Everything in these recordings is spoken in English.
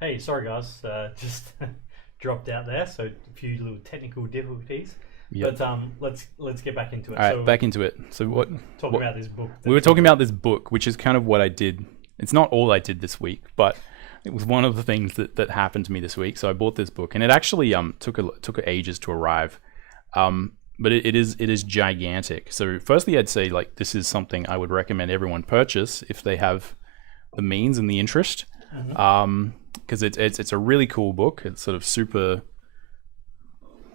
Hey, sorry guys, just dropped out there, so a few little technical difficulties. Yep. But let's get back into it. All right, So back into it. So talking about this book. we were talking about this book, which is kind of what I did. It's not all I did this week, but it was one of the things that happened to me this week. So I bought this book, and it actually took ages to arrive. But it is gigantic. So firstly, I'd say like this is something I would recommend everyone purchase if they have the means and the interest. Because it's a really cool book. It's sort of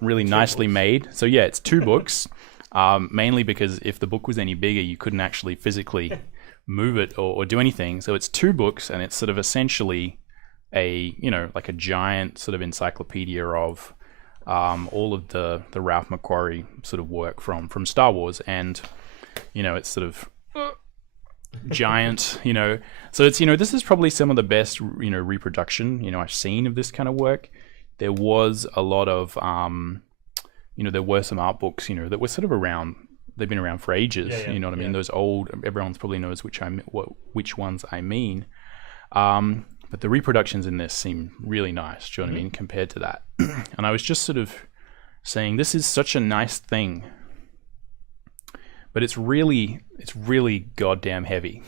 really nicely made. So yeah, it's two books. Mainly because if the book was any bigger, you couldn't actually physically move it or do anything. So it's two books, and it's sort of essentially like a giant sort of encyclopedia of all of the Ralph McQuarrie sort of work from Star Wars, and it's sort of giant, so it's this is probably some of the best reproduction I've seen of this kind of work. There was a lot of there were some art books that were sort of around. They've been around for ages. Yeah, You know what I mean? Those old, everyone probably knows which ones I mean. But the reproductions in this seem really nice. Do you know what I mean? Compared to that, and I was just sort of saying this is such a nice thing, but it's really goddamn heavy.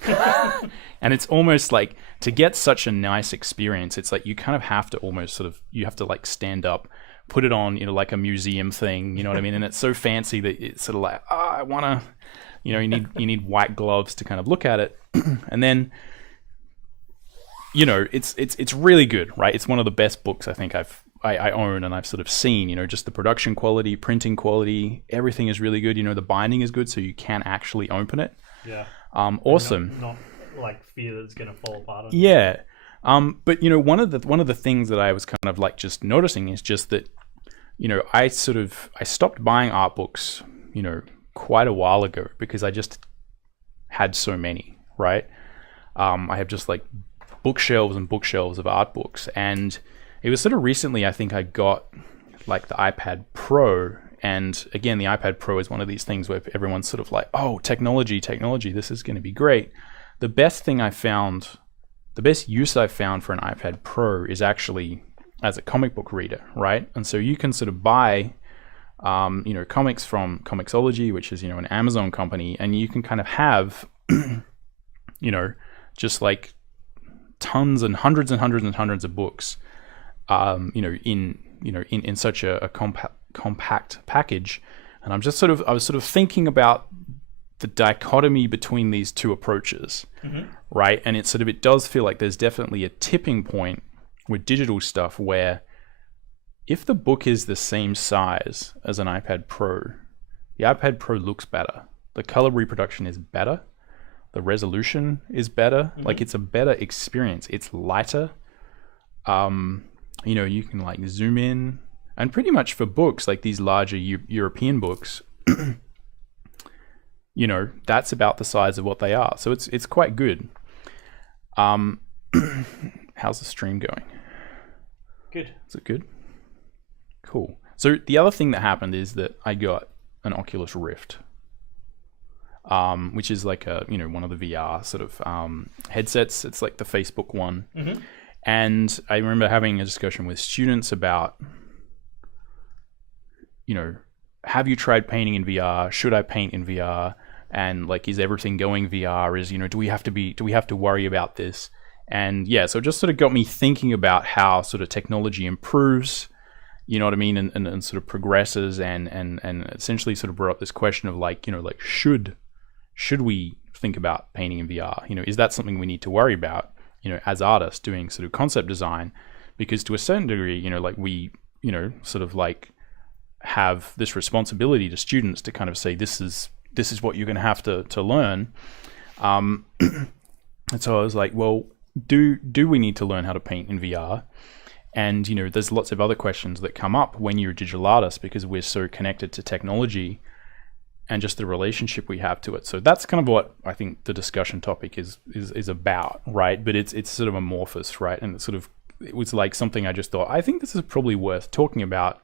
And it's almost like to get such a nice experience, it's like you kind of have to almost you have to like stand up, put it on, like a museum thing, you know what I mean? And it's so fancy that it's sort of like, I want to, you need white gloves to kind of look at it. And then, it's really good, right? It's one of the best books I think I own and I've sort of seen, just the production quality, printing quality, everything is really good. The binding is good, so you can actually open it. Yeah. Awesome. Not like fear that it's going to fall apart. Yeah. But one of the things that I was kind of like just noticing is just that, I stopped buying art books, quite a while ago because I just had so many, right? I have just like bookshelves and bookshelves of art books, and it was sort of recently I think I got like the iPad Pro, and again the iPad Pro is one of these things where everyone's sort of like, oh, technology, this is going to be great. The best use I've found for an iPad Pro is actually as a comic book reader, right? And so you can sort of buy comics from Comixology, which is an Amazon company, and you can kind of have just like tons and hundreds and hundreds and hundreds of books in such a compact package. And I was sort of thinking about the dichotomy between these two approaches, right? And it does feel like there's definitely a tipping point with digital stuff where if the book is the same size as an iPad Pro, the iPad Pro looks better. The color reproduction is better. The resolution is better. Like it's a better experience. It's lighter. You can like zoom in, and pretty much for books like these larger European books, that's about the size of what they are. So it's quite good. How's the stream going? Good. Is it good? Cool. So the other thing that happened is that I got an Oculus Rift, which is like one of the VR sort of headsets. It's like the Facebook one. And I remember having a discussion with students about, have you tried painting in VR? Should I paint in VR? And like, is everything going VR? Do we have to worry about this? And yeah, so it just sort of got me thinking about how sort of technology improves, you know what I mean? And sort of progresses and essentially sort of brought up this question of like, should we think about painting in VR? Is that something we need to worry about? As artists doing sort of concept design, because to a certain degree, like we, sort of like have this responsibility to students to kind of say, this is what you're going to have to learn. And so I was like, well, do we need to learn how to paint in VR? And, there's lots of other questions that come up when you're a digital artist because we're so connected to technology and just the relationship we have to it. So that's kind of what I think the discussion topic is about, right? But it's sort of amorphous, right? And it was like something I just thought, I think this is probably worth talking about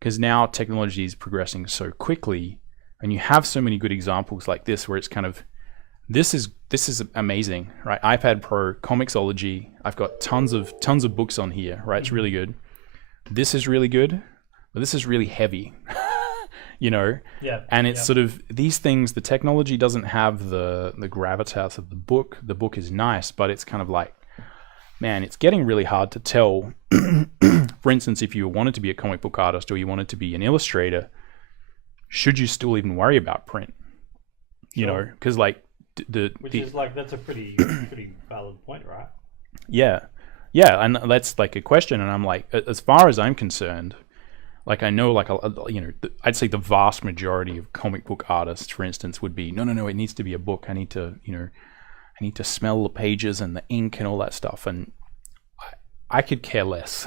because now technology is progressing so quickly and you have so many good examples like this where it's kind of this is amazing, right? iPad Pro, Comixology. I've got tons of books on here, right? It's really good. This is really good, but this is really heavy, you know? Yeah. And it's sort of these things, the technology doesn't have the gravitas of the book. The book is nice, but it's kind of like, man, it's getting really hard to tell. For instance, if you wanted to be a comic book artist or you wanted to be an illustrator, should you still even worry about print? You know, because like is like, that's a pretty valid point, right? Yeah, and that's like a question, and I'm like, as far as I'm concerned, like I know, like you know, I'd say the vast majority of comic book artists, for instance, would be no, it needs to be a book. I need to, you know, I need to smell the pages and the ink and all that stuff, and I could care less.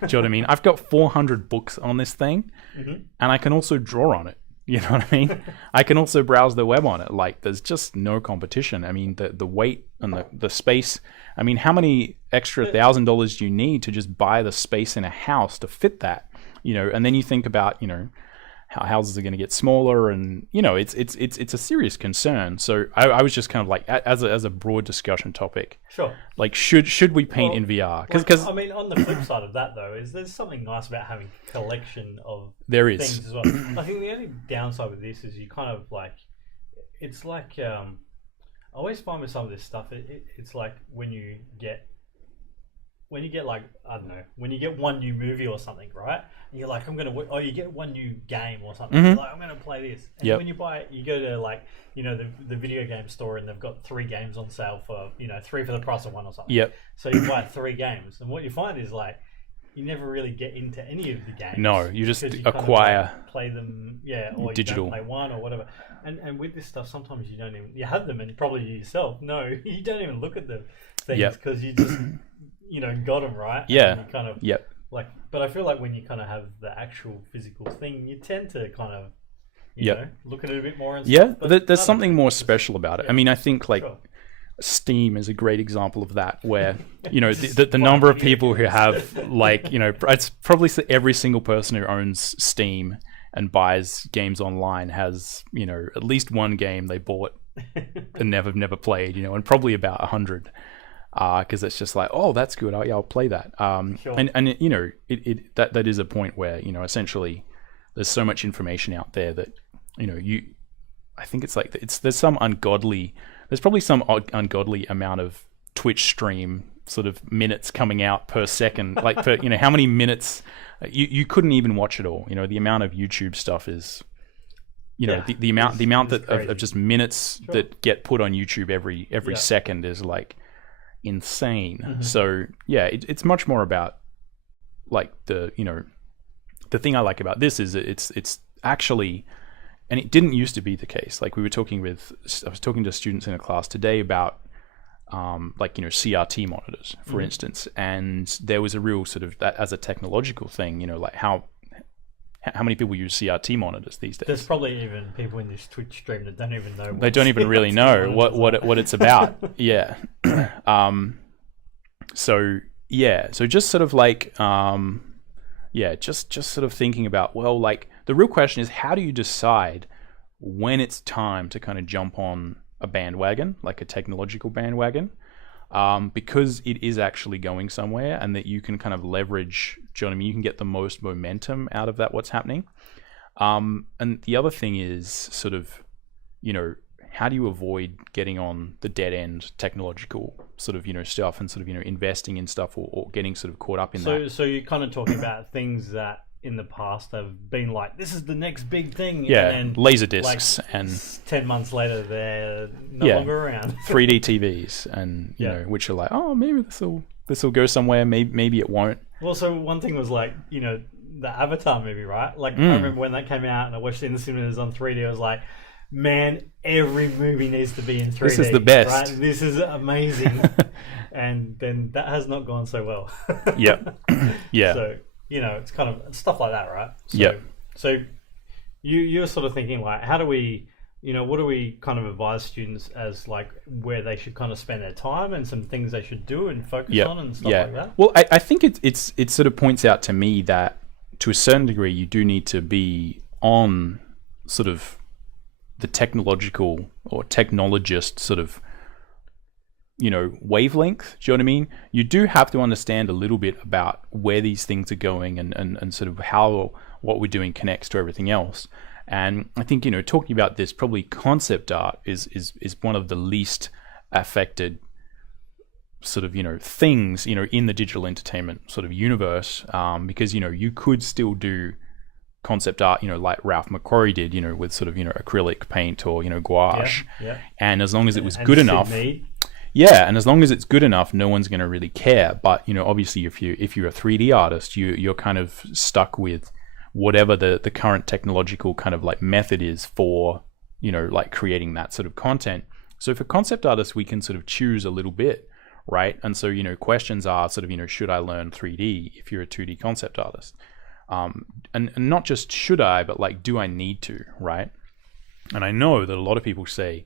Do you know what I mean? I've got 400 books on this thing, and I can also draw on it. You know what I mean? I can also browse the web on it. Like, there's just no competition. I mean, the weight and the space. I mean, how many extra $1,000 do you need to just buy the space in a house to fit that? You know, and then you think about, you know, how houses are going to get smaller, and you know, it's a serious concern. So I was just kind of like, as a broad discussion topic. Sure. Like, should we paint in VR? Because I mean, on the flip side of that though, is there's something nice about having a collection of things as well. I think the only downside with this is you kind of like, it's like I always find with some of this stuff, it's like when you get like, I don't know, when you get one new movie or something, right? And you're like, you get one new game or something. You're like, I'm going to play this. And when you buy it, you go to like, you know, the video game store, and they've got 3 games on sale for, you know, 3 for the price of 1 or something. Yep. So you buy 3 games. And what you find is like, you never really get into any of the games. No, you just acquire. kind of like play them, or digital. You don't play one or whatever. And with this stuff, sometimes you have them, and probably yourself, no, you don't even look at the things because you just, you know, got them, right? Yeah. And you kind of, like, but I feel like when you kind of have the actual physical thing, you tend to kind of, you know, look at it a bit more. And stuff, but there's something more special about it. I mean, I think like Steam is a great example of that, where, you know, the number of people who have, like, you know, it's probably every single person who owns Steam and buys games online has, you know, at least one game they bought and never played, you know, and probably about 100. Because it's just like, oh, that's good. I'll play that. And you know, that is a point where, you know, essentially there's so much information out there that, you know, I think it's like there's probably some ungodly amount of Twitch stream sort of minutes coming out per second. Like, for, you know, how many minutes you couldn't even watch it all. You know, the amount of YouTube stuff is, you know, the amount of just minutes that get put on YouTube every second is like insane. So yeah, it's much more about like the thing I like about this is it's actually, and it didn't used to be the case. Like I was talking to students in a class today about like, you know, CRT monitors, for instance, and there was a real sort of that as a technological thing, you know, like how many people use CRT monitors these days? There's probably even people in this Twitch stream that don't even know. They don't even really know what it's about. Yeah. So just sort of like, just sort of thinking about, well, like the real question is, how do you decide when it's time to kind of jump on a bandwagon, like a technological bandwagon, because it is actually going somewhere, and that you can kind of leverage, do you know what I mean? You can get the most momentum out of that, what's happening. And the other thing is sort of, you know, how do you avoid getting on the dead end technological sort of, you know, stuff, and sort of, you know, investing in stuff or getting sort of caught up in that. So you're kind of talking about things that in the past have been like, this is the next big thing. Yeah, and laser discs, like, and 10 months later they're no longer around. 3D TVs, and you know, which are like, oh, maybe this will go somewhere. Maybe it won't. Well, so one thing was like, you know, the Avatar movie, right? Like I remember when that came out and I watched it in the cinemas on 3D. I was like, man, every movie needs to be in 3D. This is the best. Right? This is amazing. And then that has not gone so well. Yep. Yeah. So, you know, it's kind of stuff like that, right? So, yep. So you're sort of thinking like, how do we, you know, what do we kind of advise students as like where they should kind of spend their time and some things they should do and focus on and stuff like that? Well, I think it sort of points out to me that to a certain degree you do need to be on sort of the technological or technologist sort of, wavelength. Do you know what I mean? You do have to understand a little bit about where these things are going and sort of how what we're doing connects to everything else. And I think, talking about this, probably concept art is one of the least affected sort of, things, in the digital entertainment sort of universe, because, you could still do concept art, like Ralph McQuarrie did, with sort of, acrylic paint or, gouache. Yeah. And as long as it was good enough. Yeah, and as long as it's good enough, no one's going to really care. But, obviously if you're a 3D artist, you're kind of stuck with whatever the current technological kind of like method is for, like creating that sort of content. So for concept artists, we can sort of choose a little bit, right? And so, questions are sort of, should I learn 3D if you're a 2D concept artist? And not just should I, but like, do I need to, right? And I know that a lot of people say,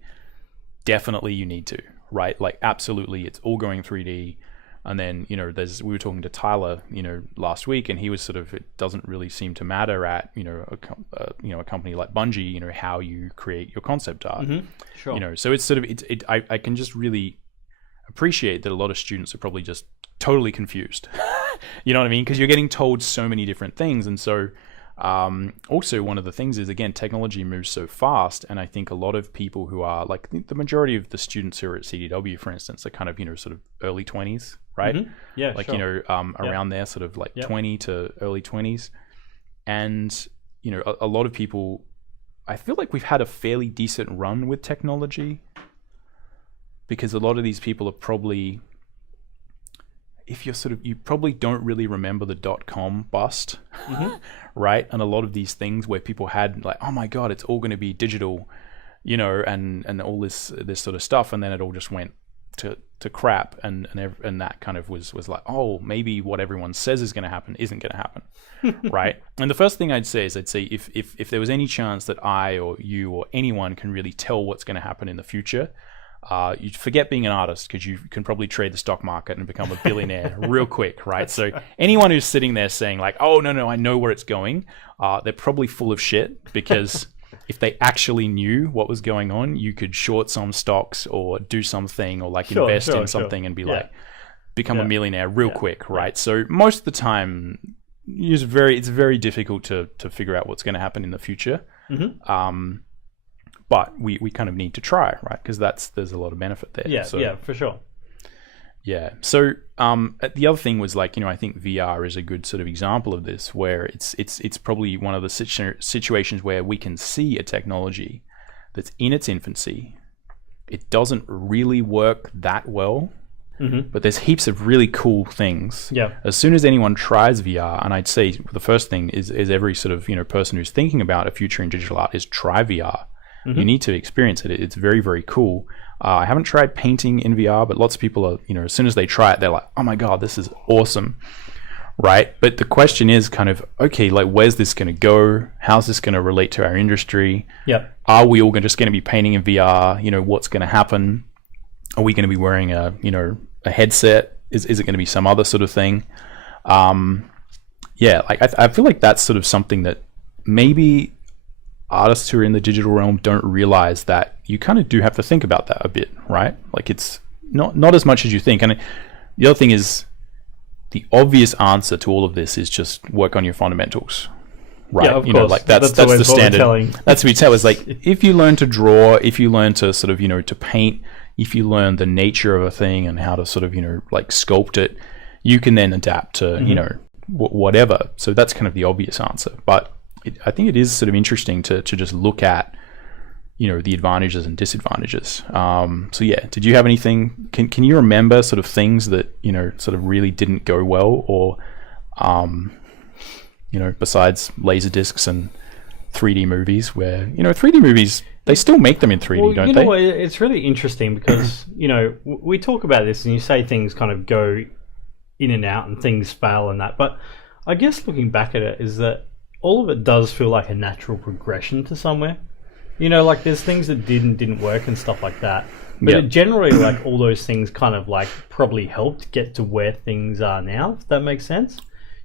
definitely you need to, right? Like, absolutely, it's all going 3D. And then, we were talking to Tyler, last week, and he was sort of, it doesn't really seem to matter at, a company like Bungie, how you create your concept art. Mm-hmm. Sure. So it's sort of, I can just really appreciate that a lot of students are probably just totally confused. You know what I mean? Because you're getting told so many different things. And so also one of the things is, again, technology moves so fast. And I think a lot of people who are like the majority of the students who are at CDW, for instance, are kind of, sort of early 20s, right? Mm-hmm. Yeah, like, sure. Around there, sort of like 20 to early 20s. And, a lot of people, I feel like we've had a fairly decent run with technology, because a lot of these people are probably, if you're sort of, you probably don't really remember the .com bust, mm-hmm. right? And a lot of these things where people had like, oh my God, it's all going to be digital, and all this sort of stuff. And then it all just went to crap. And that kind of was like, oh, maybe what everyone says is going to happen isn't going to happen. Right. And the first thing I'd say is if there was any chance that I or you or anyone can really tell what's going to happen in the future, you forget being an artist, because you can probably trade the stock market and become a billionaire real quick, right? So anyone who's sitting there saying like, oh, no, I know where it's going, they're probably full of shit, because if they actually knew what was going on, you could short some stocks or do something, or like invest in something and be like, become a millionaire real quick, right? So most of the time, it's very difficult to figure out what's going to happen in the future. Mm-hmm. But we kind of need to try, right? Because there's a lot of benefit there. Yeah, for sure. Yeah. So the other thing was like, I think VR is a good sort of example of this, where it's probably one of the situations where we can see a technology that's in its infancy. It doesn't really work that well, mm-hmm. but there's heaps of really cool things. Yeah. As soon as anyone tries VR, and I'd say the first thing is every sort of, person who's thinking about a future in digital art is try VR. Mm-hmm. You need to experience it. It's very, very cool. I haven't tried painting in VR, but lots of people are, as soon as they try it, they're like, oh my God, this is awesome. Right? But the question is kind of, okay, like, where's this going to go? How's this going to relate to our industry? Yep. Are we all just going to be painting in VR? What's going to happen? Are we going to be wearing a headset? Is it going to be some other sort of thing? Yeah, like I feel like that's sort of something that maybe artists who are in the digital realm don't realize, that you kind of do have to think about that a bit, right? Like, it's not as much as you think. And the other thing is, the obvious answer to all of this is just work on your fundamentals, right? Yeah, of course. Like that's the standard. That's what we tell is like, if you learn to draw, if you learn to sort of, to paint, if you learn the nature of a thing and how to sort of, like sculpt it, you can then adapt to, mm-hmm. Whatever. So that's kind of the obvious answer. But I think it is sort of interesting to just look at, the advantages and disadvantages. So yeah, did you have anything? Can you remember sort of things that sort of really didn't go well, or besides laser discs and 3D movies, where 3D movies, they still make them in 3D, don't they? What? It's really interesting because we talk about this and you say things kind of go in and out and things fail and that, but I guess looking back at it is that all of it does feel like a natural progression to somewhere. Like there's things that didn't work and stuff like that. But it generally, like, all those things kind of like probably helped get to where things are now, if that makes sense.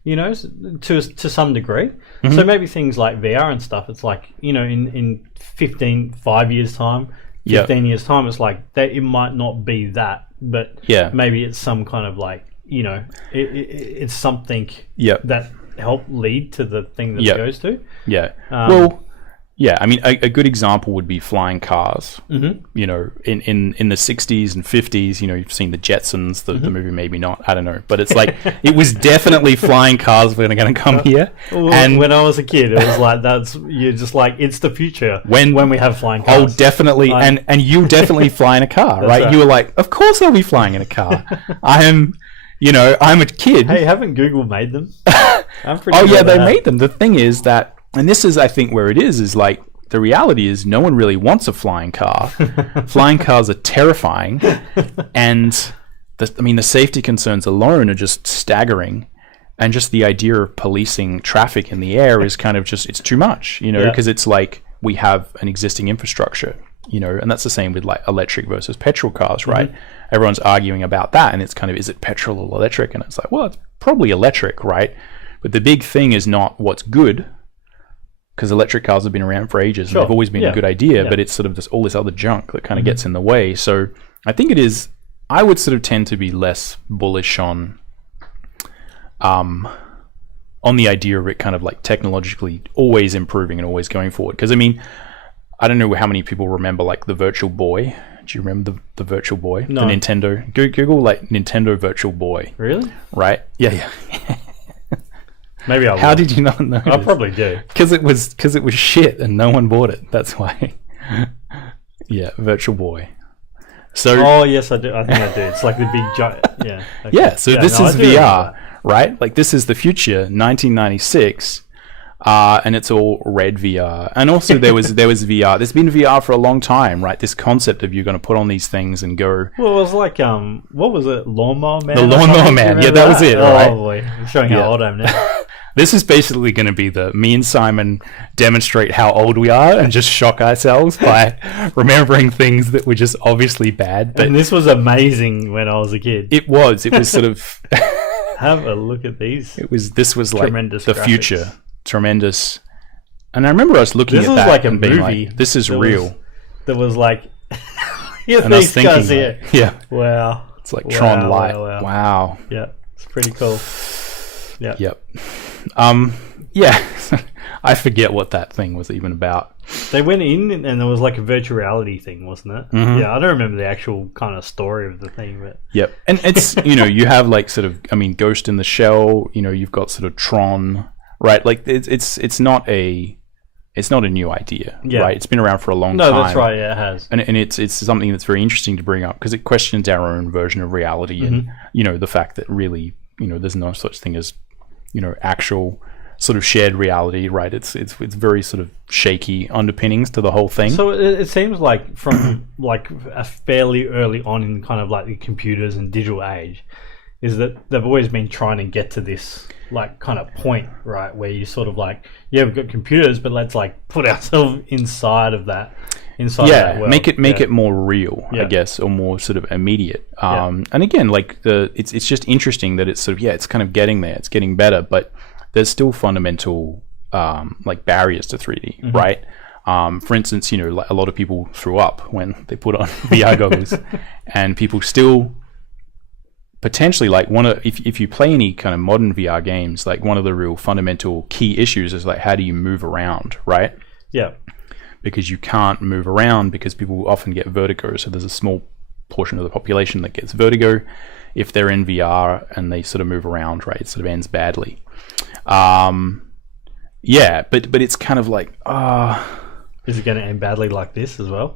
you know, to some degree. So maybe things like VR and stuff, it's like, you know, in 5 years time, 15 years time, it's like that it might not be that, but maybe it's some kind of like, you know, it's something that help lead to the thing that it goes to. I mean, a good example would be flying cars. You know, in the 60s and 50s, you know, you've seen the Jetsons, the movie, maybe not, I don't know. But it's like, it was definitely flying cars were going to come here. And when I was a kid, it was like, you're just like, it's the future when we have flying cars. Oh, definitely. And you definitely fly in a car, right? You were like, of course I'll be flying in a car. I'm a kid. Hey, haven't Google made them? I'm pretty sure they made them. The thing is that, and this is, I think, where it is like, the reality is no one really wants a flying car. Flying cars are terrifying. And, the safety concerns alone are just staggering. And just the idea of policing traffic in the air is kind of just, it's too much, you know, because it's like we have an existing infrastructure, you know, and that's the same with like electric versus petrol cars, right? Everyone's arguing about that. And it's kind of, is it petrol or electric? And it's like, well, it's probably electric, right? But the big thing is not what's good, because electric cars have been around for ages and they've always been a good idea, but it's sort of just all this other junk that kind of gets in the way. So I think I would sort of tend to be less bullish on the idea of it kind of like technologically always improving and always going forward. Because I mean, I don't know how many people remember like the Virtual Boy. Do you remember the Virtual Boy? No. The Nintendo. Google like Nintendo Virtual Boy. Really? Right? Yeah. Maybe I will. How did you not know? I probably do. Because it was shit and no one bought it. That's why. Yeah, Virtual Boy. So. Oh yes, I do. I think I do. It's like the big giant. Yeah. Okay. Yeah. So this is VR, right? Like this is the future, 1996, and it's all red VR. And also there was VR. There's been VR for a long time, right? This concept of you're going to put on these things and go. Well, it was like what was it? Lawnmower Man. The Lawnmower Man. Yeah, that was it. Right? Oh boy, I'm showing how old I am now. This is basically going to be me and Simon demonstrate how old we are and just shock ourselves by remembering things that were just obviously bad. But and this was amazing when I was a kid. It was sort of. Have a look at these. This was like tremendous the graphics. Future. Tremendous. And I remember us looking this at was that like a and being movie. Like, this is real. That was like. And I was thinking, here. Yeah. Wow. It's like Tron Light. Wow. Yeah, it's pretty cool. Yeah. Yep. Yeah. I forget what that thing was even about. They went in and there was like a virtual reality thing, wasn't it? Mm-hmm. Yeah, I don't remember the actual kind of story of the thing, but yep. And it's you have like sort of Ghost in the Shell. You've got sort of Tron, right? Like it's not a new idea, right? It's been around for a long time. No, that's right. Yeah, it has. And it's something that's very interesting to bring up because it questions our own version of reality and the fact that really there's no such thing as actual sort of shared reality, right? It's very sort of shaky underpinnings to the whole thing. So it seems like from like a fairly early on in kind of like the computers and digital age, is that they've always been trying to get to this like kind of point, right, where you sort of like, we've got computers, but let's like put ourselves inside of that. That world. make it more real, I guess, or more sort of immediate. And again, like it's just interesting that it's sort of it's kind of getting there, it's getting better, but there's still fundamental like barriers to 3D, right? For instance, like a lot of people threw up when they put on VR goggles, and people still potentially like if you play any kind of modern VR games, like one of the real fundamental key issues is like how do you move around, right? Yeah. Because you can't move around because people often get vertigo. So there's a small portion of the population that gets vertigo if they're in VR and they sort of move around, right? It sort of ends badly. But it's kind of like, is it going to end badly like this as well?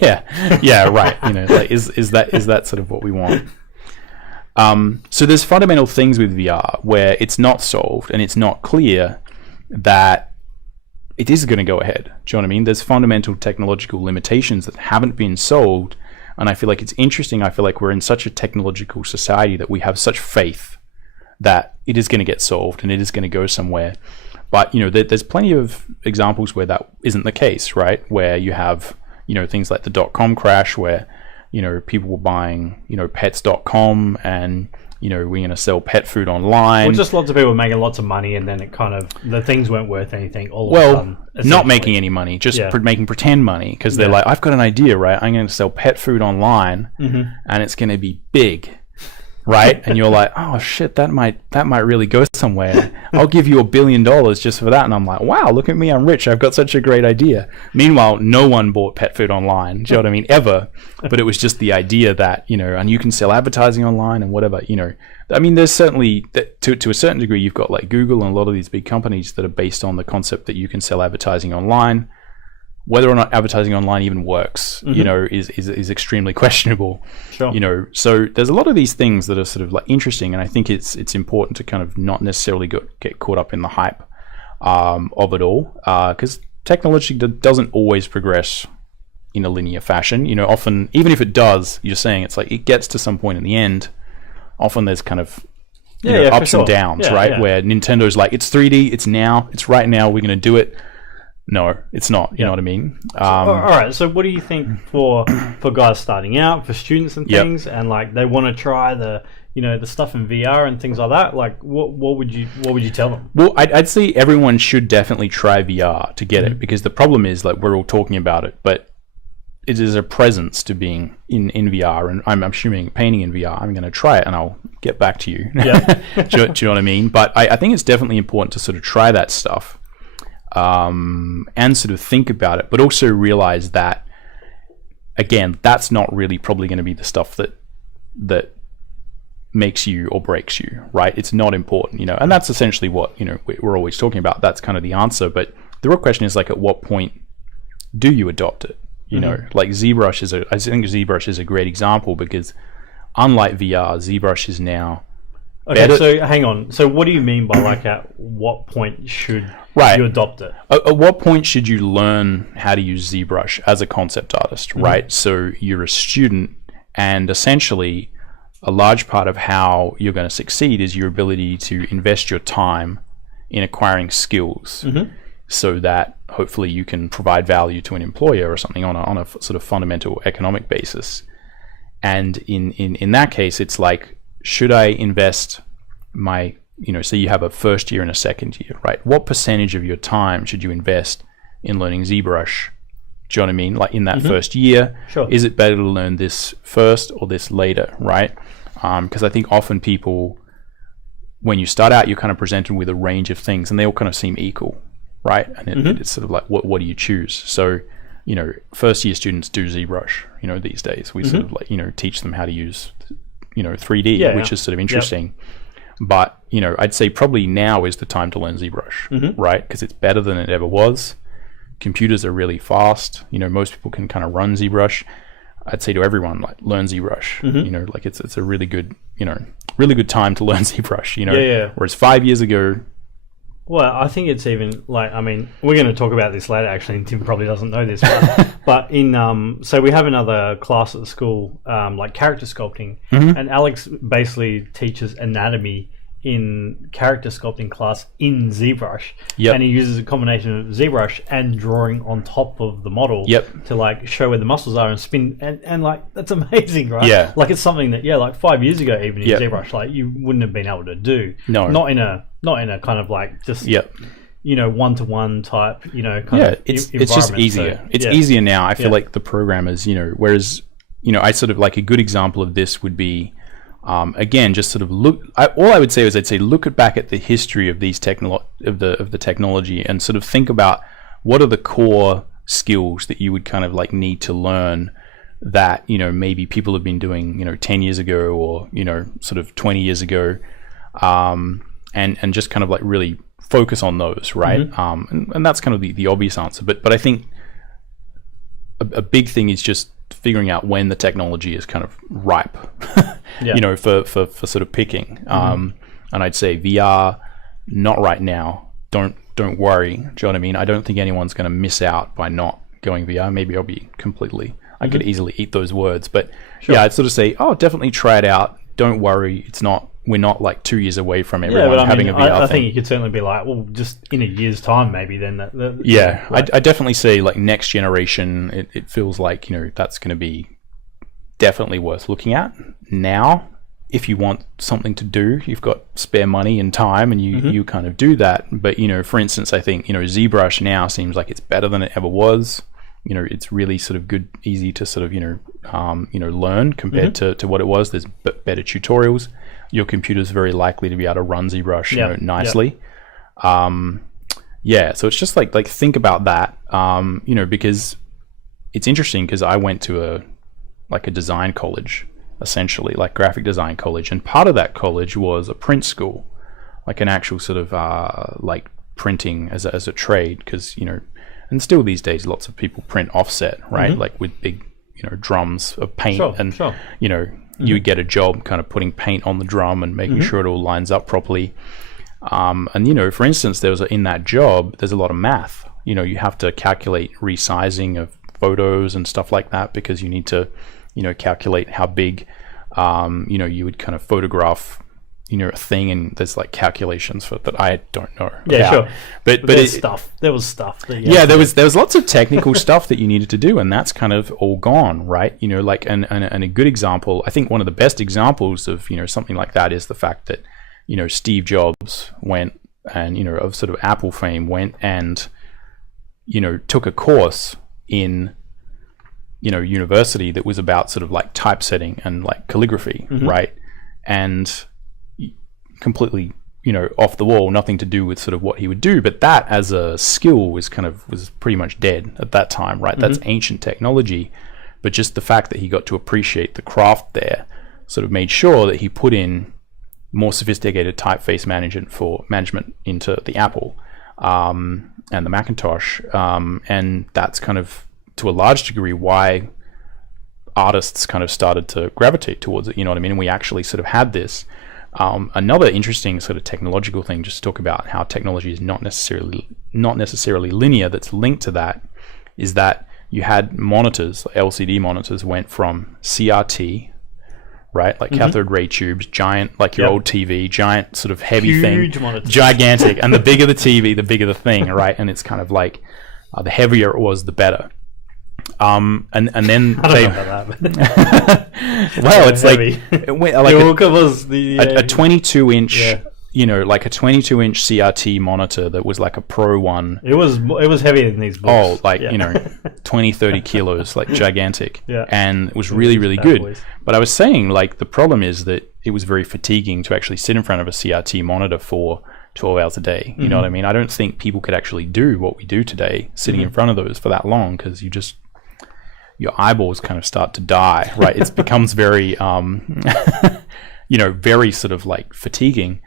yeah, right. Like is that sort of what we want? So there's fundamental things with VR where it's not solved and it's not clear that it is going to go ahead. Do you know what I mean? There's fundamental technological limitations that haven't been solved, and I feel like it's interesting. I feel like we're in such a technological society that we have such faith that it is going to get solved and it is going to go somewhere. But there's plenty of examples where that isn't the case, right? Where you have things like the .com crash, where people were buying pets.com and we're going to sell pet food online. Well, just lots of people making lots of money, and then it kind of, the things weren't worth anything all of a sudden. Not making any money, just making pretend money, because they're like, I've got an idea, right? I'm going to sell pet food online, and it's going to be big. Right? And you're like, oh shit, that might really go somewhere. I'll give you $1 billion just for that. And I'm like, wow, look at me, I'm rich. I've got such a great idea. Meanwhile, no one bought pet food online. Do you know what I mean? Ever. But it was just the idea that, and you can sell advertising online and whatever, I mean, there's certainly, to a certain degree, you've got like Google and a lot of these big companies that are based on the concept that you can sell advertising online. Whether or not advertising online even works, is extremely questionable. Sure. So there's a lot of these things that are sort of like interesting, and I think it's important to kind of not necessarily get caught up in the hype of it all, because technology doesn't always progress in a linear fashion. Often, even if it does, you're saying it's like it gets to some point in the end. Often there's kind of ups and downs, right? Yeah. Where Nintendo's like, it's 3D, it's now, it's right now, we're going to do it. No, it's not. You know what I mean? All right. So, what do you think for guys starting out, for students and things, and like they want to try the stuff in VR and things like that? Like, what would you tell them? Well, I'd say everyone should definitely try VR to get it, because the problem is like we're all talking about it, but it is a presence to being in VR, and I'm assuming painting in VR. I'm going to try it, and I'll get back to you. Yeah. do you know what I mean? But I think it's definitely important to sort of try that stuff. And sort of think about it, but also realize that, again, that's not really probably going to be the stuff that makes you or breaks you, right? It's not important, and that's essentially what, we're always talking about. That's kind of the answer. But the real question is, like, at what point do you adopt it? Like ZBrush I think ZBrush is a great example, because unlike VR, ZBrush is now okay, so hang on. So what do you mean by like at what point should you adopt it? At what point should you learn how to use ZBrush as a concept artist, right? So you're a student, and essentially a large part of how you're going to succeed is your ability to invest your time in acquiring skills so that hopefully you can provide value to an employer or something on a sort of fundamental economic basis. And in that case, it's like, should I invest my, so you have a first year and a second year, right? What percentage of your time should you invest in learning ZBrush? Do you know what I mean? Like in that first year, is it better to learn this first or this later, right? Because I think often people, when you start out, you're kind of presented with a range of things, and they all kind of seem equal, right? And it's sort of like, what do you choose? So, first year students do ZBrush, these days. We sort of like, teach them how to use 3D, which is sort of interesting. But I'd say probably now is the time to learn ZBrush, right? Because it's better than it ever was. Computers are really fast. Most people can kind of run ZBrush. I'd say to everyone, like, learn ZBrush. Like it's a really good really good time to learn ZBrush. Whereas 5 years ago. Well, I think it's even like, I mean, we're going to talk about this later actually, and Tim probably doesn't know this, but in so we have another class at the school, like character sculpting, and Alex basically teaches anatomy in character sculpting class in ZBrush, and he uses a combination of ZBrush and drawing on top of the model to like show where the muscles are and spin, and like that's amazing, right? Like it's something that like 5 years ago even in ZBrush like you wouldn't have been able to do. Not in a kind of like just one-to-one type it's just easier. So, it's easier now. I feel like the programmers, whereas I sort of like a good example of this would be again, just sort of all I would say is I'd say look back at the history of these of the technology and sort of think about what are the core skills that you would kind of like need to learn that maybe people have been doing 10 years ago or sort of 20 years ago, and just kind of like really focus on those, right? And that's kind of the obvious answer, but I think a big thing is just figuring out when the technology is kind of ripe, for sort of picking. And I'd say VR, not right now. Don't worry. Do you know what I mean? I don't think anyone's going to miss out by not going VR. Maybe I'll be completely. I could easily eat those words, but I'd sort of say, definitely try it out. Don't worry. We're not like 2 years away from everyone having a VR thing. I think you could certainly be like, well, just in a year's time, maybe then. I definitely say like next generation, it feels like, that's going to be definitely worth looking at. Now, if you want something to do, you've got spare money and time, and you kind of do that. But, for instance, I think, ZBrush now seems like it's better than it ever was. It's really sort of good, easy to sort of, learn compared to what it was. There's better tutorials. Your computer's very likely to be able to run ZBrush nicely. So it's just like think about that, because it's interesting, because I went to a design college, essentially, like graphic design college, and part of that college was a print school, like an actual sort of like printing as a trade, because and still these days lots of people print offset, right? Like with big drums of paint, you would get a job kind of putting paint on the drum and making sure it all lines up properly. And for instance, in that job there's a lot of math. You have to calculate resizing of photos and stuff like that, because you need to calculate how big you would kind of photograph a thing, and there's like calculations for that I don't know about. But there was stuff there was lots of technical stuff that you needed to do, and that's kind of all gone, right? And a good example, I think one of the best examples of something like that is the fact that Steve Jobs went and of sort of Apple fame went and took a course in university that was about sort of like typesetting and like calligraphy, right? And completely off the wall, nothing to do with sort of what he would do, but that as a skill was pretty much dead at that time, right? That's ancient technology, but just the fact that he got to appreciate the craft there sort of made sure that he put in more sophisticated typeface management into the Apple and the Macintosh, and that's kind of to a large degree why artists kind of started to gravitate towards it, and we actually sort of had this. Another interesting sort of technological thing, just to talk about how technology is not necessarily linear, that's linked to that, is that you had monitors, LCD monitors, went from CRT, right, like cathode ray tubes, giant, like your old TV, giant sort of heavy huge thing, monitors. Gigantic, and the bigger the TV, the bigger the thing, right? And it's kind of like the heavier it was, the better. And then I don't know about that. Well, it's heavy. A 22-inch, like a 22-inch CRT monitor that was like a Pro one. It was heavier than these books. 20, 30 kilos, like gigantic. Yeah. And it was really, really good. Boys. But I was saying, like, the problem is that it was very fatiguing to actually sit in front of a CRT monitor for 12 hours a day. You know what I mean? I don't think people could actually do what we do today, sitting in front of those for that long, because your eyeballs kind of start to die, right? It becomes very, very sort of like fatiguing.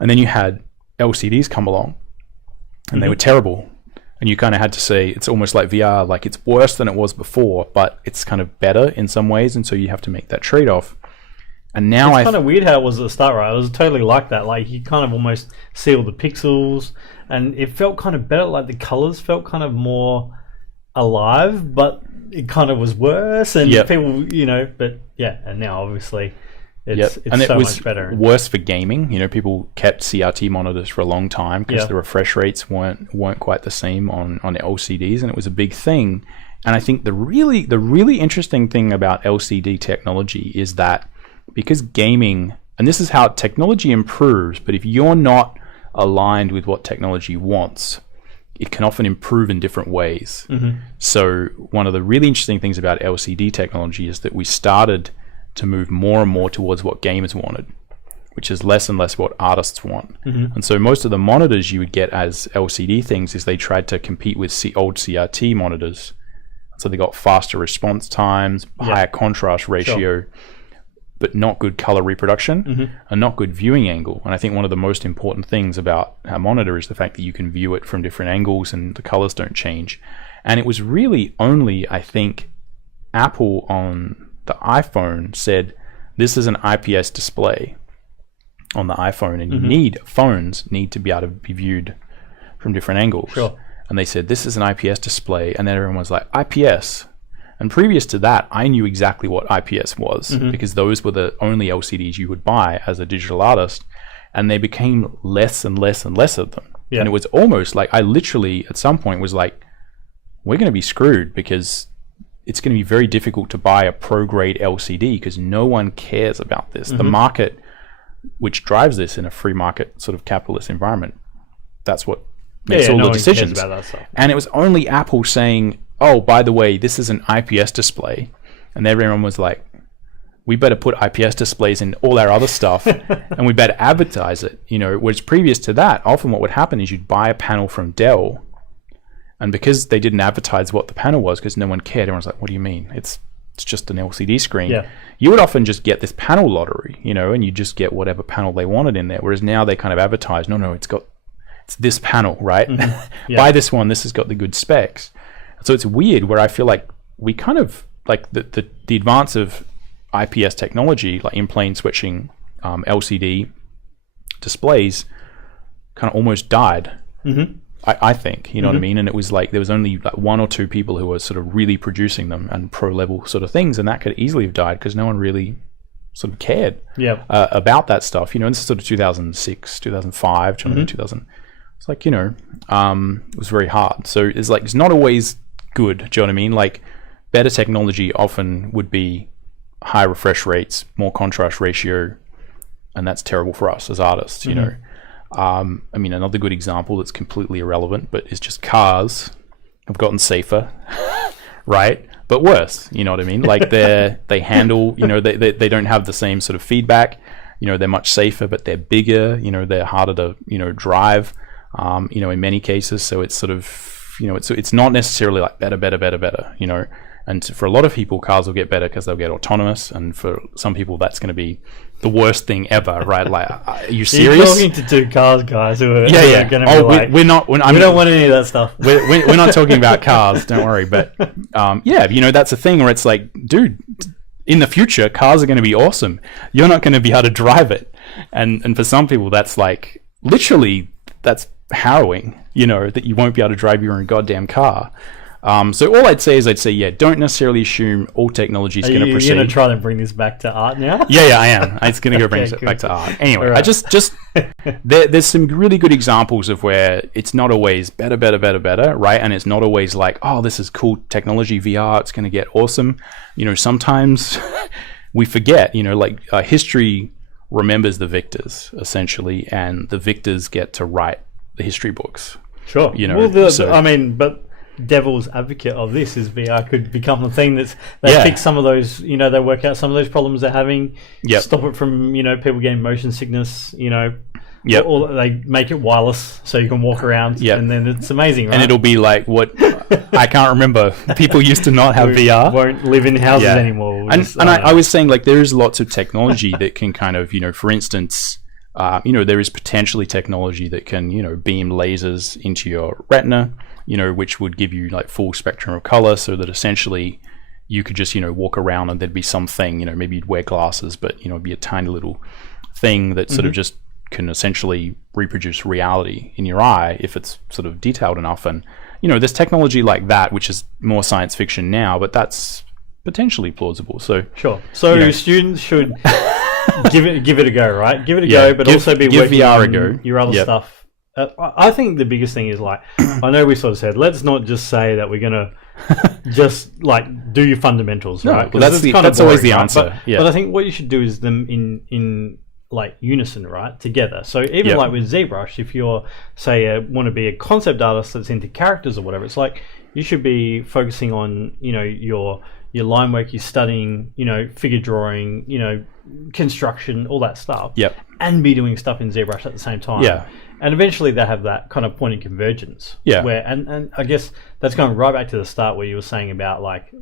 And then you had LCDs come along, and they were terrible. And you kind of had to say, it's almost like VR, like it's worse than it was before, but it's kind of better in some ways. And so you have to make that trade-off. And now it's kind of weird how it was at the start, right? It was totally like that. Like you kind of almost see all the pixels, and it felt kind of better. Like the colors felt kind of more alive, but it kind of was worse. And people, but and now obviously it's and so it was much better. Worse for gaming. People kept CRT monitors for a long time because the refresh rates weren't quite the same on LCDs, and it was a big thing. And I think the really interesting thing about LCD technology is that because gaming, and this is how technology improves, but if you're not aligned with what technology wants, it can often improve in different ways. So one of the really interesting things about LCD technology is that we started to move more and more towards what gamers wanted, which is less and less what artists want. And so most of the monitors you would get as LCD things is they tried to compete with old CRT monitors. So they got faster response times, higher contrast ratio, but not good color reproduction and not good viewing angle. And I think one of the most important things about our monitor is the fact that you can view it from different angles and the colors don't change. And it was really only, I think, Apple on the iPhone said, this is an IPS display on the iPhone, and phones need to be able to be viewed from different angles. And they said, this is an IPS display. And then everyone was like, IPS? And previous to that, I knew exactly what IPS was because those were the only LCDs you would buy as a digital artist. And they became less and less and less of them. And it was almost like I literally at some point was like, we're going to be screwed because it's going to be very difficult to buy a pro grade LCD because no one cares about this. The market, which drives this in a free market sort of capitalist environment, that's what makes all the decisions. And it was only Apple saying, oh, by the way, this is an IPS display. And everyone was like, we better put IPS displays in all our other stuff and we better advertise it. You know, whereas previous to that, often what would happen is you'd buy a panel from Dell, and because they didn't advertise what the panel was because no one cared, everyone's like, what do you mean? It's just an LCD screen. Yeah. You would often just get this panel lottery, you know, and you just get whatever panel they wanted in there. Whereas now they kind of advertise, no, it's this panel, right? Buy this one, this has got the good specs. So it's weird where I feel like we kind of, like the advance of IPS technology, like in-plane switching LCD displays, kind of almost died. I think, you know what I mean? And it was like there was only like one or two people who were sort of really producing them and pro level sort of things, and that could easily have died because no one really sort of cared about that stuff. You know, and this is sort of 2006, 2005, 2000. It's like, you know, it was very hard. So it's like, it's not always good. Do you know what I mean? Like, better technology often would be high refresh rates, more contrast ratio, and that's terrible for us as artists, you know. I mean, another good example that's completely irrelevant, but is just cars have gotten safer, right? But worse, you know what I mean? Like they handle, you know, they don't have the same sort of feedback. You know, they're much safer, but they're bigger. You know, they're harder to, you know, drive. You know, in many cases, so it's sort of, you know, it's not necessarily like better. You know, and for a lot of people, cars will get better because they'll get autonomous, and for some people, that's going to be the worst thing ever, right? Like, are you serious? You're talking to two cars guys who are going to be like, we don't want any of that stuff. We're not talking about cars, don't worry. But yeah, you know, that's a thing where it's like, dude, in the future, cars are going to be awesome. You're not going to be able to drive it, and for some people, that's like literally that's harrowing. You know, that you won't be able to drive your own goddamn car. So all I'd say is, yeah, don't necessarily assume all technology is going to proceed. You're going to try to bring this back to art now? Yeah, I am. It's going to go bring it back to art. Anyway, right. I just there's some really good examples of where it's not always better, right? And it's not always like, oh, this is cool technology, VR, it's going to get awesome. You know, sometimes we forget, you know, like history remembers the victors, essentially, and the victors get to write the history books. Sure. You know, but devil's advocate of this is VR could become the thing they fix some of those, you know, they work out some of those problems they're having, stop it from, you know, people getting motion sickness, you know, or they make it wireless so you can walk around, and then it's amazing, right? And it'll be like what I can't remember. People used to not have VR. Won't live in houses anymore. I was saying, like, there is lots of technology that can kind of, you know, for instance, you know, there is potentially technology that can, you know, beam lasers into your retina, you know, which would give you like full spectrum of color, so that essentially you could just, you know, walk around and there'd be something, you know, maybe you'd wear glasses, but, you know, it'd be a tiny little thing that sort of just can essentially reproduce reality in your eye if it's sort of detailed enough. And, you know, there's technology like that, which is more science fiction now, but that's potentially plausible. So sure. So you know, students should give it a go, right? Give it a go, but also be working VR on your other stuff. I think the biggest thing is, like, I know we sort of said, let's not just say that we're going to just like do your fundamentals, right? Well, that's always the answer. But I think what you should do is them in like unison, right, together. So even like with ZBrush, if you're say want to be a concept artist that's into characters or whatever, it's like you should be focusing on, you know, your line work, you're studying, you know, figure drawing, you know, construction, all that stuff, and be doing stuff in ZBrush at the same time. And eventually they have that kind of point of convergence. Where and I guess that's going right back to the start where you were saying about, like,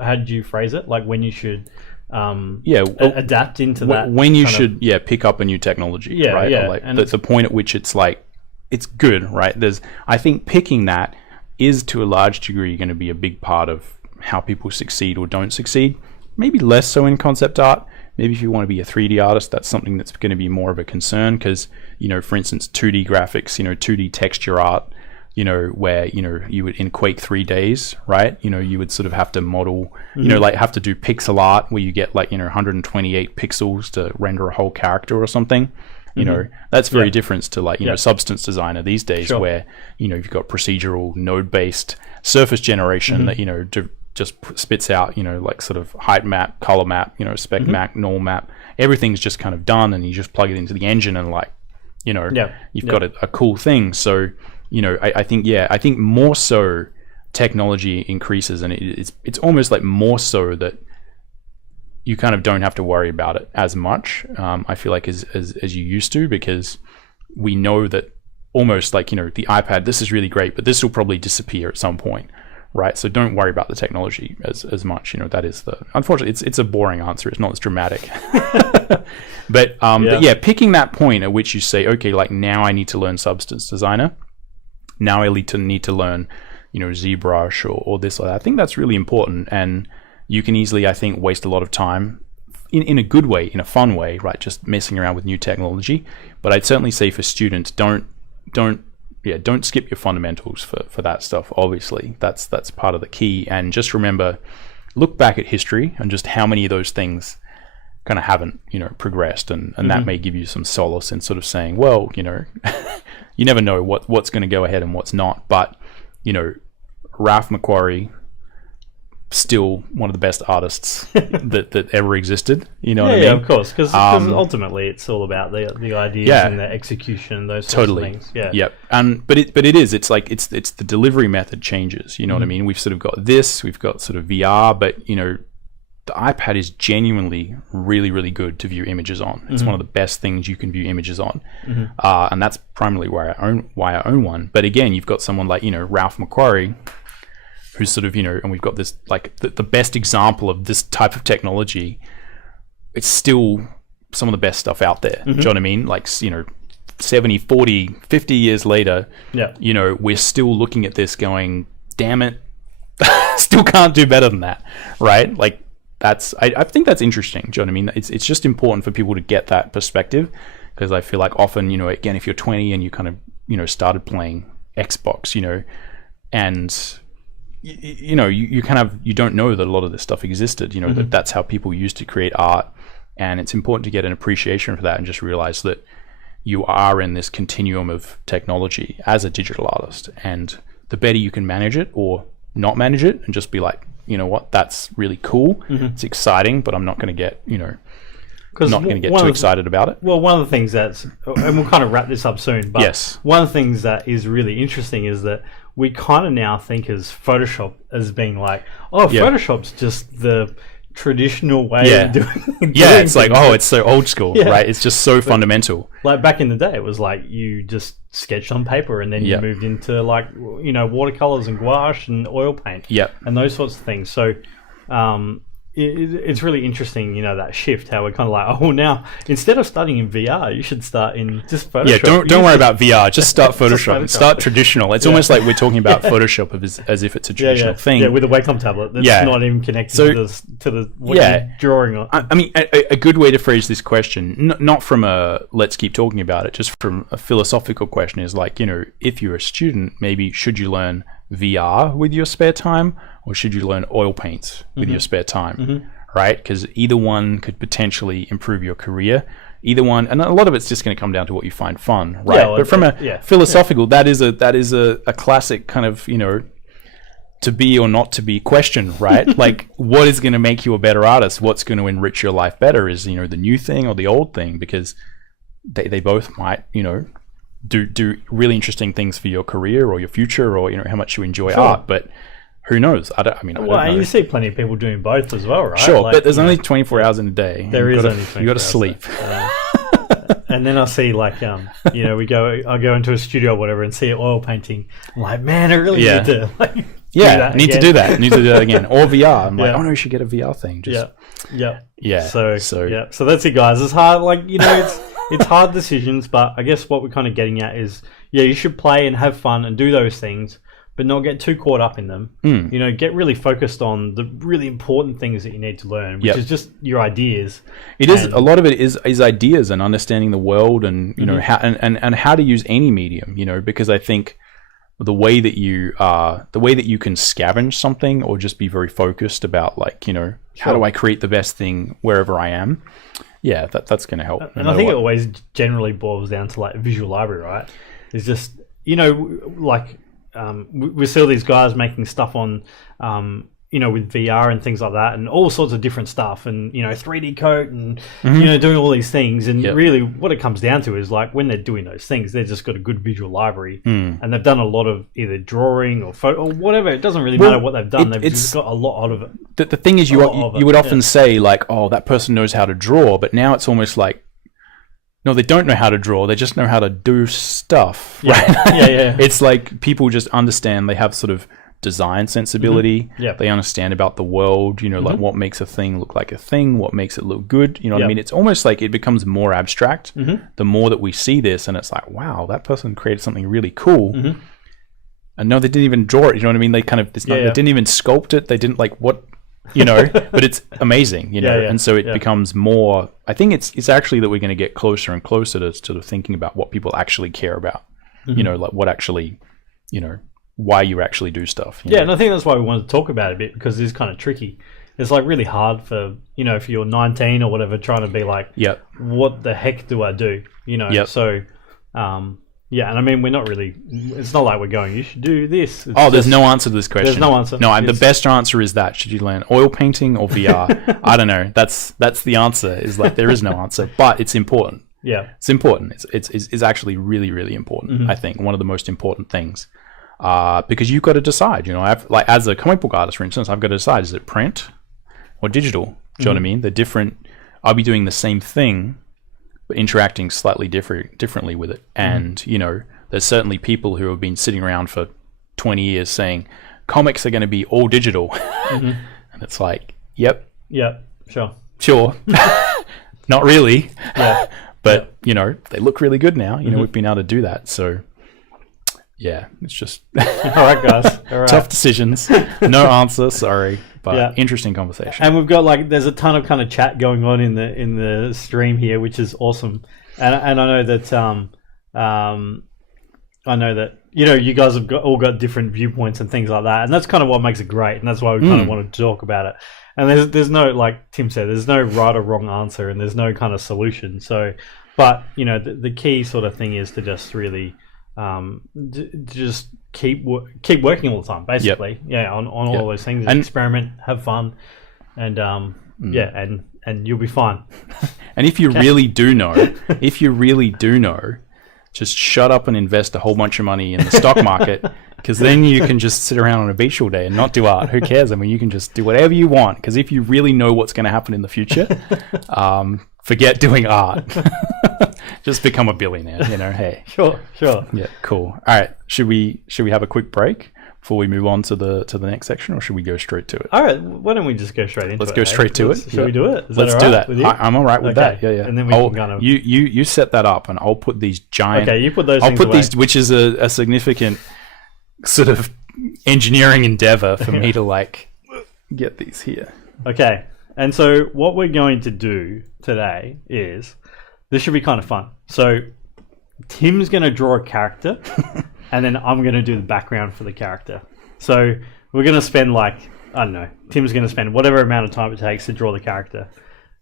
how did you phrase it? Like when you should adapt into that. When you should pick up a new technology, right? Or like and the point at which it's like, it's good, right? I think picking that is to a large degree going to be a big part of how people succeed or don't succeed. Maybe less so in concept art. Maybe if you want to be a 3D artist, that's something that's going to be more of a concern because, you know, for instance, 2D graphics, you know, 2D texture art, you know, where, you know, you would in Quake 3 days, right? You know, you would sort of have to model, you know, like have to do pixel art where you get like, you know, 128 pixels to render a whole character or something. You know, that's very different to like, you know, Substance Designer these days where, you know, you've got procedural node-based surface generation that, you know, just spits out, like sort of height map, color map, spec map, null map. Everything's just kind of done, and you just plug it into the engine, and like, you've got a cool thing. So, I think more so technology increases, and it's almost like more so that you kind of don't have to worry about it as much. I feel like as you used to, because we know that almost like, the iPad, this is really great, but this will probably disappear at some point. Right, so don't worry about the technology as much. That is unfortunately, it's a boring answer. It's not as dramatic. but picking that point at which you say, okay, like now I need to learn Substance Designer. Now I need to learn, ZBrush or this or that. I think that's really important, and you can easily, I think, waste a lot of time in a good way, in a fun way, right? Just messing around with new technology. But I'd certainly say for students, don't skip your fundamentals for that stuff. Obviously, that's part of the key. And just remember, look back at history and just how many of those things kind of haven't, progressed. And that may give you some solace in sort of saying, well, you never know what's going to go ahead and what's not. But, Ralph McQuarrie, still one of the best artists that ever existed. You know what I mean? Yeah, of course, because ultimately it's all about the ideas and the execution and those sorts of things. Yeah. Yep. But it is. It's like it's the delivery method changes. You know what I mean? We've sort of got this. We've got sort of VR, but the iPad is genuinely really, really good to view images on. It's one of the best things you can view images on, and that's primarily why I own one. But again, you've got someone like Ralph McQuarrie, who's sort of, and we've got this, like, the best example of this type of technology. It's still some of the best stuff out there. Do you know what I mean? Like, 70, 40, 50 years later, we're still looking at this going, damn it, still can't do better than that, right? Like, I think that's interesting. Do you know what I mean? It's just important for people to get that perspective, because I feel like often, again, if you're 20 and you kind of, started playing Xbox, and you kind of, you don't know that a lot of this stuff existed, that's how people used to create art. And it's important to get an appreciation for that and just realize that you are in this continuum of technology as a digital artist. And the better you can manage it or not manage it and just be like, you know what, that's really cool. It's exciting, but I'm not going to get, not going to get too excited about it. Well, one of the things and we'll kind of wrap this up soon, but yes, one of the things that is really interesting is that we kind of now think as Photoshop as being like, Photoshop's just the traditional way of doing it's like, it's so old school, right? It's just so fundamental. Like back in the day, it was like you just sketched on paper and then you moved into like, watercolors and gouache and oil paint and those sorts of things. So it's really interesting, that shift, how we're kind of like, now instead of starting in VR, you should start in just Photoshop. Yeah, don't worry about VR. Just start Photoshop. Start traditional. It's almost like we're talking about Photoshop as if it's a traditional thing. Yeah, with a Wacom tablet that's not even connected to the what you're drawing on. I mean, a good way to phrase this question, not from a let's keep talking about it, just from a philosophical question, is like, if you're a student, maybe should you learn VR with your spare time, or should you learn oil paints with your spare time, right? Because either one could potentially improve your career. Either one, and a lot of it's just going to come down to what you find fun, right? Yeah, well, but from a philosophical, that is a classic kind of, to be or not to be question, right? Like, what is going to make you a better artist? What's going to enrich your life better? Is, the new thing or the old thing? Because they both might, do really interesting things for your career or your future, or how much you enjoy art. But who knows? I don't know. You see plenty of people doing both as well, right? Sure, like, but there's only 24 hours in a day. There is only 24 hours. You got to sleep. And then I see like, I go into a studio or whatever and see an oil painting. I'm like, man, I really need to like, to do that. Need to do that again. Or VR. I'm like, no, we should get a VR thing. So that's it, guys. It's hard, like, it's hard decisions, but I guess what we're kind of getting at is, you should play and have fun and do those things, but not get too caught up in them. Get really focused on the really important things that you need to learn, which is just your ideas. A lot of it is ideas and understanding the world, and how and how to use any medium. Because I think the way that you can scavenge something or just be very focused about, like, how do I create the best thing wherever I am. Yeah, that's going to help. And I think it always generally boils down to like visual library, right? It's just, like, we see all these guys making stuff on, with VR and things like that, and all sorts of different stuff, and 3D coat, and doing all these things, and really what it comes down to is like when they're doing those things, they've just got a good visual library, and they've done a lot of either drawing or photo or whatever. It doesn't really matter what they've done. They've just got a lot out of it. The thing is, you would often say like, oh, that person knows how to draw, but now it's almost like, no, they don't know how to draw. They just know how to do stuff. Right? Yeah. It's like people just understand. They have sort of design sensibility. They understand about the world. Like what makes a thing look like a thing. What makes it look good. You know what I mean? It's almost like it becomes more abstract the more that we see this, and it's like, wow, that person created something really cool. And no, they didn't even draw it. You know what I mean? They kind of they didn't even sculpt it. They didn't like what. But it's amazing, and so it becomes more. I think it's actually that we're going to get closer and closer to sort of thinking about what people actually care about, like what actually, why you actually do stuff. And I think that's why we wanted to talk about it a bit, because it's kind of tricky. It's like really hard for, if you're 19 or whatever, trying to be like, what the heck do I do? So, and I mean, we're not really, it's not like we're going, you should do this. There's no answer to this question. There's no answer. No, the best answer is that. Should you learn oil painting or VR? I don't know. That's the answer, is like, there is no answer, but it's important. Yeah. It's important. It's actually really, really important, I think. One of the most important things. Because you've got to decide, I've, like, as a comic book artist, for instance, I've got to decide, is it print or digital? Do you know what I mean? They're different. I'll be doing the same thing, interacting slightly differently with it, and there's certainly people who have been sitting around for 20 years saying comics are going to be all digital, and it's like, sure. Not really, but they look really good now. We've been able to do that, so it's just all right, guys. All right. Tough decisions. No answer, sorry. But interesting conversation. And we've got there's a ton of kind of chat going on in the stream here, which is awesome. And I know that you guys have all got different viewpoints and things like that, and that's kind of what makes it great, and that's why we kind of wanted to talk about it. And there's no, like Tim said, there's no right or wrong answer, and there's no kind of solution. So, but the key sort of thing is to just really just keep working all the time, basically. On all those things, and experiment, have fun, and and you'll be fine. And if you really do know, just shut up and invest a whole bunch of money in the stock market, because then you can just sit around on a beach all day and not do art. Who cares? I mean, you can just do whatever you want, because if you really know what's going to happen in the future, forget doing art. Just become a billionaire, hey. Sure. Yeah, cool. All right. Should we have a quick break before we move on to the next section, or should we go straight to it? All right. Why don't we just go straight into it? Let's go straight to it. Shall we do it? Let's do that. I'm all right with that. Yeah. And then we can kind of... You set that up, and I'll put these giant... Okay, you put those things away. These, which is a significant sort of engineering endeavor for me to get these here. Okay. And so what we're going to do today is... This should be kind of fun. So Tim's going to draw a character, and then I'm going to do the background for the character. So we're going to spend Tim's going to spend whatever amount of time it takes to draw the character.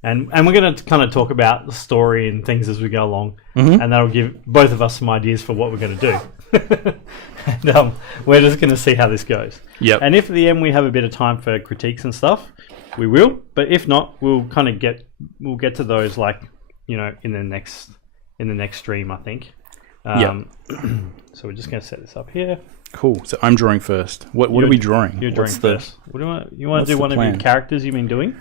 And we're going to kind of talk about the story and things as we go along. And that'll give both of us some ideas for what we're going to do. And we're just going to see how this goes. Yep. And if at the end we have a bit of time for critiques and stuff, we will. But if not, we'll kind of get to those in the next stream, I think. So we're just going to set this up here. Cool. So I'm drawing first. What are we drawing? You're drawing first. What do you want to do? One of your characters you've been doing?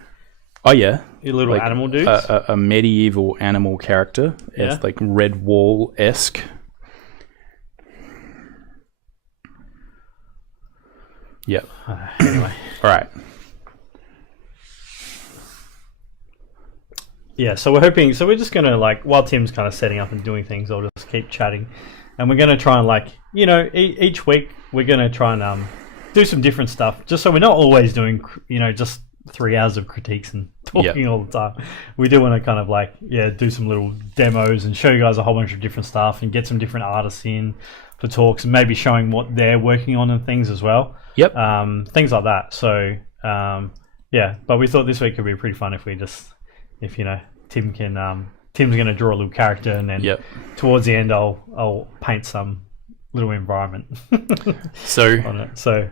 Oh yeah, your little animal dudes. A medieval animal character. Yeah. It's like Red Wall-esque. Yep. Anyway. All right. Yeah, so we're hoping... So we're just going to, while Tim's kind of setting up and doing things, I'll just keep chatting. And we're going to try and, each week, we're going to try and do some different stuff, just so we're not always doing, just 3 hours of critiques and talking all the time. We do want to kind of, do some little demos and show you guys a whole bunch of different stuff and get some different artists in for talks, and maybe showing what they're working on and things as well. Yep. Things like that. So, but we thought this week could be pretty fun if Tim can Tim's going to draw a little character, and then towards the end I'll paint some little environment. So on it. So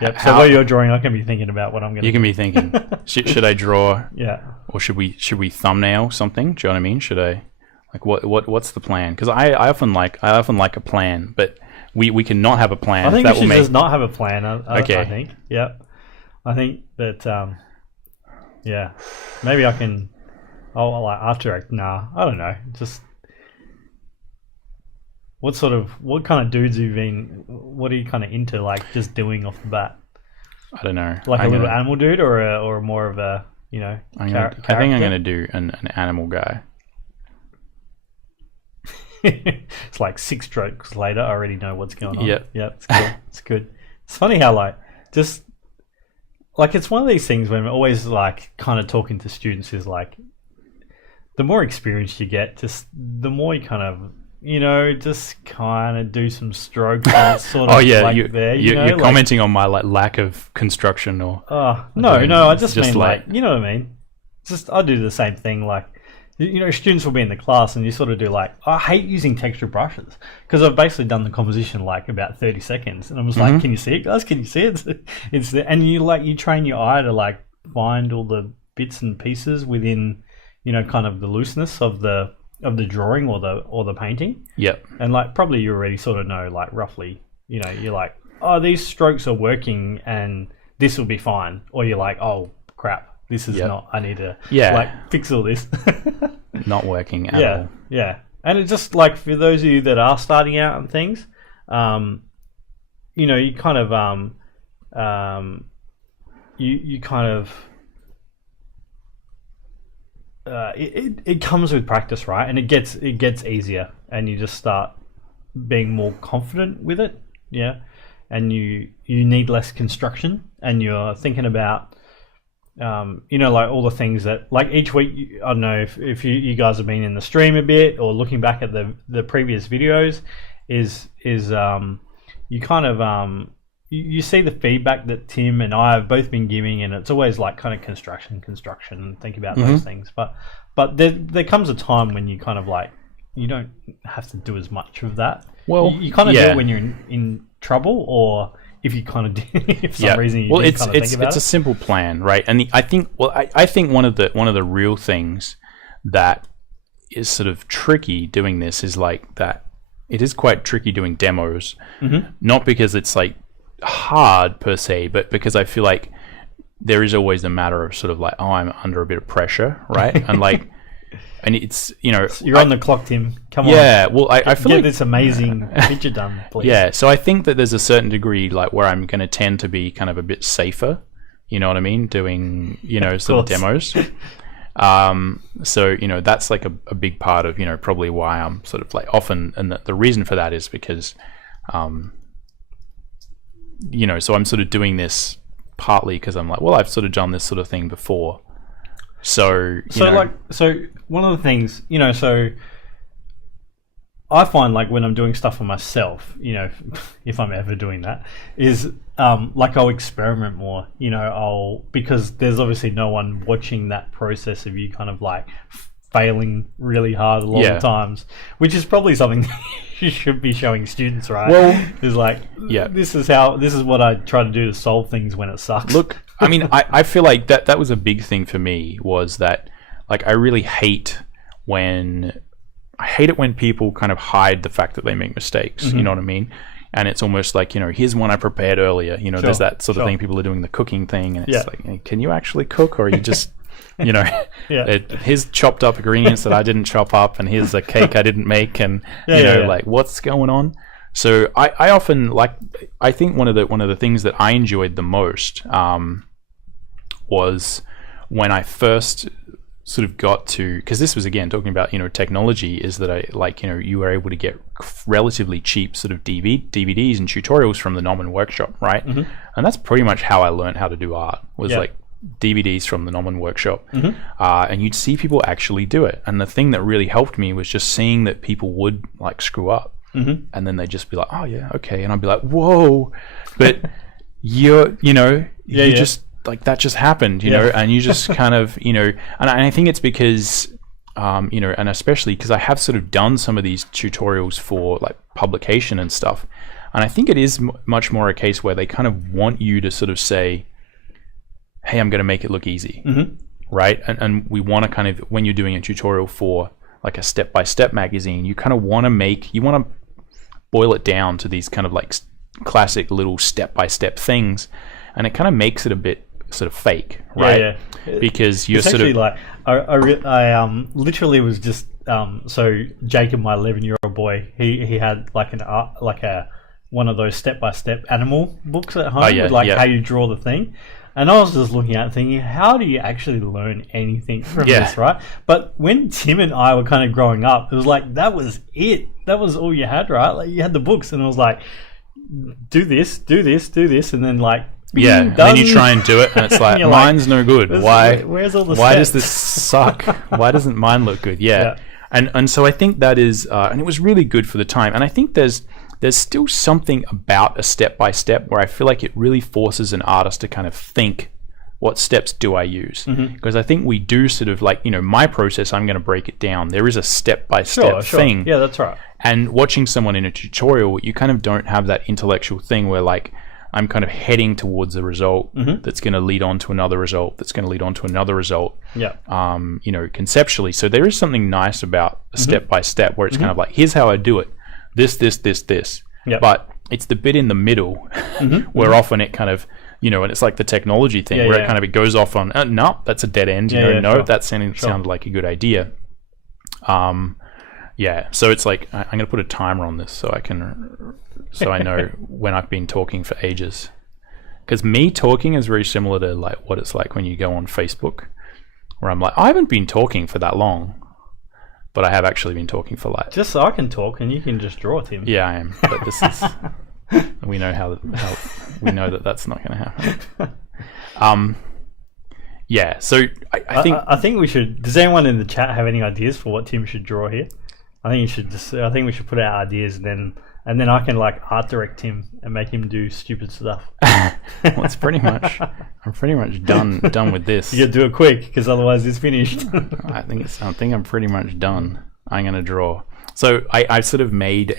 Yep. So while you're drawing, I can be thinking about what I'm going to. You can be thinking. Should I draw? Yeah. Or should we thumbnail something? Do you know what I mean? Should I, like, what's the plan? Because I often like a plan, but we can not have a plan. I think we should just not have a plan. Okay. I think. Yep. I think that. Yeah. Maybe I can. Oh, like art direct. Nah, I don't know. Just. What kind of dudes you've been? What are you kind of into? Like just doing off the bat? I don't know. Like a little animal dude, or more of a I think I'm gonna do an animal guy. It's like 6 strokes later, I already know what's going on. Yep. It's cool. It's good. It's funny how it's one of these things when we're always like kind of talking to students is like, the more experience you get, just the more you kind of. Just kind of do some strokes and it's sort of you're commenting on my lack of construction or... No, I just mean like, you know what I mean? Just, I do the same thing, like, students will be in the class and you sort of do like, I hate using texture brushes because I've basically done the composition like about 30 seconds and I'm just like, can you see it, guys? Can you see it? It's and you train your eye to like find all the bits and pieces within, kind of the looseness of the drawing or the painting. Yep. And like probably you already sort of know like roughly, you're like, oh, these strokes are working and this will be fine. Or you're like, oh crap, this is not, I need to like fix all this. Not working at all. Yeah. And it's just like for those of you that are starting out and things, you kind of you kind of it comes with practice, right? And it gets easier, and you just start being more confident with it, and you need less construction, and you're thinking about like all the things that, like each week, I don't know if you guys have been in the stream a bit or looking back at the previous videos, is you kind of you see the feedback that Tim and I have both been giving, and it's always like kind of construction, and think about those things. But there comes a time when you kind of like, you don't have to do as much of that. Well, you kind of do it when you're in trouble, or if you kind of do, if for some reason you kind of think about it. It's a simple plan, right? And I think one of the real things that is sort of tricky doing this is like that. It is quite tricky doing demos, not because it's like hard per se, but because I feel like there is always a matter of sort of like, oh, I'm under a bit of pressure, right? And like, and it's you're on the clock, Tim. Come on. Yeah, well, I feel like this amazing picture done, please. Yeah, so I think that there's a certain degree like where I'm going to tend to be kind of a bit safer. You know what I mean? Doing sort of demos. So that's like a big part of probably why I'm sort of like often, and the reason for that is because so I'm sort of doing this partly because I'm like, well, I've sort of done this sort of thing before. So one of the things, so I find like when I'm doing stuff for myself, if I'm ever doing that, is like I'll experiment more, because there's obviously no one watching that process of you kind of like failing really hard a lot of times, which is probably something you should be showing students, right? Well, is like, this is what I try to do to solve things when it sucks. Look, I mean, I feel like that was a big thing for me, was that like I really hate it when people kind of hide the fact that they make mistakes. You know what I mean? And it's almost like, here's one I prepared earlier. There's that sort of thing. People are doing the cooking thing, and it's like, hey, can you actually cook, or are you just here's chopped up ingredients that I didn't chop up, and here's a cake I didn't make, and like, what's going on? So I often I think one of the things that I enjoyed the most was when I first sort of got to, because this was again talking about technology, is that I like you were able to get relatively cheap sort of DVDs and tutorials from the Norman Workshop, right? And that's pretty much how I learned how to do art, was like DVDs from the Norman Workshop. And you'd see people actually do it, and the thing that really helped me was just seeing that people would like screw up, and then they'd just be like, oh yeah, okay, and I'd be like, whoa, but you just like, that just happened, you know, and you just kind of, and I think it's because, and especially because I have sort of done some of these tutorials for like publication and stuff, And I think it is much more a case where they kind of want you to sort of say, hey, I'm going to make it look easy, right? And we want to kind of, when you're doing a tutorial for like a step-by-step magazine, you kind of want to boil it down to these kind of like classic little step-by-step things, and it kind of makes it a bit sort of fake, right? Yeah. Because you're it's sort actually of like I literally was just so Jacob, my 11-year-old boy, he had like one of those step-by-step animal books at home with how you draw the thing. And I was just looking at it thinking, how do you actually learn anything from this, right? But when Tim and I were kind of growing up, it was like, that was it. That was all you had, right? Like you had the books and it was like, do this, and then like, and then you try and do it and it's like, mine's no good. Where's all the Why steps? does this suck? Why doesn't mine look good? Yeah. And so I think that is, and it was really good for the time. And I think there's still something about a step-by-step where I feel like it really forces an artist to kind of think, what steps do I use? Because I think we do sort of like, my process, I'm going to break it down. There is a step-by-step thing. Yeah, that's right. And watching someone in a tutorial, you kind of don't have that intellectual thing where like, I'm kind of heading towards a result that's going to lead on to another result, that's going to lead on to another result, conceptually. So there is something nice about a step-by-step where it's kind of like, here's how I do it. This. Yep. But it's the bit in the middle where often it kind of, and it's like the technology thing where it goes off on, no, that's a dead end. That sounded like a good idea. So it's like, I'm going to put a timer on this so I know when I've been talking for ages. Because me talking is very similar to like what it's like when you go on Facebook, where I'm like, I haven't been talking for that long. But I have actually been talking for like... Just so I can talk and you can just draw, Tim. Yeah, I am. But this is... we know how we know that's not going to happen. So I think... I think we should... Does anyone in the chat have any ideas for what Tim should draw here? I think we should put out ideas and then I can like art direct him and make him do stupid stuff. Well, it's pretty much... I'm pretty much done with this. You gotta do it quick because otherwise it's finished. I think I'm pretty much done. I'm gonna draw. So I sort of made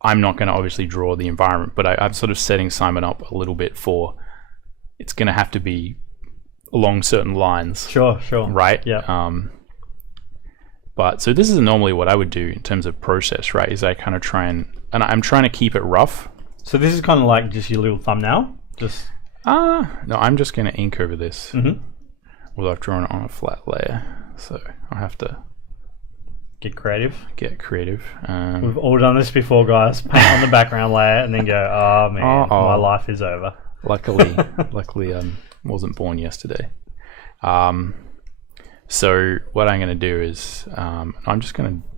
I'm not gonna obviously draw the environment, but I'm sort of setting Simon up a little bit for. It's gonna have to be along certain lines. Sure. Right. Yeah. But so this is normally what I would do in terms of process, right? Is I kind of and I'm trying to keep it rough. So this is kind of like just your little thumbnail, No, I'm just going to ink over this. Well, I've drawn it on a flat layer, so I'll have to get creative. We've all done this before, guys. Paint on the background layer and then go, oh man, my life is over. Luckily, I wasn't born yesterday. So what I'm going to do is I'm just going to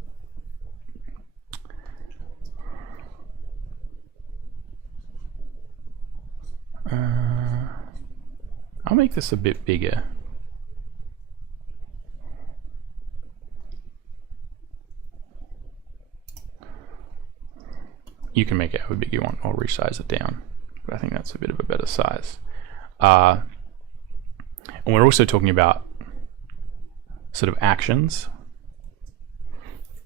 I'll make this a bit bigger. You can make it however big you want or resize it down, but I think that's a bit of a better size. And we're also talking about sort of actions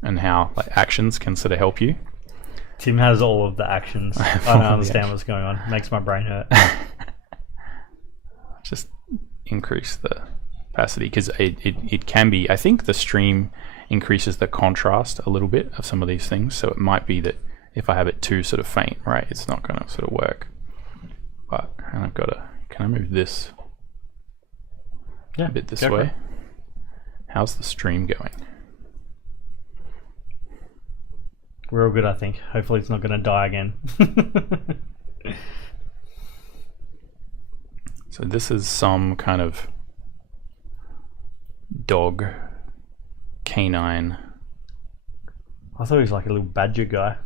and how like actions can sort of help you. Tim has all of the actions. I don't understand what's going on. It makes my brain hurt. Just increase the opacity because it can be, I think the stream increases the contrast a little bit of some of these things, so it might be that if I have it too sort of faint, right, it's not going to sort of work. But and I've got to, can I move this a bit this way? How's the stream going? We're all good, I think. Hopefully it's not going to die again. So this is some kind of dog, canine. I thought he was like a little badger guy.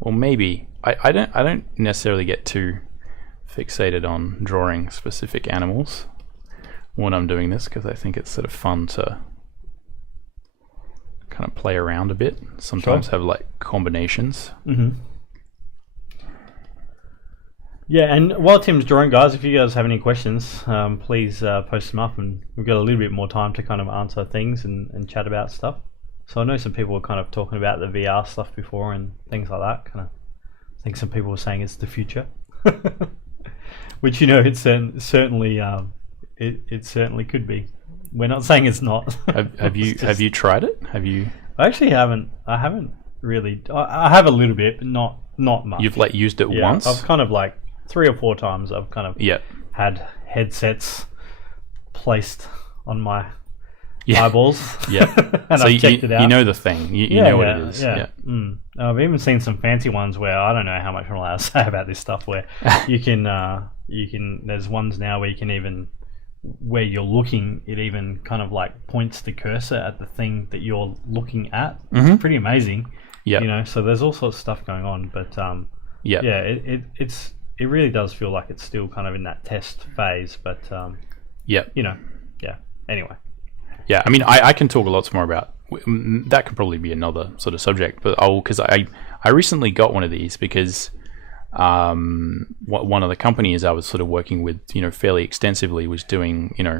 Well, maybe. I don't necessarily get too fixated on drawing specific animals when I'm doing this because I think it's sort of fun to kind of play around a bit. Sometimes have like combinations. Yeah, and while Tim's drawing, guys, if you guys have any questions, please post them up, and we've got a little bit more time to kind of answer things and chat about stuff. So I know some people were kind of talking about the VR stuff before and things like that. Kind of, I think some people were saying it's the future, which it's certainly it certainly could be. We're not saying it's not. Have you tried it? Have you? I actually haven't. I haven't really. I have a little bit, but not much. You've used it once? I've kind of 3 or 4 times. I've kind of had headsets placed on my eyeballs. Yeah. And so I've checked it out. You know the thing. You know what it is. Yeah. I've even seen some fancy ones where I don't know how much I'm allowed to say about this stuff. Where you can. There's ones now where you can even. Where you're looking, it even kind of points the cursor at the thing that you're looking at. Mm-hmm. It's pretty amazing. Yeah. So there's all sorts of stuff going on, but it really does feel like it's still kind of in that test phase. But anyway. Yeah, I mean, I can talk lots more about that. Could probably be another sort of subject, but because I recently got one of these because. One of the companies I was sort of working with, fairly extensively was doing, a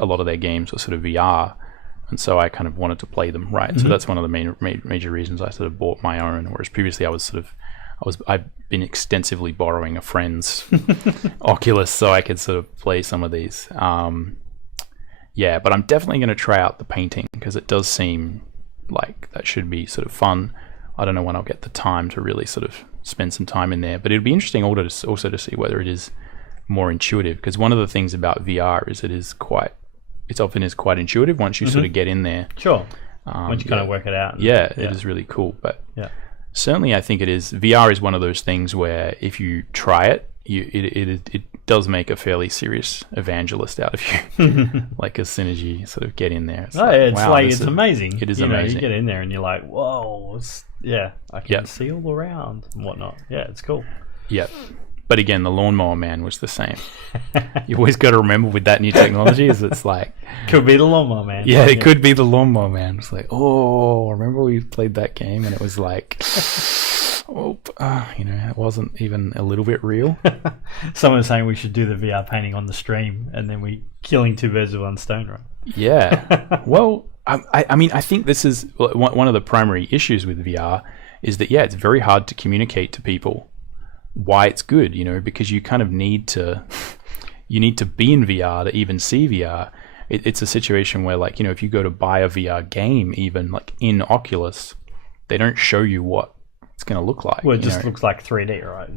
lot of their games were sort of VR, and so I kind of wanted to play them, right? Mm-hmm. So that's one of the major reasons I sort of bought my own. Whereas previously I've been extensively borrowing a friend's Oculus so I could sort of play some of these. But I'm definitely going to try out the painting because it does seem like that should be sort of fun. I don't know when I'll get the time to really sort of spend some time in there, but it'd be interesting also to see whether it is more intuitive, because one of the things about VR is it often is quite intuitive once you sort of get in there. Sure. Once you kind of work it out. It is really cool, but certainly I think it is. VR is one of those things where if you try it, it does make a fairly serious evangelist out of you. As soon as you sort of get in there, it's amazing. It is amazing. You get in there and you're like, whoa, I can see all around and whatnot. Yeah, it's cool. Yeah. But again, the Lawnmower Man was the same. You always got to remember with that new technology is it's could be the Lawnmower Man. Yeah, it could be the Lawnmower Man. It's remember we played that game and it was it wasn't even a little bit real. Someone was saying we should do the VR painting on the stream and then we killing 2 birds with 1 stone, right? Yeah. Well, I mean, I think this is one of the primary issues with VR is that, it's very hard to communicate to people why it's good, because you kind of need to be in VR to even see VR. It's a situation where, if you go to buy a VR game, even in Oculus, they don't show you what it's going to look like. Well, it just looks like 3D, right?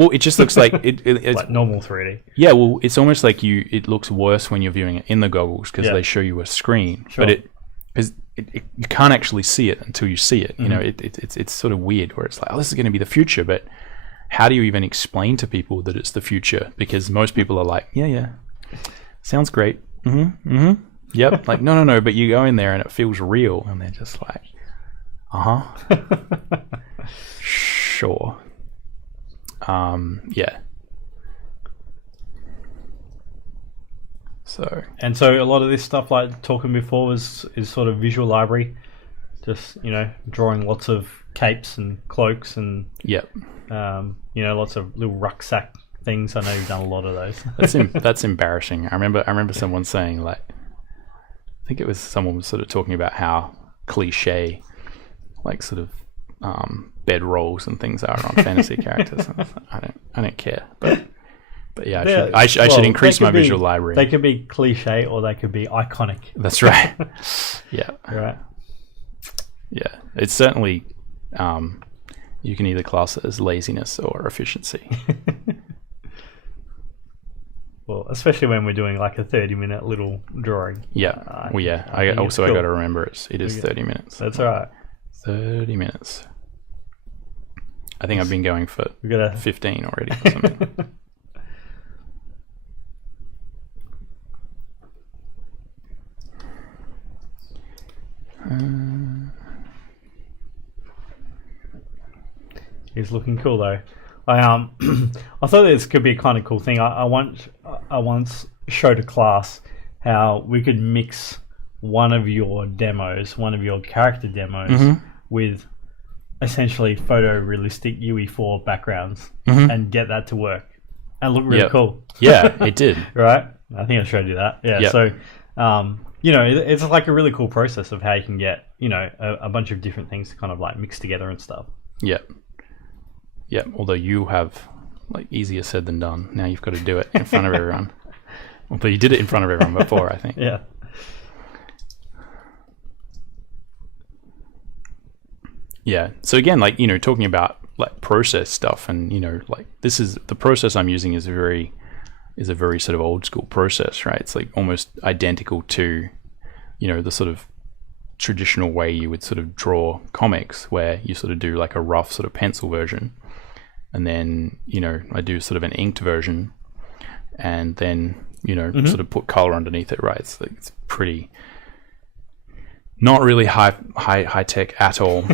Well, it just looks like it's like normal 3D. Yeah, well, it's almost like it looks worse when you're viewing it in the goggles because they show you a screen, sure. But you can't actually see it until you see it. It's sort of weird where it's like, this is going to be the future, but how do you even explain to people that it's the future? Because most people are like, yeah, sounds great. Yep. No, but you go in there and it feels real, and they're just like, sure. Yeah. So a lot of this stuff, like talking before, is sort of visual library, just drawing lots of capes and cloaks and lots of little rucksack things. I know you've done a lot of those. That's embarrassing. I remember someone saying, I think it was someone was sort of talking about how cliche sort of bed rolls and things are on fantasy characters. I don't care, but yeah, I should increase my visual library. They could be cliche or they could be iconic. That's right. Yeah. Right. Yeah, it's certainly you can either class it as laziness or efficiency. Well, especially when we're doing a 30-minute little drawing. Yeah. I got to remember it is 30 minutes. That's all right. 30 minutes. I think I've been going for 15 already or something. He's looking cool though. I thought this could be a kind of cool thing. I once showed a class how we could mix one of your character demos with essentially photorealistic UE4 backgrounds and get that to work and look really cool. Yeah, it did. Right? I think I showed you that. Yeah. Yep. So it's like a really cool process of how you can get, a bunch of different things to kind of like mix together and stuff. Yeah. Yeah. Although you have like easier said than done. Now you've got to do it in front of everyone. But you did it in front of everyone before, I think. Yeah. Yeah. So again, like, talking about like process stuff, and like this is the process I'm using is a very sort of old school process, right? It's like almost identical to, the sort of traditional way you would sort of draw comics, where you sort of do like a rough sort of pencil version, and then I do sort of an inked version, and then sort of put color underneath it, right? It's like, it's pretty not really high tech at all.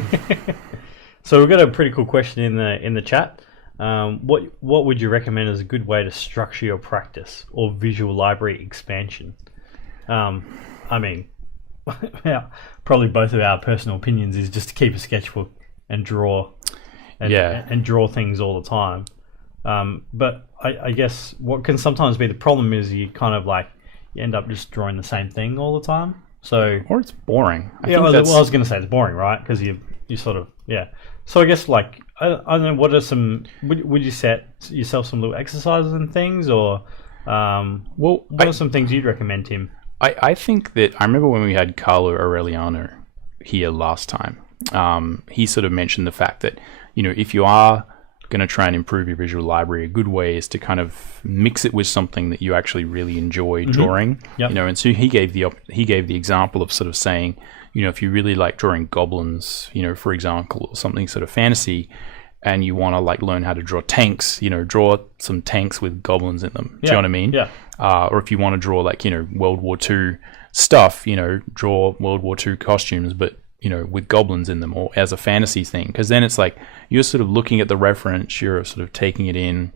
So we've got a pretty cool question in the chat. What would you recommend as a good way to structure your practice or visual library expansion? I mean, probably both of our personal opinions is just to keep a sketchbook and draw, and draw things all the time. But I guess what can sometimes be the problem is you kind of like you end up just drawing the same thing all the time. So or it's boring. I was going to say it's boring, right? Because you sort of So I guess like I don't know, what are some? Would you set yourself some little exercises and things, or what are some things you'd recommend, Tim? I think that I remember when we had Carlo Aureliano here last time. He sort of mentioned the fact that if you are going to try and improve your visual library, a good way is to kind of mix it with something that you actually really enjoy drawing. Yep. And so he gave the example of sort of saying, if you really like drawing goblins, for example, or something sort of fantasy, and you want to like learn how to draw tanks, draw some tanks with goblins in them. Do you know what I mean? Yeah. Or if you want to draw like, World War II stuff, draw World War II costumes, but with goblins in them, or as a fantasy thing, because then it's like you're sort of looking at the reference, you're sort of taking it in,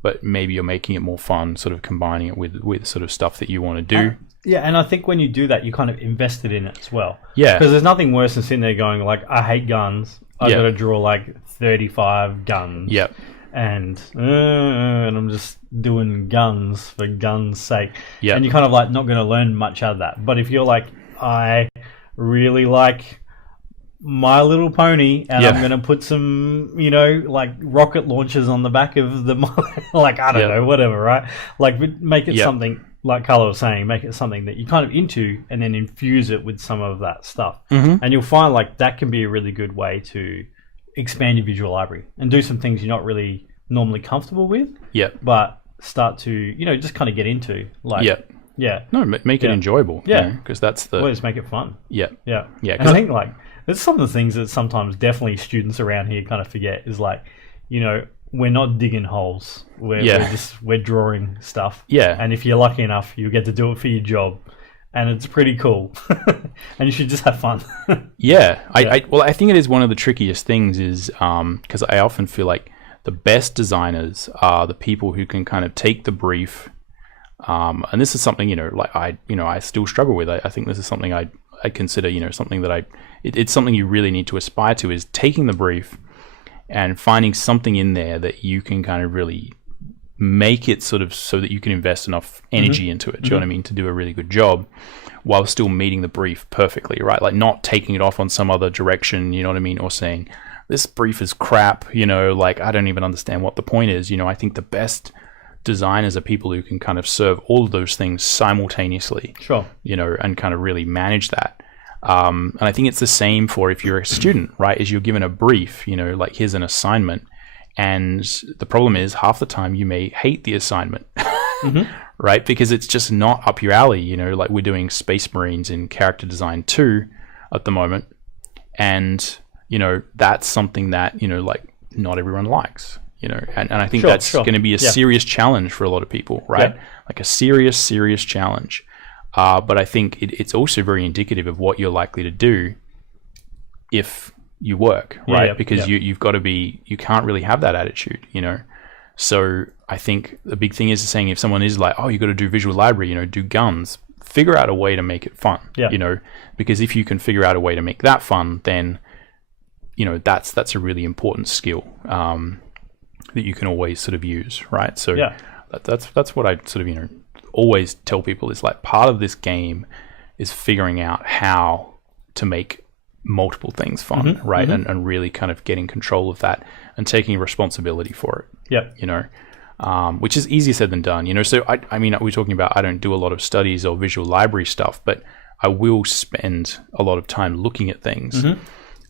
but maybe you're making it more fun, sort of combining it with sort of stuff that you want to do. And I think when you do that, you kind of invested in it as well. Yeah. Because there's nothing worse than sitting there going like, I hate guns. I've got to draw like 35 guns. Yep. And I'm just doing guns for guns' sake. Yep. And you're kind of like not going to learn much out of that. But if you're like, I really like My Little Pony, and I'm going to put some, like rocket launchers on the back of the, like, I don't know, whatever, right? Like, make it something, like Carlo was saying, make it something that you kind of into, and then infuse it with some of that stuff. Mm-hmm. And you'll find, like, that can be a really good way to expand your visual library and do some things you're not really normally comfortable with, but start to, just kind of get into, like, no, make it enjoyable, because that's the... Well, just make it fun. Yeah. And I think, like, there's some of the things that sometimes definitely students around here kind of forget is like, we're not digging holes. We're drawing stuff. Yeah. And if you're lucky enough, you get to do it for your job, and it's pretty cool. And you should just have fun. I think it is one of the trickiest things is because I often feel like the best designers are the people who can kind of take the brief. And this is something, I still struggle with. I think this is something I consider, something that it's something you really need to aspire to, is taking the brief and finding something in there that you can kind of really make it sort of so that you can invest enough energy into it, do you know what I mean, to do a really good job while still meeting the brief perfectly, right? Like not taking it off on some other direction, you know what I mean, or saying, this brief is crap, like I don't even understand what the point is. I think the best designers are people who can kind of serve all of those things simultaneously. Sure. And kind of really manage that. And I think it's the same for if you're a student, right? As you're given a brief, like here's an assignment. And the problem is half the time you may hate the assignment, right? Because it's just not up your alley, like we're doing Space Marines in Character Design 2 at the moment. And, that's something that, like not everyone likes. And I think that's going to be a serious challenge for a lot of people, right? Like a serious challenge. But I think it's also very indicative of what you're likely to do if you work, right? Because you've got to you can't really have that attitude, So I think the big thing is saying if someone is like, oh, you got to do visual library, do guns, figure out a way to make it fun, because if you can figure out a way to make that fun, then, that's a really important skill. That you can always sort of use, right? So that's what I sort of always tell people is like part of this game is figuring out how to make multiple things fun, right? And really kind of getting control of that and taking responsibility for it. Yep. You know, which is easier said than done, you know? So I mean, we're talking about, I don't do a lot of studies or visual library stuff, but I will spend a lot of time looking at things.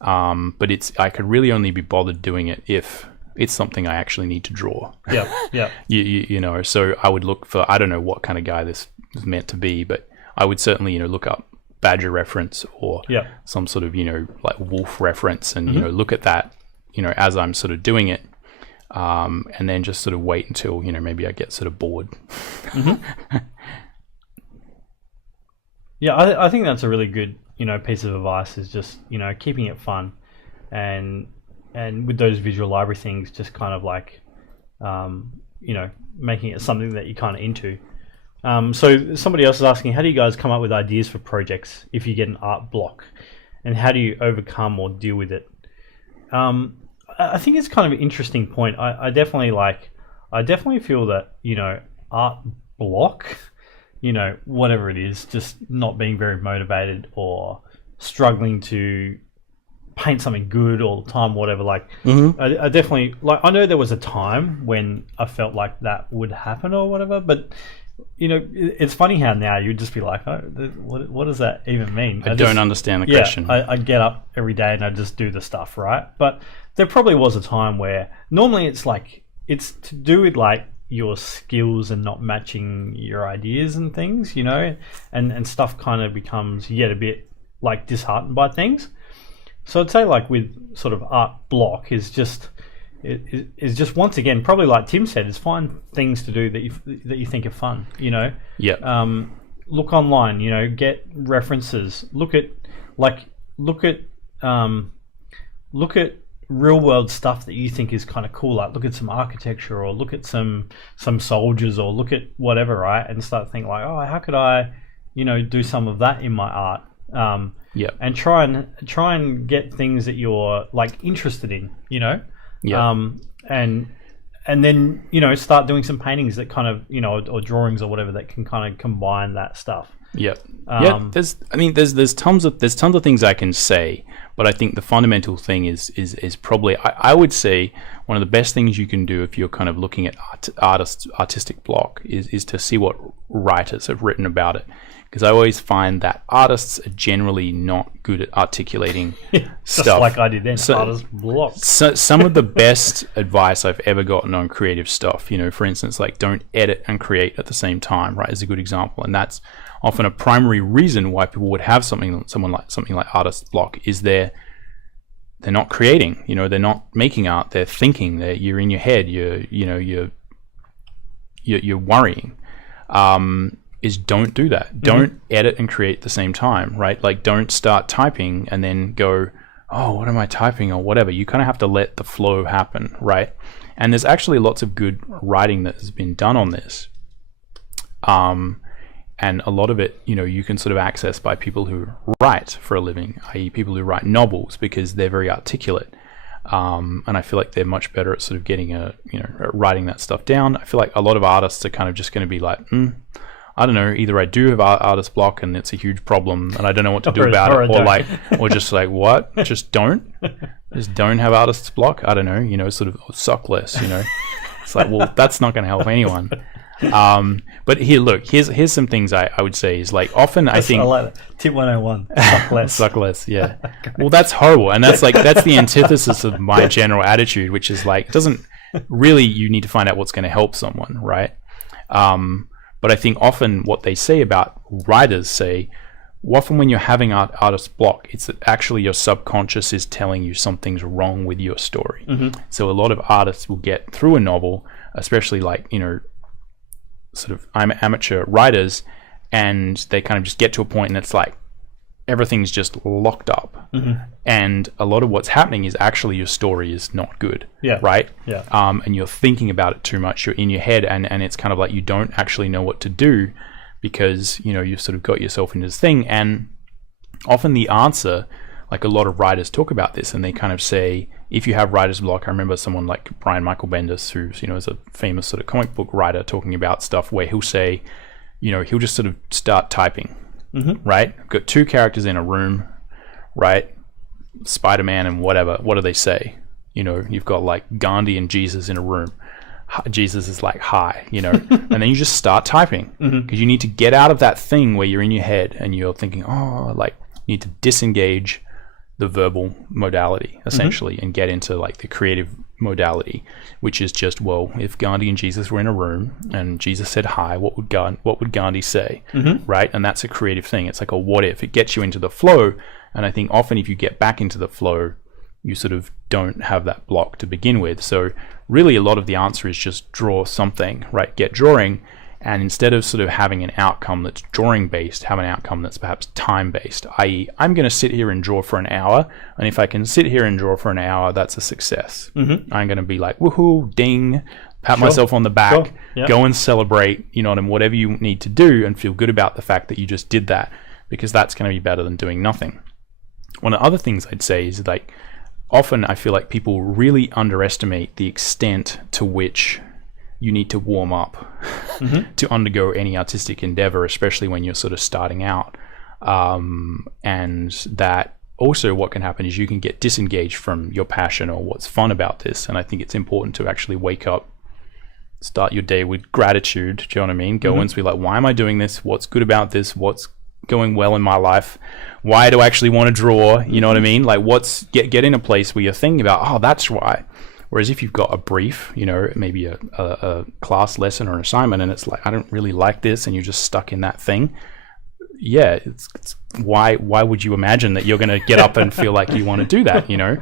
But I could really only be bothered doing it if it's something I actually need to draw. Yeah. You know, so I would look for, I don't know what kind of guy this is meant to be, but I would certainly, you know, look up Badger reference or some sort of, you know, like wolf reference and, you know, look at that, you know, as I'm sort of doing it. And then just sort of wait until, you know, maybe I get sort of bored. Yeah, I think that's a really good, you know, piece of advice is just, you know, keeping it fun and with those visual library things, just kind of like, you know, making it something that you're kind of into. So somebody else is asking, how do you guys come up with ideas for projects if you get an art block? And how do you overcome or deal with it? I think it's kind of an interesting point. I definitely feel that, you know, art block, you know, whatever it is, just not being very motivated or struggling to paint something good all the time, whatever. Like, I definitely, like, I know there was a time when I felt like that would happen or whatever, but, you know, it's funny how now you'd just be like, oh, what does that even mean? I don't understand the question. I get up every day and I just do the stuff, right? But there probably was a time where normally it's like, it's to do with like your skills and not matching your ideas and things, you know, and stuff kind of becomes yet a bit like disheartened by things. So I'd say like with sort of art block is just once again, probably like Tim said, is find things to do that you think are fun, you know. Yeah. Look online, you know, get references. Look at real world stuff that you think is kind of cool. Like look at some architecture or look at some soldiers or look at whatever, right? And start thinking like, oh, how could I, you know, do some of that in my art? And try and get things that you're like interested in, you know. And then, you know, start doing some paintings that kind of, you know, or drawings or whatever that can kind of combine that stuff. There's tons of things I can say, but I think the fundamental thing is probably, I would say one of the best things you can do if you're kind of looking at artistic block is to see what writers have written about it. Because I always find that artists are generally not good at articulating stuff. Just like I did then, artist block. So some of the best advice I've ever gotten on creative stuff, you know, for instance, like don't edit and create at the same time, right, is a good example. And that's often a primary reason why people would have something like artist block is they're not creating, you know, they're not making art, they're thinking, you're in your head, you're worrying. Is don't do that. Don't edit and create at the same time, right? Like don't start typing and then go, oh, what am I typing or whatever. You kind of have to let the flow happen, right? And there's actually lots of good writing that has been done on this. And a lot of it, you know, you can sort of access by people who write for a living, i.e. people who write novels because they're very articulate. And I feel like they're much better at sort of getting writing that stuff down. I feel like a lot of artists are kind of just going to be like, I don't know, either I do have artist block and it's a huge problem and I don't know what to do about it, or just like, what? Just don't have artist's block? I don't know, you know, sort of suck less, you know. It's like, well, that's not going to help anyone. But here's some things I would say is like often I think... I like it. Tip 101, suck less. Suck less, yeah. Well, that's horrible. And that's the antithesis of my general attitude, which is like, doesn't really, you need to find out what's going to help someone, right? But I think often what they say about writers say, often when you're having artist block, it's that actually your subconscious is telling you something's wrong with your story. So a lot of artists will get through a novel, especially like, you know, sort of amateur writers, and they kind of just get to a point and it's like everything's just locked up. And a lot of what's happening is actually your story is not good, right? And you're thinking about it too much, you're in your head, and it's kind of like you don't actually know what to do because, you know, you've sort of got yourself into this thing. And often the answer, like a lot of writers talk about this and they kind of say, if you have writer's block, I remember someone like Brian Michael Bendis, who's, you know, is a famous sort of comic book writer, talking about stuff where he'll say, you know, he'll just sort of start typing right? I've got two characters in a room, right? Spider-Man and whatever. What do they say? You know, you've got like Gandhi and Jesus in a room. Jesus is like, hi, you know, and then you just start typing because you need to get out of that thing where you're in your head and you're thinking, oh, like you need to disengage the verbal modality essentially and get into like the creative modality, which is just, well, if Gandhi and Jesus were in a room and Jesus said hi, what would Gandhi say, right? And that's a creative thing. It's like a what if. It gets you into the flow, and I think often if you get back into the flow, you sort of don't have that block to begin with. So really a lot of the answer is just draw something, right? Get drawing, and instead of sort of having an outcome that's drawing based, have an outcome that's perhaps time based, i.e. I'm going to sit here and draw for an hour, and if I can sit here and draw for an hour, that's a success. I'm going to be like, woohoo, ding, pat myself on the back, go and celebrate, you know, and whatever you need to do, and feel good about the fact that you just did that, because that's going to be better than doing nothing. One of the other things I'd say is like, often I feel like people really underestimate the extent to which you need to warm up to undergo any artistic endeavor, especially when you're sort of starting out. And that also what can happen is you can get disengaged from your passion or what's fun about this. And I think it's important to actually wake up, start your day with gratitude. Do you know what I mean? Go and be like, why am I doing this? What's good about this? What's going well in my life? Why do I actually want to draw? You know what I mean? Like get in a place where you're thinking about, oh, that's why. Whereas if you've got a brief, you know, maybe a class lesson or an assignment, and it's like, I don't really like this, and you're just stuck in that thing. Yeah, it's why would you imagine that you're going to get up and feel like you want to do that? You know,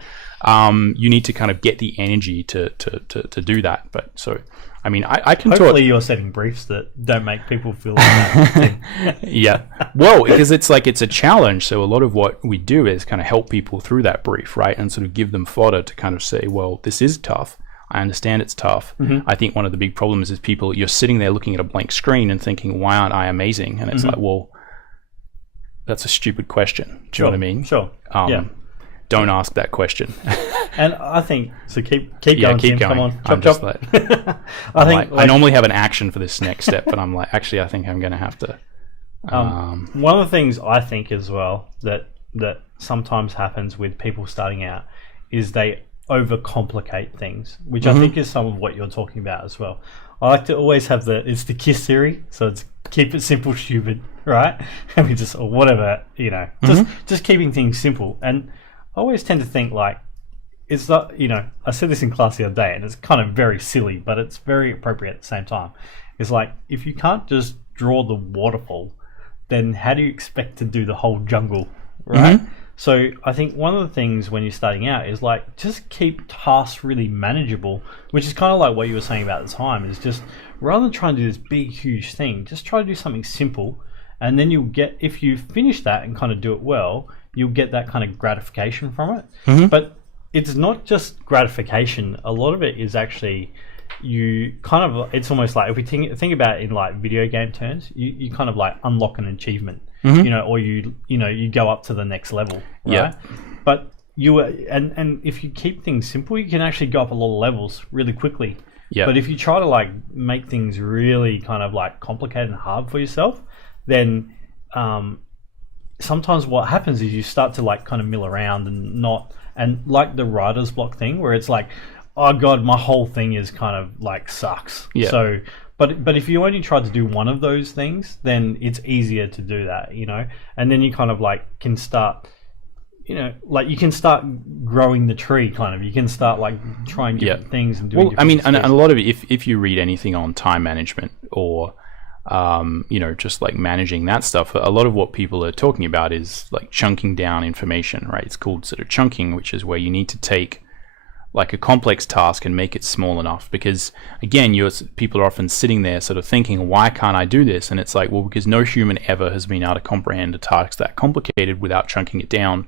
you need to kind of get the energy to do that. But so, I mean, I can hopefully you're setting briefs that don't make people feel like that. Yeah, well, because it's like it's a challenge. So a lot of what we do is kind of help people through that brief, right, and sort of give them fodder to kind of say, well, this is tough. I understand it's tough. I think one of the big problems is people, you're sitting there looking at a blank screen and thinking, why aren't I amazing? And it's like, well, that's a stupid question. Do you know what I mean? Sure. Don't ask that question. And I think so. Keep going. Keep Tim. going. Come on. Chop. Like, I think I normally have an action for this next step, but I'm like, actually, I think I'm going to have to. One of the things I think as well that sometimes happens with people starting out is they overcomplicate things, which I think is some of what you're talking about as well. I like to always have it's the KISS theory, so it's keep it simple, stupid, right? I mean, just or whatever, you know, just keeping things simple. And I always tend to think like, it's not, you know, I said this in class the other day, and it's kind of very silly, but it's very appropriate at the same time. It's like, if you can't just draw the waterfall, then how do you expect to do the whole jungle, right? So I think one of the things when you're starting out is like, just keep tasks really manageable, which is kind of like what you were saying about the time, is just rather than trying to do this big, huge thing, just try to do something simple. And then you'll get, if you finish that and kind of do it well, you'll get that kind of gratification from it. But it's not just gratification. A lot of it is actually, you kind of, it's almost like, if we think about it in like video game terms, you kind of like unlock an achievement, you know, or you go up to the next level, right? But and if you keep things simple, you can actually go up a lot of levels really quickly. But if you try to like make things really kind of like complicated and hard for yourself, then sometimes what happens is you start to like kind of mill around and like the writer's block thing, where it's like, oh god, my whole thing is kind of like sucks. So but if you only try to do one of those things, then it's easier to do that, you know, and then you kind of like can start, you know, like you can start growing the tree, kind of. You can start like trying different things and doing. Well, I mean, and a lot of it, if you read anything on time management or you know, just like managing that stuff, a lot of what people are talking about is like chunking down information, right? It's called sort of chunking, which is where you need to take like a complex task and make it small enough, because again, people are often sitting there sort of thinking, why can't I do this? And it's like, well, because no human ever has been able to comprehend a task that complicated without chunking it down.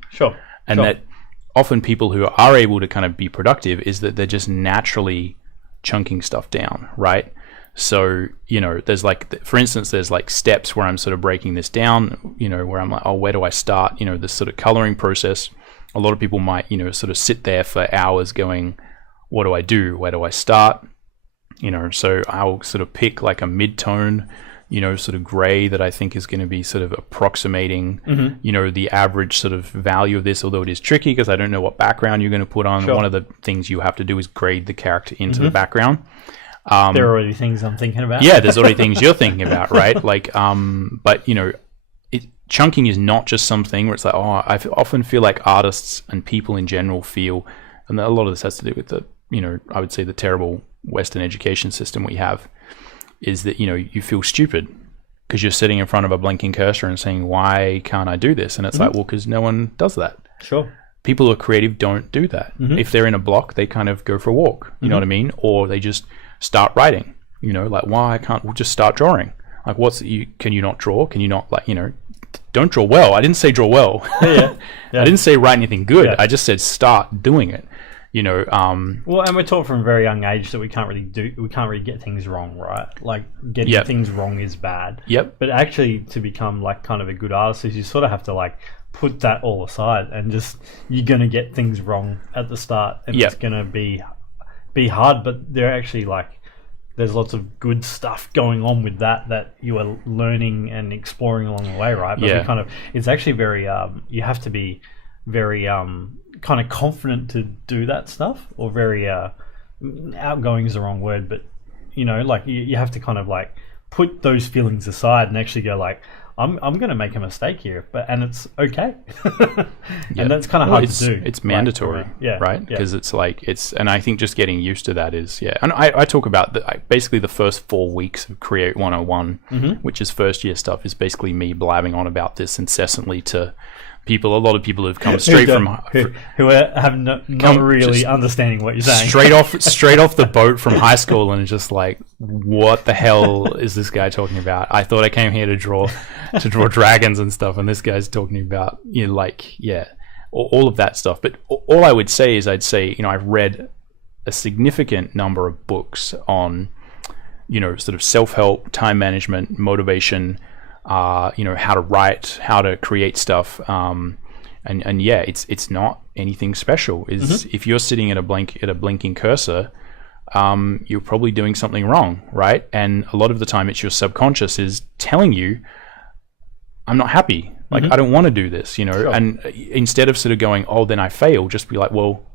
And that often people who are able to kind of be productive is that they're just naturally chunking stuff down, right? So, you know, there's like, for instance, there's like steps where I'm sort of breaking this down, you know, where I'm like, oh, where do I start? You know, this sort of coloring process. A lot of people might, you know, sort of sit there for hours going, what do I do? Where do I start? You know, so I'll sort of pick like a mid-tone, sort of gray that I think is going to be sort of approximating, the average sort of value of this, although it is tricky because I don't know what background you're going to put on. Sure. One of the things you have to do is grade the character into the background. There are already things I'm thinking about. Yeah, there's already things you're thinking about, right? Like, but chunking is not just something where it's like, I often feel like artists and people in general feel, and a lot of this has to do with the, I would say the terrible Western education system we have, is that, you feel stupid because you're sitting in front of a blinking cursor and saying, why can't I do this? And it's like, well, because no one does that. Sure. People who are creative don't do that. If they're in a block, they kind of go for a walk, you know what I mean? Or they just start writing, like, why can't we just start drawing? Like, can you not draw? Can you not, like, don't draw well. I didn't say draw well. Yeah. I didn't say write anything good. Yeah. I just said start doing it. Well, and we're taught from a very young age that we can't really get things wrong, right? Like, getting things wrong is bad. Yep. But actually, to become like kind of a good artist, is you sort of have to like put that all aside and just, you're gonna get things wrong at the start, and it's gonna be hard. But they're actually like, there's lots of good stuff going on with that you are learning and exploring along the way, right? But it's actually very you have to be very kind of confident to do that stuff, or very outgoing is the wrong word, but like you have to kind of like put those feelings aside and actually go like, I'm going to make a mistake here, and it's okay. And that's kind of hard to do. It's mandatory, right? Because it's like, and I think just getting used to that is, and I talk about basically the first 4 weeks of Create 101, which is first year stuff, is basically me blabbing on about this incessantly to people. A lot of people who've come straight who have not really understanding what you're saying. straight off the boat from high school, and just like, what the hell is this guy talking about? I thought I came here to draw dragons and stuff, and this guy's talking about all of that stuff. But all I would say is, I've read a significant number of books on sort of self-help, time management, motivation, how to write, how to create stuff, it's not anything special. If you're sitting at a blinking cursor, you're probably doing something wrong, right? And a lot of the time, it's your subconscious is telling you, I'm not happy. Like, I don't want to do this, Sure. And instead of sort of going, oh, then I fail, just be like, well,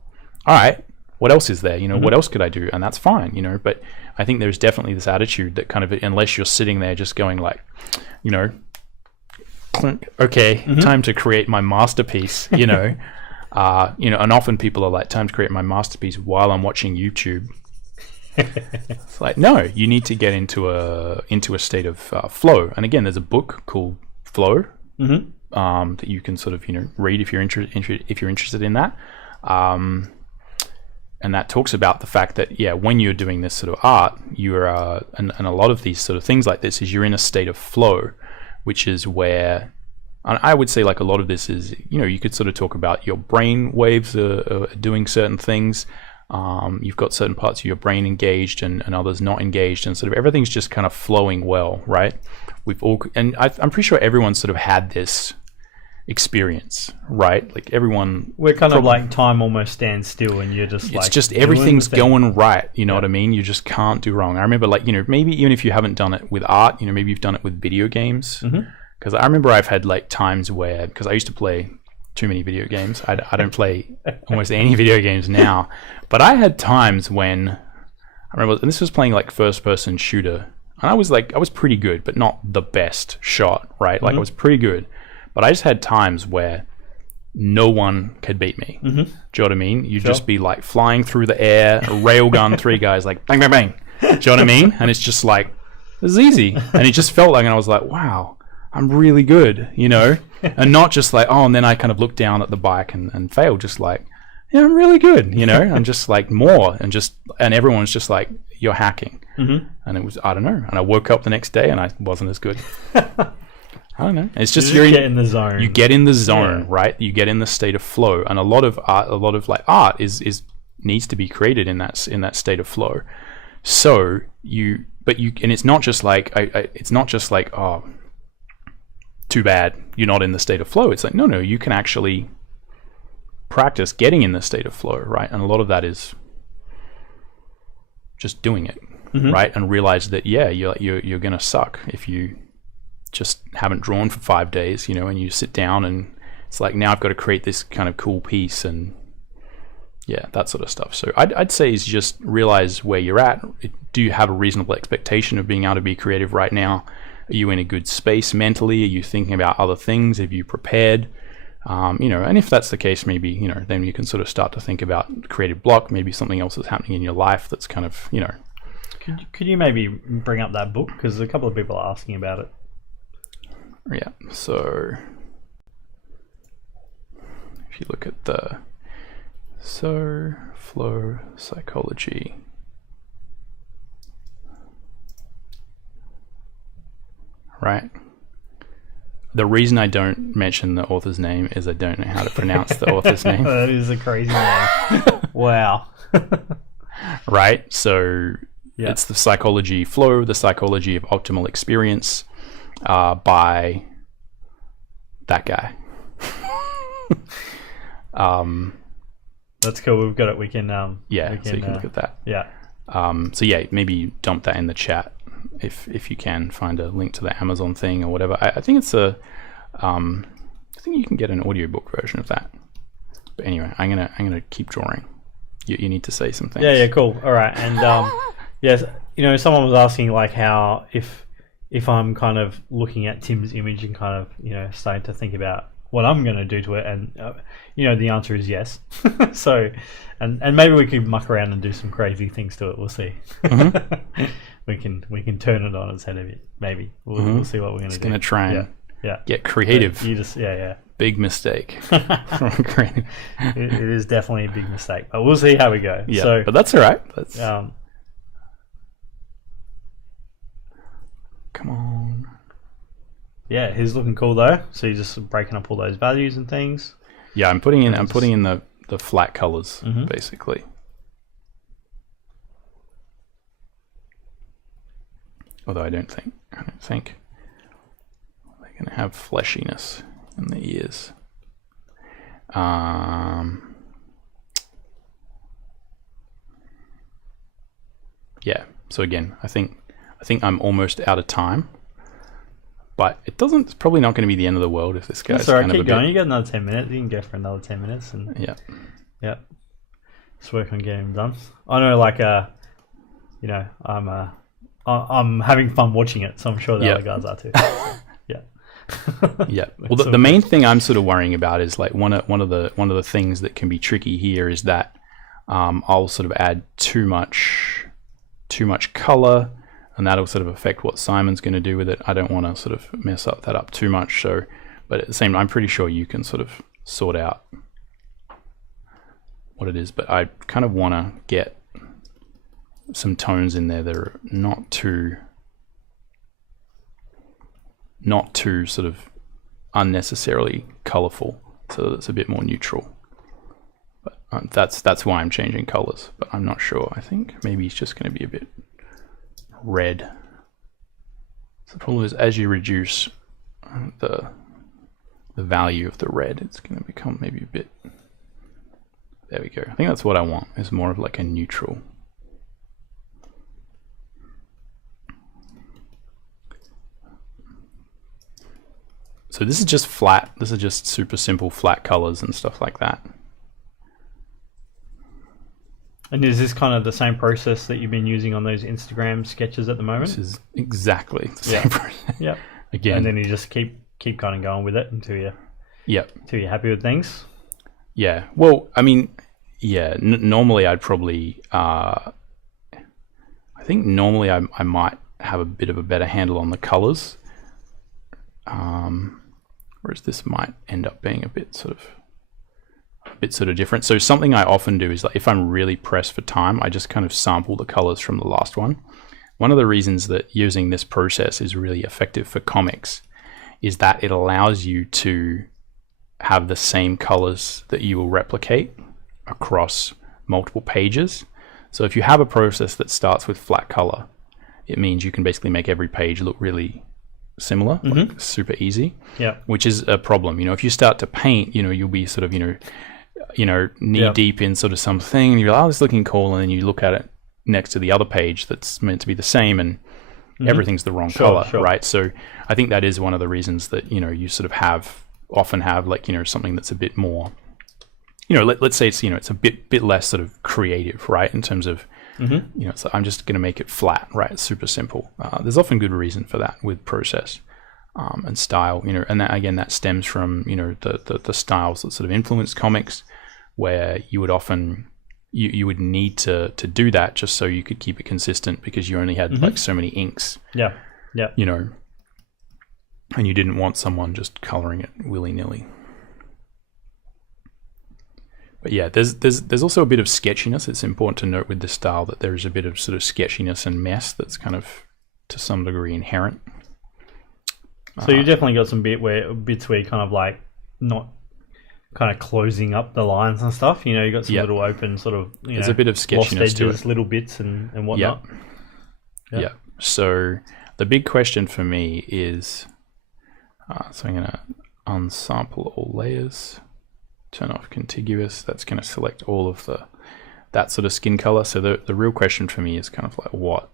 all right, what else is there? What else could I do? And that's fine, But I think there's definitely this attitude that kind of, unless you're sitting there just going like, okay, time to create my masterpiece, and often people are like, time to create my masterpiece while I'm watching YouTube. It's like, no, you need to get into a state of flow. And again, there's a book called Flow that you can sort of read if you're interested in that. And that talks about the fact that, when you're doing this sort of art, you're and a lot of these sort of things like this is you're in a state of flow, which is where, and I would say like a lot of this is, you could sort of talk about your brain waves are doing certain things. You've got certain parts of your brain engaged and others not engaged, and sort of everything's just kind of flowing well, right? I'm pretty sure everyone's sort of had this experience, right? Like everyone, we're kind of like time almost stands still, and you're just it's just everything's going right, you know what I mean? You just can't do wrong. I remember, like, maybe even if you haven't done it with art, maybe you've done it with video games, because I remember I've had like times where, because I used to play too many video games, I don't play almost any video games now, but I had times when I remember, and this was playing like first person shooter, and I was pretty good, but not the best shot, right? Like I was pretty good, but I just had times where no one could beat me. Do you know what I mean? You'd just be like flying through the air, a railgun, 3 guys like bang, bang, bang. Do you know what I mean? And it's just like, this is easy. And it just felt like, and I was like, wow, I'm really good, and not just like, oh, and then I kind of looked down at the bike and failed, just like, yeah, I'm really good, and just like more, and everyone's just like, you're hacking. And it was, I don't know. And I woke up the next day and I wasn't as good. I don't know. It's just you get in the zone. You get in the zone, right? You get in the state of flow, and a lot of art is needs to be created in that state of flow. So and it's not just like it's not just like, oh, too bad you're not in the state of flow. It's like, no, you can actually practice getting in the state of flow, right? And a lot of that is just doing it. right? And realize that, yeah, you're going to suck if you just haven't drawn for 5 days, and you sit down and it's like, now I've got to create this kind of cool piece, and yeah, that sort of stuff. So I'd say is just realize where you're at. Do you have a reasonable expectation of being able to be creative right now? Are you in a good space mentally? Are you thinking about other things? Have you prepared? And if that's the case, maybe, then you can sort of start to think about creative block. Maybe something else is happening in your life that's kind of, Could you maybe bring up that book? Because a couple of people are asking about it. Yeah, so if you look at the flow psychology, right? The reason I don't mention the author's name is I don't know how to pronounce the author's name. That is a crazy name. Wow. Right? So it's the psychology flow, the psychology of optimal experience by that guy. That's cool. We've got it. We can so you can look at that. Yeah. So yeah, maybe dump that in the chat if you can find a link to the Amazon thing or whatever. I think it's I think you can get an audiobook version of that. But anyway, I'm gonna keep drawing. You need to say some things. Yeah, cool. All right. And yes, someone was asking like how if I'm kind of looking at Tim's image and kind of starting to think about what I'm going to do to it, and the answer is yes. So, and maybe we can muck around and do some crazy things to it. We'll see. Mm-hmm. we can turn it on its head a bit. Maybe we'll see what we're going to do. It's going to try and yeah. get creative. You just Big mistake. It is definitely a big mistake, but we'll see how we go. Yeah, so, but that's all right. Come on. Yeah, he's looking cool though. So you're just breaking up all those values and things. Yeah, I'm putting in the flat colors basically. Although I don't think they're gonna have fleshiness in the ears. Yeah. So again, I think I'm almost out of time. But it's probably not going to be the end of the world if this guy's That's all right, keep going. You got another 10 minutes. You can go for another 10 minutes. And yeah. Just work on getting them done. I know, like, I'm having fun watching it, so I'm sure the other guys are too. Yeah. Well, the main thing I'm sort of worrying about is like one of the things that can be tricky here is that I'll sort of add too much color. And that'll sort of affect what Simon's going to do with it. I don't want to sort of mess that up too much. So, but at the same time, I'm pretty sure you can sort of sort out what it is. But I kind of want to get some tones in there that are not too sort of unnecessarily colorful, so that it's a bit more neutral. But that's why I'm changing colors. But I'm not sure. I think maybe it's just going to be a bit red. So the problem is, as you reduce the value of the red, it's going to become maybe a bit. There we go. I think that's what I want. Is more of like a neutral. So this is just flat. This is just super simple flat colors and stuff like that. And is this kind of the same process that you've been using on those Instagram sketches at the moment? This is exactly the same process. Yep. Again. And then you just keep kind of going with it until you're happy with things? Yeah. Well, I mean, yeah, normally I'd probably, I think normally I might have a bit of a better handle on the colors. Whereas this might end up being a bit sort of different. So something I often do is, like, if I'm really pressed for time, I just kind of sample the colors from the last one. One of the reasons that using this process is really effective for comics is that it allows you to have the same colors that you will replicate across multiple pages. So if you have a process that starts with flat color, it means you can basically make every page look really similar, like super easy. Yeah. Which is a problem. If you start to paint, you'll be sort of, knee deep in sort of something, and you're like, oh, this is looking cool, and then you look at it next to the other page that's meant to be the same, and everything's the wrong color, right? So I think that is one of the reasons that, you know, you sort of often have like, you know, something that's a bit more, you know, let's say it's, you know, it's a bit less sort of creative, right? In terms of, you know, so I'm just going to make it flat, right? It's super simple. There's often good reason for that with process and style, you know, and that, again, that stems from, you know, the styles that sort of influence comics, where you would often you would need to do that just so you could keep it consistent, because you only had like so many inks. Yeah. You know, and you didn't want someone just coloring it willy-nilly. But yeah, there's also a bit of sketchiness. It's important to note with this style that there is a bit of sort of sketchiness and mess that's kind of to some degree inherent. So you definitely got some bits where you kind of like not kind of closing up the lines and stuff. You know, you got some little open sort of, you there's know, a bit of sketchiness lost edges, to it. little bits and whatnot. Yeah. So the big question for me is, so I'm going to unsample all layers, turn off contiguous. That's going to select all of that sort of skin color. So the real question for me is kind of like what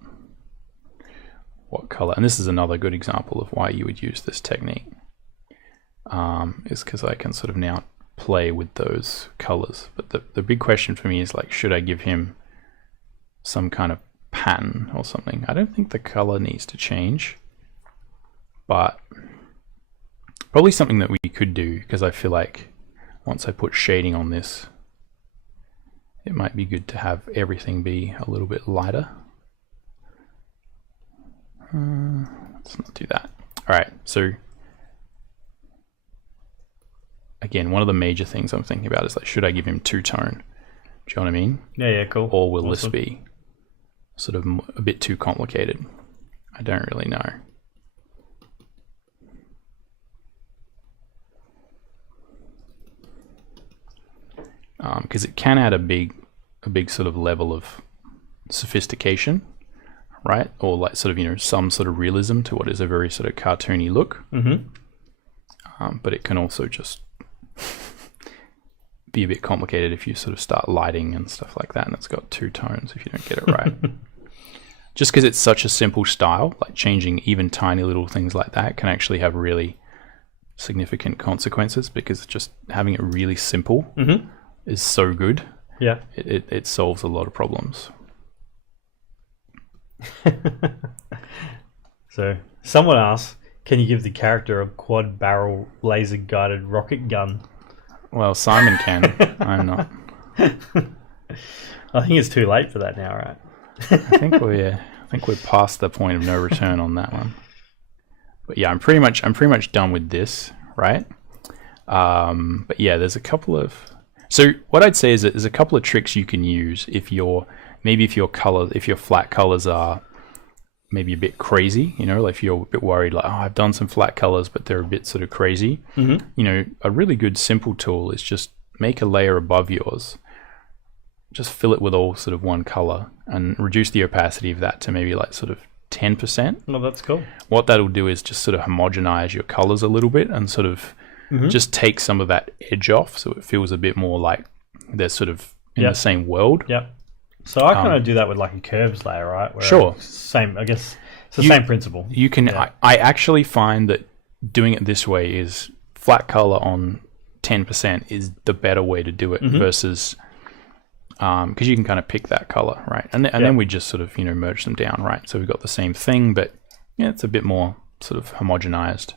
color, and this is another good example of why you would use this technique, is because I can sort of now play with those colors. But the big question for me is like, should I give him some kind of pattern or something? I don't think the color needs to change, but probably something that we could do, because I feel like once I put shading on this, it might be good to have everything be a little bit lighter. Let's not do that. All right, so again, one of the major things I'm thinking about is like, should I give him two-tone? Do you know what I mean? Yeah, cool. Or will this be sort of a bit too complicated? I don't really know. Because it can add a big sort of level of sophistication, right? Or like sort of, you know, some sort of realism to what is a very sort of cartoony look. But it can also just be a bit complicated if you sort of start lighting and stuff like that, and it's got two tones if you don't get it right. Just because it's such a simple style, like changing even tiny little things like that can actually have really significant consequences, because just having it really simple is so good. Yeah. It solves a lot of problems. So someone asked, can you give the character a quad barrel laser guided rocket gun? Well, Simon can. I'm not. I think it's too late for that now, right? I think we're past the point of no return on that one. But yeah, I'm pretty much done with this, right? But yeah, there's a couple of. So what I'd say is that there's a couple of tricks you can use if your flat colors are maybe a bit crazy, you know, like if you're a bit worried, like, oh, I've done some flat colors, but they're a bit sort of crazy. You know, a really good simple tool is just make a layer above yours, just fill it with all sort of one color, and reduce the opacity of that to maybe like sort of 10%. Oh, that's cool. What that'll do is just sort of homogenize your colors a little bit and sort of just take some of that edge off, so it feels a bit more like they're sort of in the same world. Yep. So I kind of do that with like a curves layer, right? Where Sure. Same, I guess it's the same principle. You can. Yeah. I actually find that doing it this way is flat color on 10% is the better way to do it versus because you can kind of pick that color, right? And then we just sort of, you know, merge them down, right? So we've got the same thing, but yeah, it's a bit more sort of homogenized.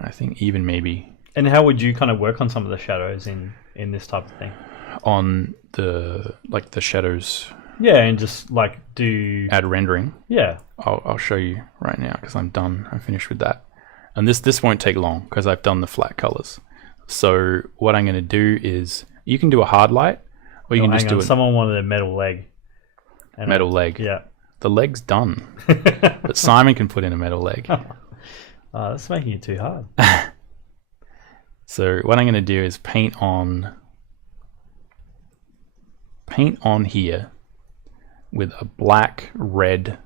I think even maybe. And how would you kind of work on some of the shadows in this type of thing? On the shadows. Yeah, and just like add rendering. Yeah. I'll show you right now because I'm done. I'm finished with that. And this won't take long because I've done the flat colors. So what I'm going to do is you can do a hard light, or you can just do it. Someone wanted a metal leg. Metal leg. Yeah. The leg's done, but Simon can put in a metal leg. Oh, that's making it too hard. So what I'm going to do is paint on here with a black red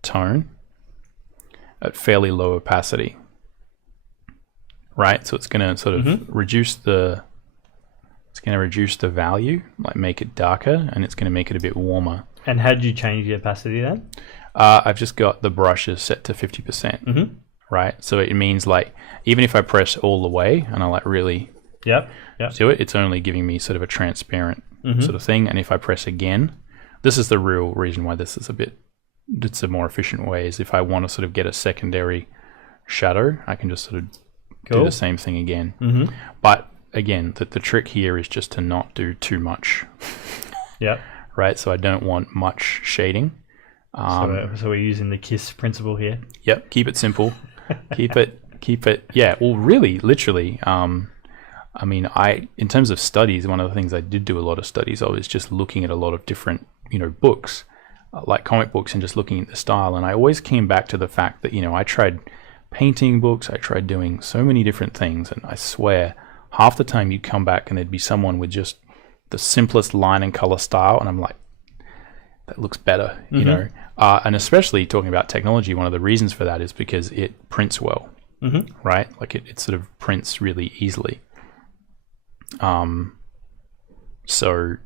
tone at fairly low opacity, right? So it's going to sort of reduce the It's going to reduce the value, like make it darker, and it's going to make it a bit warmer. And how did you change the opacity then? I've just got the brushes set to 50%, right? So it means like, even if I press all the way and I like really do it, it's only giving me sort of a transparent sort of thing. And if I press again, this is the real reason why this is it's a more efficient way, is if I want to sort of get a secondary shadow, I can just sort of do the same thing again. But again, the trick here is just to not do too much. Right, so I don't want much shading. So we're using the KISS principle here. Yep, keep it simple. keep it. Yeah, well, really, literally. I mean, in terms of studies, one of the things I did do a lot of studies, I was just looking at a lot of different, books, like comic books, and just looking at the style. And I always came back to the fact that, I tried painting books, I tried doing so many different things, and I swear, half the time you'd come back and there'd be someone with just the simplest line and color style, and I'm like, that looks better, you know. And especially talking about technology, one of the reasons for that is because it prints well, right? Like it sort of prints really easily. So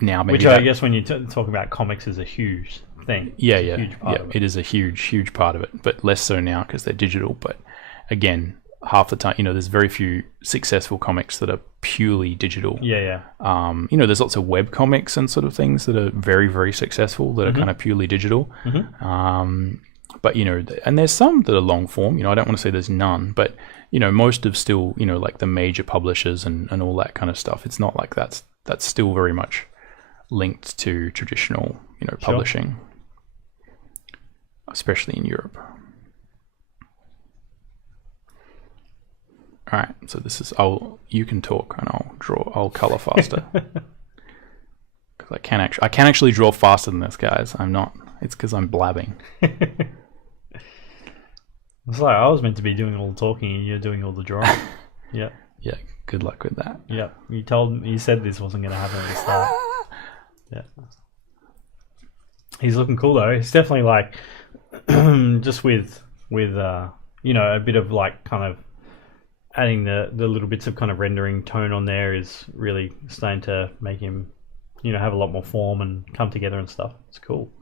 now maybe which I guess when you talk about comics is a huge thing. Yeah, it is a huge part of it, but less so now because they're digital. But again, half the time, there's very few successful comics that are purely digital. There's lots of web comics and sort of things that are very, very successful that are kind of purely digital. But, and there's some that are long form, I don't want to say there's none, but, most of still, like the major publishers and all that kind of stuff. It's not like that's still very much linked to traditional, publishing, especially in Europe. All right, so this is, you can talk and I'll color faster. Because I can actually draw faster than this, guys. It's because I'm blabbing. It's like I was meant to be doing all the talking and you're doing all the drawing. Yeah, good luck with that. Yeah, you said this wasn't going to happen at the start. Yeah. He's looking cool though. It's definitely like, just with a bit of like kind of adding the little bits of kind of rendering tone on there is really starting to make him, have a lot more form and come together and stuff. It's cool.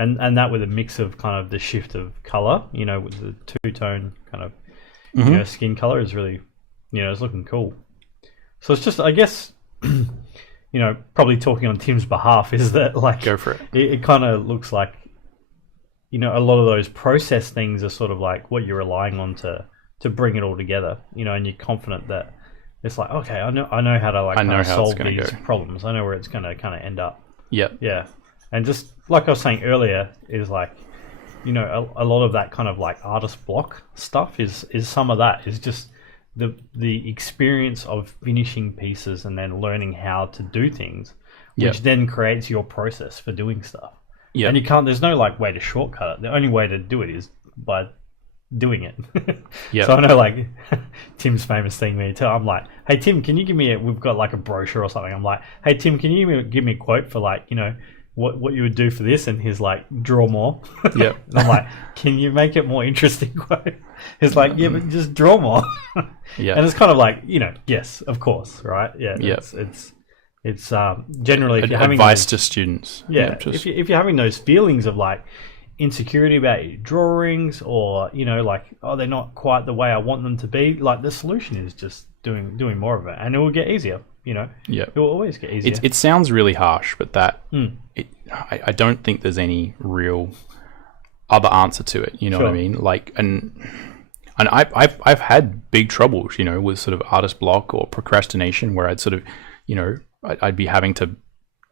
And that with a mix of kind of the shift of color, with the two-tone kind of, skin color is really, it's looking cool. So it's just, I guess, probably talking on Tim's behalf is that like... Go for it. It kind of looks like, a lot of those process things are sort of like what you're relying on to bring it all together, and you're confident that it's like, okay, I know how to kind of solve these problems. I know where it's going to kind of end up. Yep. Yeah. And just like I was saying earlier, is like, a lot of that kind of like artist block stuff is some of that is just the experience of finishing pieces and then learning how to do things, which then creates your process for doing stuff. Yeah. And there's no like way to shortcut it. The only way to do it is by doing it. So I know like Tim's famous thing me too. I'm like, hey Tim, can you give me we've got like a brochure or something. I'm like, hey Tim, can you give me a quote for like, what you would do for this? And he's like, draw more. Yeah. And I'm like, can you make it more interesting quote? He's like, yeah, but just draw more. Yeah. And it's kind of like, yes, of course, right? Yeah. Yeah. It's generally if you're having advice to students. Yeah. If you're having those feelings of like insecurity about your drawings or like, oh, they're not quite the way I want them to be, like the solution is just doing more of it, and it will get easier. It will always get easier. It sounds really harsh, but I don't think there's any real other answer to it. You know what I mean? Like, and I've had big troubles, with sort of artist block or procrastination, where I'd sort of, I'd be having to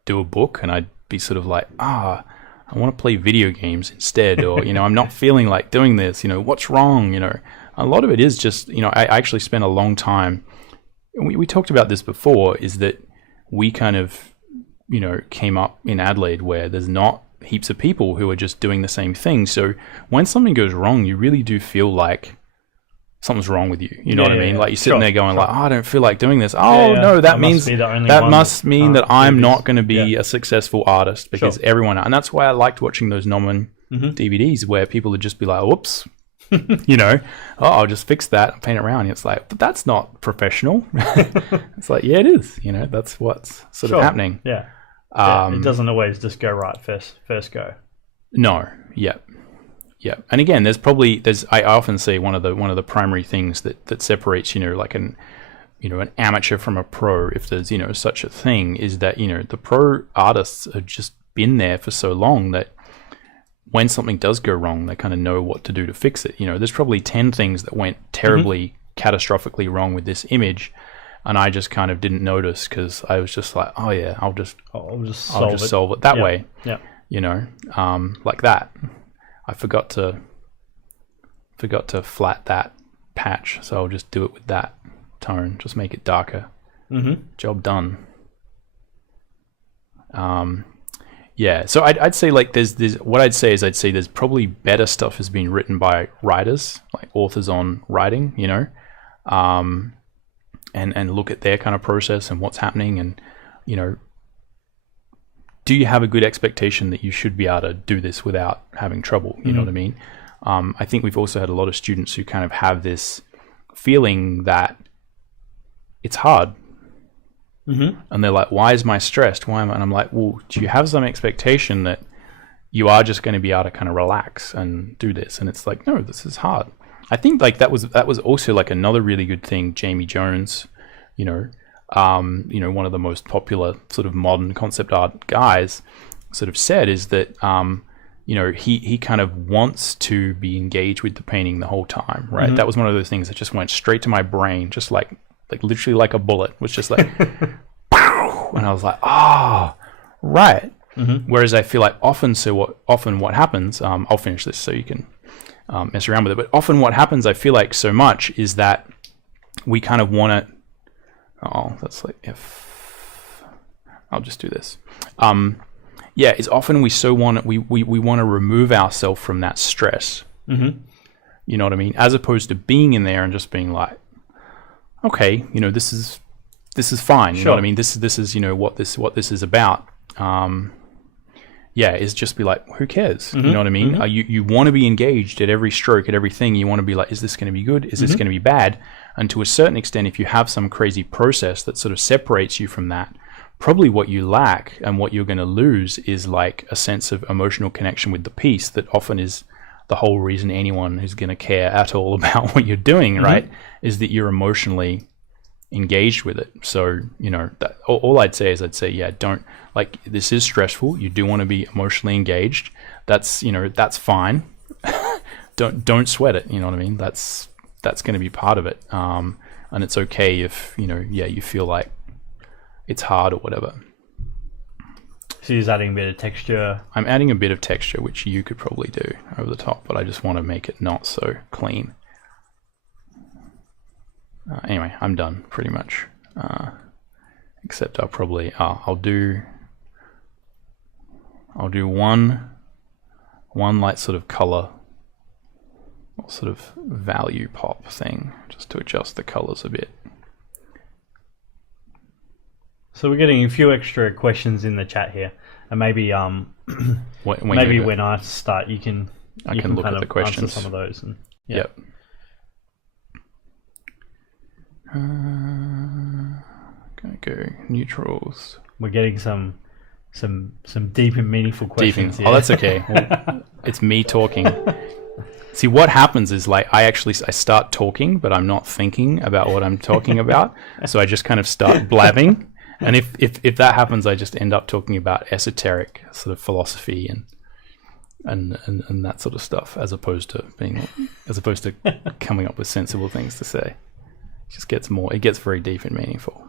do a book, and I'd be sort of like, I want to play video games instead, or I'm not feeling like doing this. What's wrong? A lot of it is just, I actually spent a long time. We talked about this before, is that we kind of, came up in Adelaide where there's not heaps of people who are just doing the same thing. So when something goes wrong, you really do feel like something's wrong with you. You know what I mean? Like you're sitting there going like, I don't feel like doing this. No, that must mean that I'm not going to be a successful artist, because everyone, and that's why I liked watching those Norman DVDs where people would just be like, whoops, You know, oh, I'll just fix that and paint it around. And it's like, but that's not professional. It's like, yeah, it is. You know, that's what's sort of happening. Yeah. It doesn't always just go right first go. No. Yeah. And again, I often see one of the primary things that separates, you know, like an amateur from a pro, if there's, you know, such a thing, is that, you know, the pro artists have just been there for so long that when something does go wrong, they kind of know what to do to fix it. You know, there's probably 10 things that went terribly, catastrophically wrong with this image, and I just kind of didn't notice because I was just like, oh yeah, I'll just solve it that way. Yeah. You know, like that. I forgot to flat that patch, so I'll just do it with that tone. Just make it darker. Job done. Yeah, so I'd say like there's what I'd say there's probably better stuff has been written by writers, like authors on writing, you know, and look at their kind of process and what's happening, and, you know, do you have a good expectation that you should be able to do this without having trouble? You know what I mean? I think we've also had a lot of students who kind of have this feeling that it's hard. And they're like, why is my stressed? Why am I? And I'm like, well, do you have some expectation that you are just going to be able to kind of relax and do this? And it's like, no, this is hard. I think like that was also like another really good thing Jamie Jones, you know, one of the most popular sort of modern concept art guys sort of said, is that, you know, he kind of wants to be engaged with the painting the whole time, right? That was one of those things that just went straight to my brain, just like literally like a bullet, was just like, pow! And I was like, right. Whereas I feel like often what happens, I'll finish this so you can mess around with it, but often what happens, I feel like so much, is that we kind of want to, that's like, if I'll just do this. Yeah, it's often we want to remove ourselves from that stress. You know what I mean? As opposed to being in there and just being like, okay, you know, this is fine. You know what I mean? This is, you know, what this is about. Yeah, is just be like, who cares? You know what I mean? You want to be engaged at every stroke, at everything. You want to be like, is this going to be good? Is this going to be bad? And to a certain extent, if you have some crazy process that sort of separates you from that, probably what you lack and what you're going to lose is like a sense of emotional connection with the piece that often is the whole reason anyone who's going to care at all about what you're doing, right, is that you're emotionally engaged with it. So, you know, that, all I'd say, yeah, don't, like, this is stressful. You do want to be emotionally engaged. That's, you know, that's fine. Don't sweat it. You know what I mean? That's going to be part of it. And it's okay if, you know, yeah, you feel like it's hard or whatever. So you're adding a bit of texture. I'm adding a bit of texture, which you could probably do over the top, but I just want to make it not so clean. Anyway, I'm done pretty much. Except I'll probably I'll do one light sort of color or sort of value pop thing, just to adjust the colors a bit. So we're getting a few extra questions in the chat here, and maybe when I start, you can look at the questions, answer some of those. And, yeah. Yep. Gonna go neutrals. We're getting some deep and meaningful questions. Oh, that's okay. Well, it's me talking. See, what happens is, like, I start talking, but I'm not thinking about what I'm talking about. So I just kind of start blabbing. And if that happens, I just end up talking about esoteric sort of philosophy and that sort of stuff, as opposed to coming up with sensible things to say. It gets very deep and meaningful.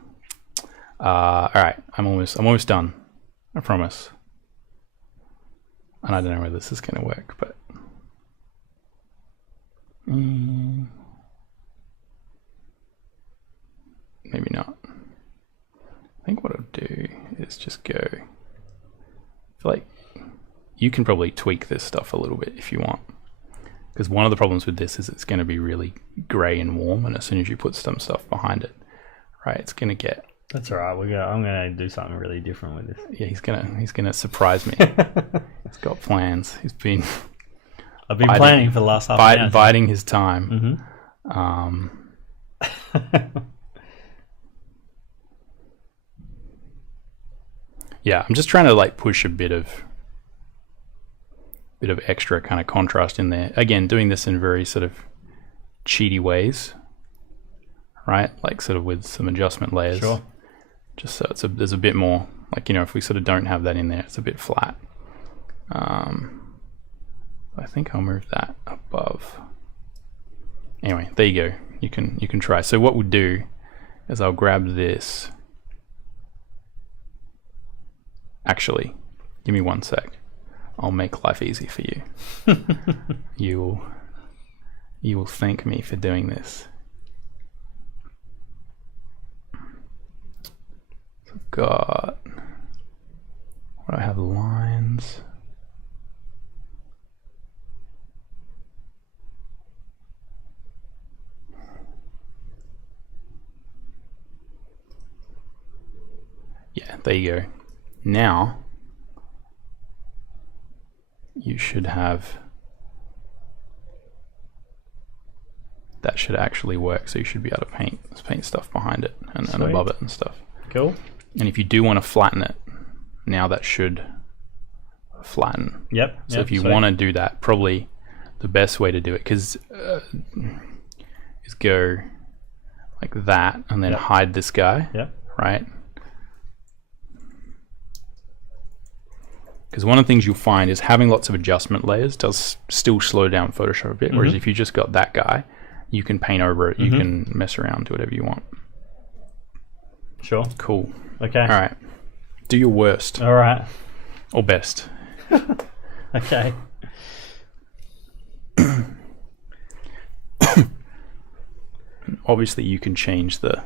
All right, I'm almost done. I promise. And I don't know whether this is going to work, but maybe not. I think what I'll do is just go. I feel like you can probably tweak this stuff a little bit if you want, because one of the problems with this is it's going to be really grey and warm, and as soon as you put some stuff behind it, right, it's going to get. That's all right. I'm going to do something really different with this. Yeah, he's gonna surprise me. He's got plans. He's been I've been planning for the last half an hour. Biding his time. Yeah, I'm just trying to like push a bit of extra kind of contrast in there. Again, doing this in very sort of cheaty ways, right? Like sort of with some adjustment layers. Sure. Just so there's a bit more, like, you know, if we sort of don't have that in there, it's a bit flat. I think I'll move that above. Anyway, there you go. You can try. So what we'll do is I'll grab this. Actually, give me 1 sec. I'll make life easy for you. You will thank me for doing this. So I've got, what do I have, lines? Yeah, there you go. Now you should have, that should actually work, so you should be able to paint stuff behind it and above it and stuff. Cool. And if you do want to flatten it, now that should flatten. Yep. So if you want to do that, probably the best way to do it is go like that and then hide this guy. Yep. Right? Because one of the things you'll find is having lots of adjustment layers does still slow down Photoshop a bit, whereas if you just got that guy, you can paint over it, you can mess around, do whatever you want. Sure. Cool. Okay. All right. Do your worst. All right. Or best. Okay. Obviously, you can change the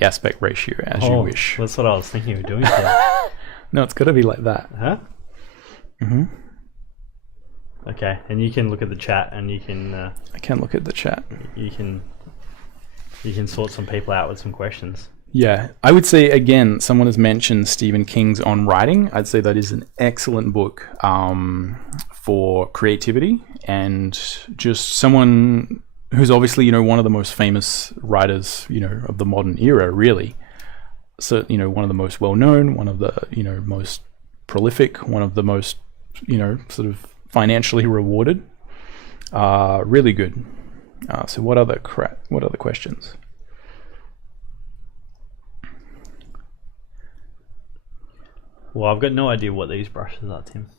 aspect ratio as you wish. That's what I was thinking of doing. No, it's got to be like that. Huh? Okay, and you can look at the chat, and you can. I can look at the chat. You can sort some people out with some questions. Yeah, I would say again, someone has mentioned Stephen King's On Writing. I'd say that is an excellent book for creativity, and just someone who's obviously, you know, one of the most famous writers, you know, of the modern era, really. So, you know, one of the most well-known, one of the, you know, most prolific, one of the most, you know, sort of financially rewarded. Really good. So what other questions? Well, I've got no idea what these brushes are, Tim.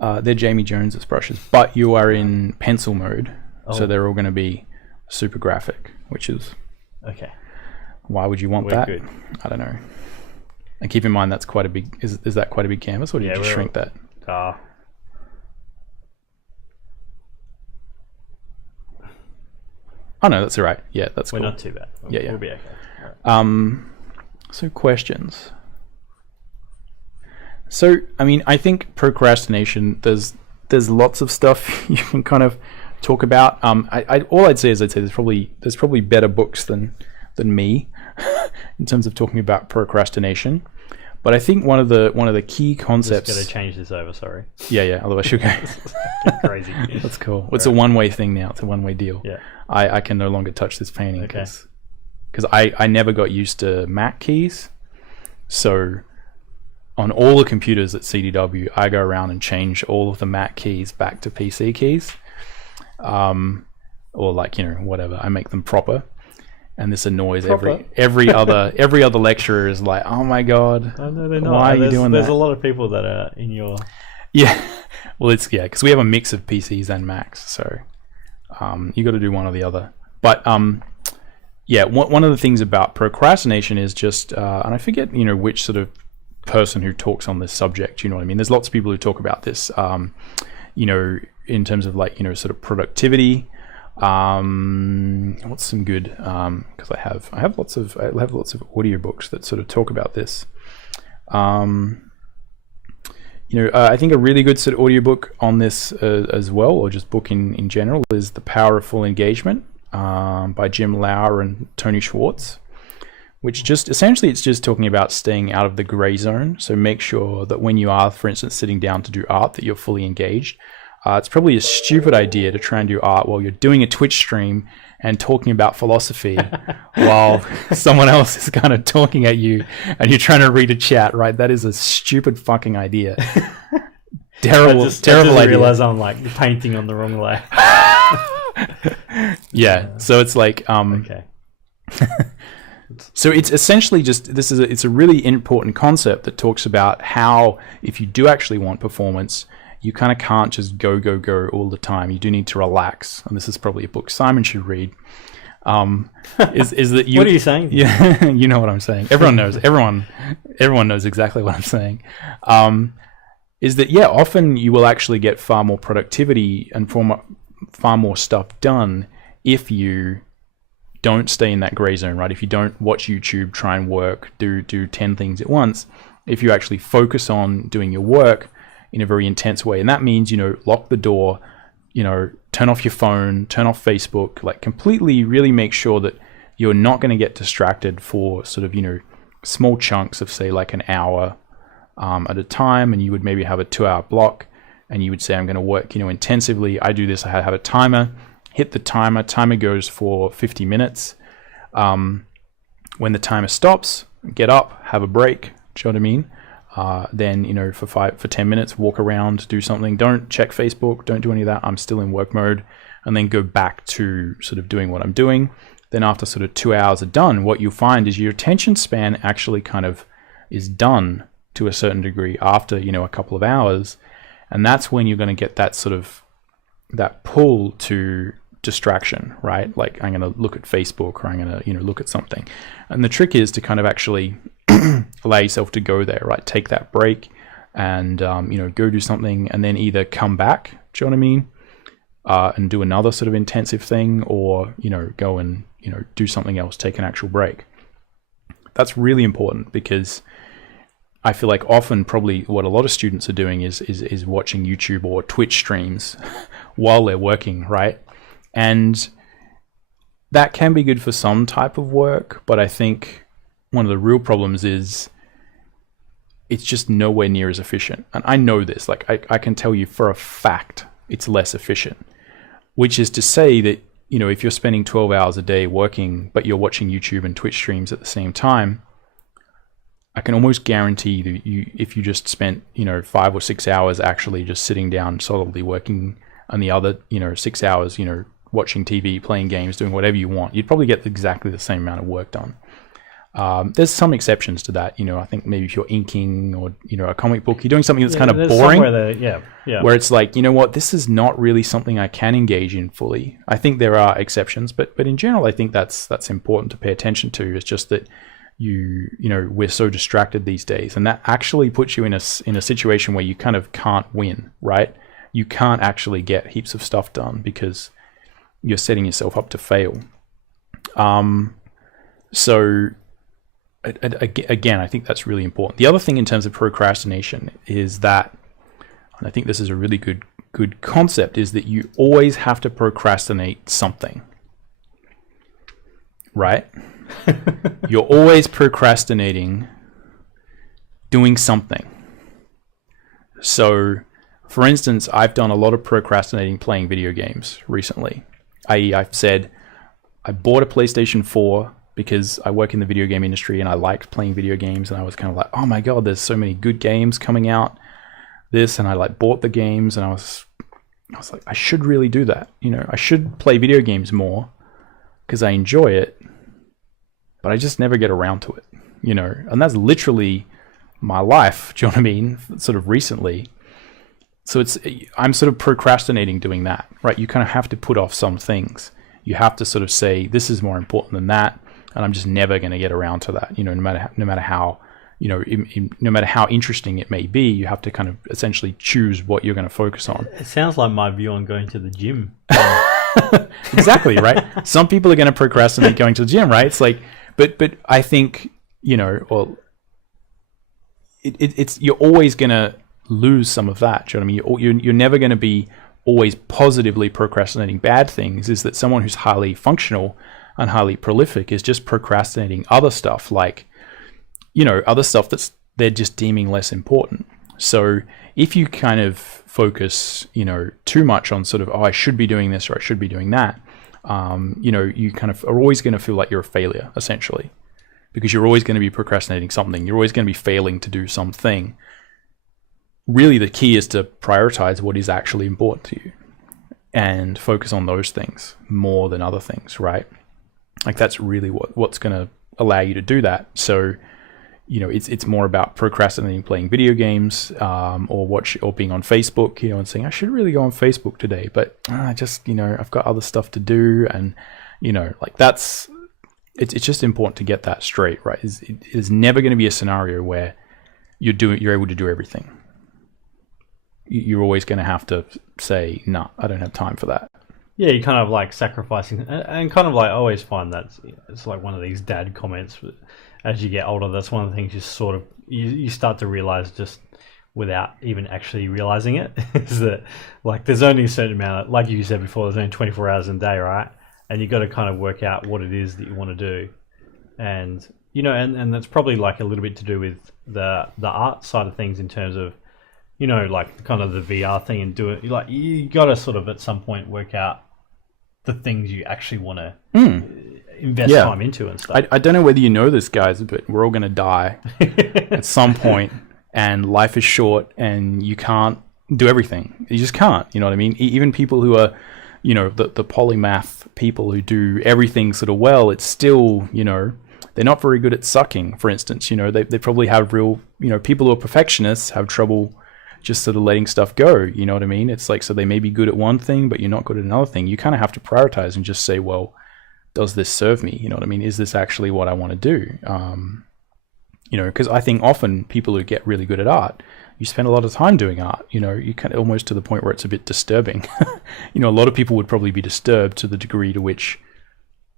They're Jamie Jones's brushes, but you are in pencil mode, so they're all going to be super graphic, which is okay. Why would you want that? Good. I don't know. And keep in mind that's quite a big. Is that quite a big canvas, or did you shrink that? Oh no, that's all right. Yeah, that's cool. We're not too bad. We'll be okay. Right. So questions. So I mean, I think procrastination. There's lots of stuff you can kind of talk about. All I'd say is there's probably better books than me in terms of talking about procrastination. But I think one of the key concepts. Just gotta change this over. Sorry. Yeah. Otherwise, you'll go crazy. That's cool. It's a one-way thing now. It's a one-way deal. Yeah. I can no longer touch this painting because I never got used to Mac keys. So on all the computers at CDW, I go around and change all of the Mac keys back to PC keys, or like, you know, whatever. I make them proper. And this annoys every other lecturer is like, oh my god, oh, no, they're not. Why are you doing that? There's a lot of people that are in your well, because we have a mix of PCs and Macs, so you got to do one or the other. But one of the things about procrastination is just and I forget, you know, which sort of person who talks on this subject, you know what I mean, there's lots of people who talk about this, you know, in terms of like, you know, sort of productivity. What's some good, because I have lots of audiobooks that sort of talk about this. You know, I think a really good sort of audiobook on this as well, or just book in general, is The Power of Full Engagement by Jim Lauer and Tony Schwartz, which just essentially it's just talking about staying out of the gray zone. So make sure that when you are, for instance, sitting down to do art, that you're fully engaged. it's probably a stupid idea to try and do art while you're doing a Twitch stream and talking about philosophy while someone else is kind of talking at you and you're trying to read a chat, right? That is a stupid fucking idea. Terrible idea. I realize I'm like painting on the wrong layer. Yeah, so it's like okay. So it's essentially just it's a really important concept that talks about how if you do actually want performance, you kind of can't just go all the time. You do need to relax, and this is probably a book Simon should read. Is that you? What are you saying? Yeah, you know what I'm saying. Everyone knows. Everyone knows exactly what I'm saying. Is that often you will actually get far more productivity and far more stuff done if you don't stay in that gray zone, right? If you don't watch YouTube, try and work, do 10 things at once. If you actually focus on doing your work in a very intense way, and that means lock the door, turn off your phone, turn off Facebook, like completely really make sure that you're not going to get distracted for sort of small chunks of say like an hour at a time, and you would maybe have a 2-hour block, and you would say I'm going to work intensively. I do this. I have a timer. Hit the timer. Timer goes for 50 minutes. When the timer stops, get up, have a break. Do you know what I mean? Then for 10 minutes, walk around, do something. Don't check Facebook. Don't do any of that. I'm still in work mode, and then go back to sort of doing what I'm doing. Then after sort of 2 hours are done, what you find is your attention span actually kind of is done to a certain degree after a couple of hours, and that's when you're going to get that sort of that pull to distraction, right? Like I'm going to look at Facebook, or I'm going to look at something. And the trick is to kind of actually allow yourself to go there, right? Take that break and go do something, and then either come back, do you know what I mean, and do another sort of intensive thing, or go and do something else, take an actual break. That's really important, because I feel like often probably what a lot of students are doing is watching YouTube or Twitch streams while they're working, right? And that can be good for some type of work, but I think one of the real problems is it's just nowhere near as efficient. And I know this, like I can tell you for a fact it's less efficient, which is to say that, if you're spending 12 hours a day working, but you're watching YouTube and Twitch streams at the same time, I can almost guarantee that if you just spent 5 or 6 hours actually just sitting down solidly working, and the other 6 hours watching TV, playing games, doing whatever you want, you'd probably get exactly the same amount of work done. There's some exceptions to that. I think maybe if you're inking or a comic book, you're doing something that's kind of boring, where it's like, what, this is not really something I can engage in fully. I think there are exceptions, but in general, I think that's important to pay attention to. It's just that we're so distracted these days, and that actually puts you in a situation where you kind of can't win, right? You can't actually get heaps of stuff done because you're setting yourself up to fail. So again, I think that's really important. The other thing in terms of procrastination is that, and I think this is a really good concept, is that you always have to procrastinate something, right? You're always procrastinating doing something. So, for instance, I've done a lot of procrastinating playing video games recently. I've said I bought a PlayStation 4 because I work in the video game industry and I liked playing video games, and I was kind of like, oh my god, there's so many good games coming out. And I bought the games, and I was like, I should really do that. I should play video games more because I enjoy it. But I just never get around to it, and that's literally my life. Do you know what I mean? Sort of recently. So I'm sort of procrastinating doing that, right? You kind of have to put off some things. You have to sort of say, this is more important than that, and I'm just never going to get around to that. No matter how, no matter how interesting it may be, you have to kind of essentially choose what you're going to focus on. It sounds like my view on going to the gym. Exactly, right? Some people are going to procrastinate going to the gym, right? It's like, but I think, it's you're always going to lose some of that. Do you know what I mean? You're never going to be always positively procrastinating bad things. Is that someone who's highly functional and highly prolific is just procrastinating other stuff, like, other stuff that's they're just deeming less important. So if you kind of focus, too much on sort of, I should be doing this or I should be doing that, you kind of are always going to feel like you're a failure, essentially, because you're always going to be procrastinating something. You're always going to be failing to do something. Really, the key is to prioritize what is actually important to you and focus on those things more than other things, right? Like that's really what's going to allow you to do that. So, it's more about procrastinating playing video games, or being on Facebook, and saying I should really go on Facebook today, but I just, I've got other stuff to do, and like that's it's just important to get that straight, right? It is never going to be a scenario where you're able to do everything. You're always going to have to say, no, I don't have time for that. Yeah, you're kind of like sacrificing, and kind of like I always find that it's like one of these dad comments. As you get older, that's one of the things you sort of you start to realize just without even actually realizing it is that like there's only a certain amount, like you said before, there's only 24 hours in a day, right? And you got to kind of work out what it is that you want to do, and and that's probably like a little bit to do with the art side of things in terms of like kind of the VR thing, and do it like you got to sort of at some point work out the things you actually want to invest time into and stuff. I don't know whether you know this, guys, but we're all going to die at some point, and life is short, and you can't do everything. You just can't. You know what I mean? Even people who are, the polymath people who do everything sort of well, it's still, they're not very good at sucking, for instance. They probably have real, people who are perfectionists have trouble just sort of letting stuff go. You know what I mean? It's like, so they may be good at one thing, but you're not good at another thing. You kind of have to prioritize and just say, well, does this serve me? You know what I mean? Is this actually what I want to do? Because I think often people who get really good at art, you spend a lot of time doing art. You kind of almost to the point where it's a bit disturbing. A lot of people would probably be disturbed to the degree to which,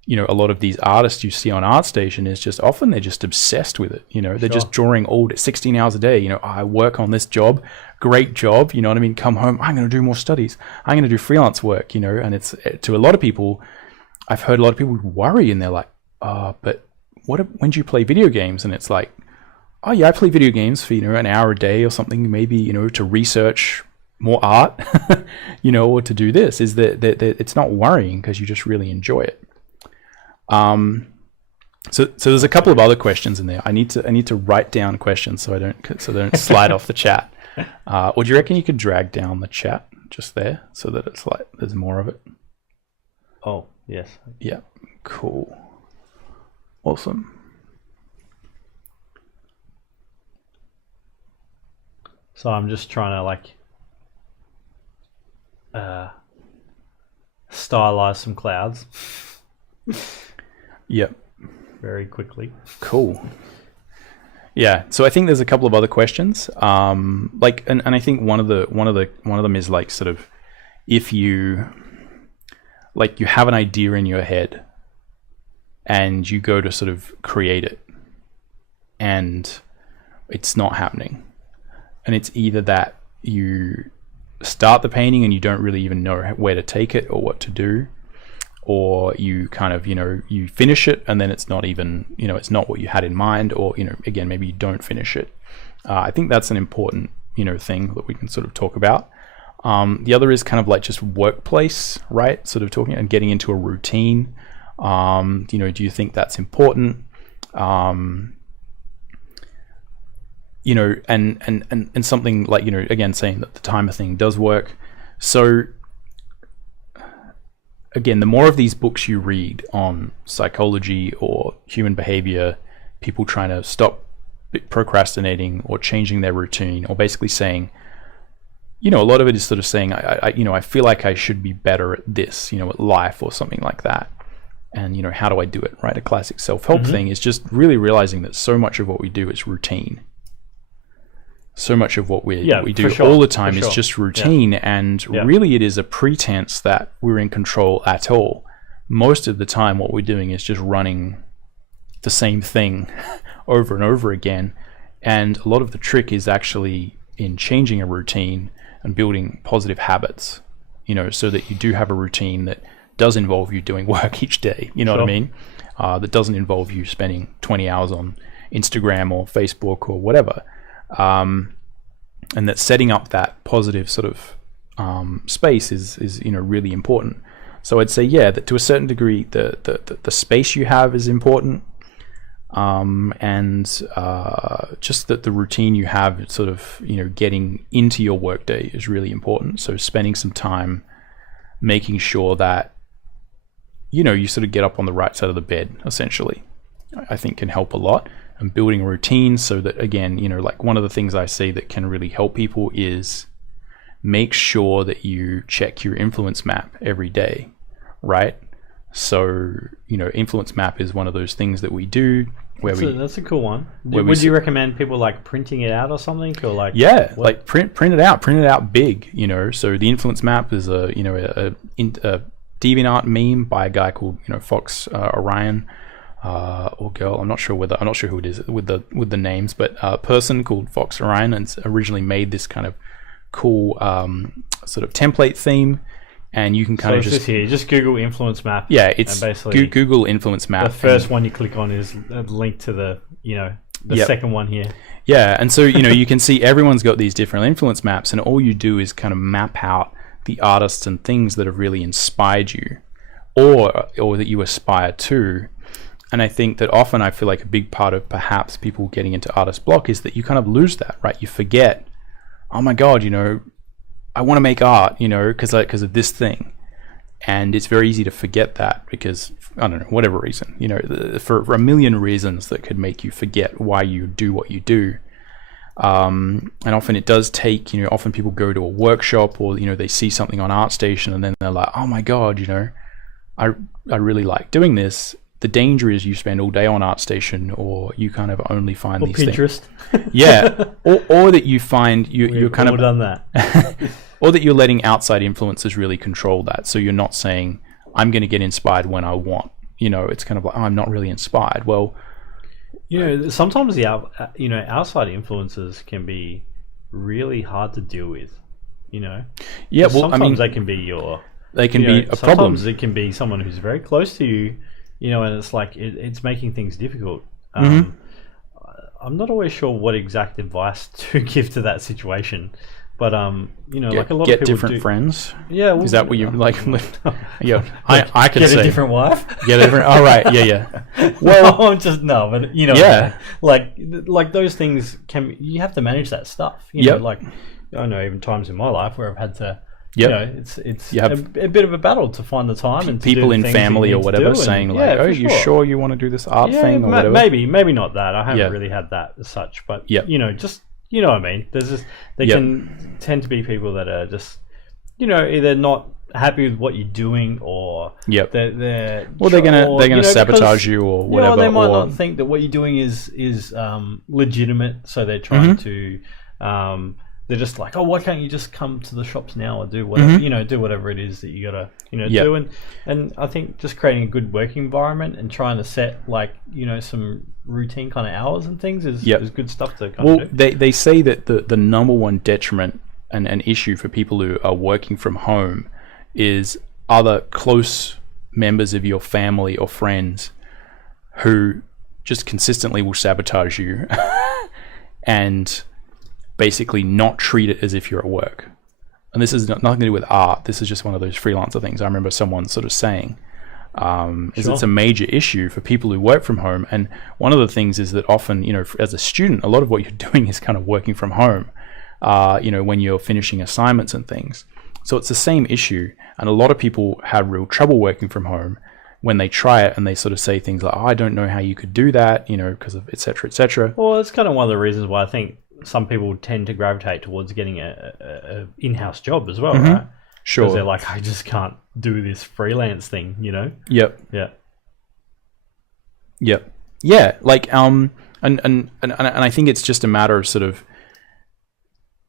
a lot of these artists you see on ArtStation is just often they're just obsessed with it. They're just drawing all 16 hours a day. I work on this job, great job. You know what I mean? Come home, I'm going to do more studies. I'm going to do freelance work. And it's to a lot of people. I've heard a lot of people worry, and they're like, but when do you play video games? And it's like, oh yeah, I play video games for an hour a day or something, maybe to research more art, or to do this. Is that it's not worrying because you just really enjoy it. So there's a couple of other questions in there. I need to write down questions so they don't slide off the chat. Or do you reckon you could drag down the chat just there so that it's like there's more of it? Oh yes. Yeah. Cool. Awesome. So I'm just trying to stylize some clouds. Yep. Very quickly. Cool. Yeah. So I think there's a couple of other questions. And I think one of them is like sort of if you you have an idea in your head and you go to sort of create it and it's not happening. And it's either that you start the painting and you don't really even know where to take it or what to do, or you kind of, you finish it and then it's not even, it's not what you had in mind, or, again, maybe you don't finish it. I think that's an important, thing that we can sort of talk about. The other is kind of like just workplace, right? Sort of talking and getting into a routine. Do you think that's important? And something like, again, saying that the timer thing does work. So again, the more of these books you read on psychology or human behavior, people trying to stop procrastinating or changing their routine, or basically saying, a lot of it is sort of saying, I feel like I should be better at this, at life or something like that. And, how do I do it, right? A classic self-help thing is just really realizing that so much of what we do is routine. So much of what we do all the time is just routine, and really it is a pretense that we're in control at all. Most of the time what we're doing is just running the same thing over and over again, and a lot of the trick is actually in changing a routine and building positive habits, so that you do have a routine that does involve you doing work each day, what I mean? That doesn't involve you spending 20 hours on Instagram or Facebook or whatever. and that setting up that positive sort of space is really important. So I'd say, yeah, that to a certain degree, the space you have is important, and just that the routine you have, sort of getting into your workday is really important. So spending some time making sure that you sort of get up on the right side of the bed, essentially, I think can help a lot. And building routines so that, again, like one of the things I see that can really help people is make sure that you check your influence map every day, right? So, influence map is one of those things that we do where that's a cool one. Would you recommend people like printing it out or something, or like like print it out big, So the influence map is a DeviantArt meme by a guy called Fox Orion, or girl. I'm not sure who it is with the names, but a person called Fox Orion, and originally made this kind of cool sort of template theme. And you can kind of just Google influence map. Yeah, it's basically Google influence map. The first one you click on is a link to the second one here. Yeah, and so you can see everyone's got these different influence maps, and all you do is kind of map out the artists and things that have really inspired you, or that you aspire to. And I think that often I feel like a big part of perhaps people getting into artist block is that you kind of lose that, right? You forget, oh my God, I want to make art, because of this thing. And it's very easy to forget that because, I don't know, whatever reason, for a million reasons that could make you forget why you do what you do. And often it does take, often people go to a workshop, or, they see something on ArtStation and then they're like, oh my God, I really like doing this. The danger is you spend all day on ArtStation, or you kind of only find these Pinterest. Things. Yeah, or that you find you're kind of done that, or that you're letting outside influences really control that. So you're not saying I'm going to get inspired when I want. It's kind of like, oh, I'm not really inspired. Well, sometimes the outside influences can be really hard to deal with. Yeah, well, sometimes they can be be a problem. Sometimes it can be someone who's very close to you. And it's like it's making things difficult. I'm not always sure what exact advice to give to that situation, but like a lot of people different friends. Yeah, is that what you like? Yeah, I can say a different wife. Get a different. All right, yeah. Well, but yeah, like those things you have to manage that stuff. Like I know even times in my life where I've had to. It's a bit of a battle to find the time, and people in family or whatever saying like, "Oh, you sure you want to do this art thing or whatever?" Maybe not that. I haven't really had that as such, but just what I mean. There's can tend to be people that are just either not happy with what you're doing, or they're gonna sabotage you or whatever. They might not think that what you're doing is legitimate, so they're trying to. They're just like, oh, why can't you just come to the shops now or do whatever, do whatever it is that you gotta, do. And I think just creating a good working environment and trying to set some routine kind of hours and things is good stuff to kind of do. They say that the number one detriment and an issue for people who are working from home is other close members of your family or friends who just consistently will sabotage you and basically not treat it as if you're at work. And this is nothing to do with art. This is just one of those freelancer things. I remember someone sort of saying, it's a major issue for people who work from home. And one of the things is that often, as a student, a lot of what you're doing is kind of working from home, when you're finishing assignments and things. So it's the same issue. And a lot of people have real trouble working from home when they try it, and they sort of say things like, oh, I don't know how you could do that, because of et cetera, et cetera. Well, it's kind of one of the reasons why I think some people tend to gravitate towards getting a in-house job as well, right? Sure. Because they're like, I just can't do this freelance thing, Yep. Yeah. Yep. Yeah. Like, and I think it's just a matter of sort of,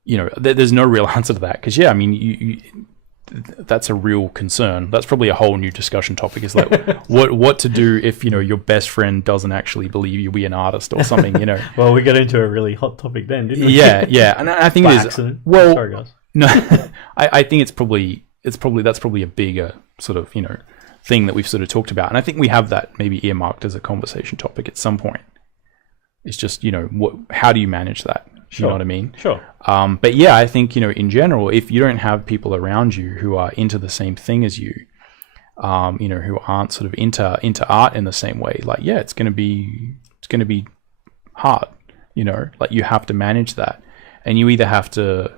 there's no real answer to that. Because, you that's a real concern. That's probably a whole new discussion topic. Is like what to do if your best friend doesn't actually believe you'll be an artist or something. Well, we got into a really hot topic then, didn't we? Yeah, and I think it is. Well, sorry guys. No, I think that's probably a bigger sort of thing that we've sort of talked about, and I think we have that maybe earmarked as a conversation topic at some point. It's just how do you manage that? You know what I mean? Sure. But yeah, I think, in general, if you don't have people around you who are into the same thing as you, who aren't sort of into art in the same way, like, yeah, it's going to be hard, like you have to manage that. And you either have to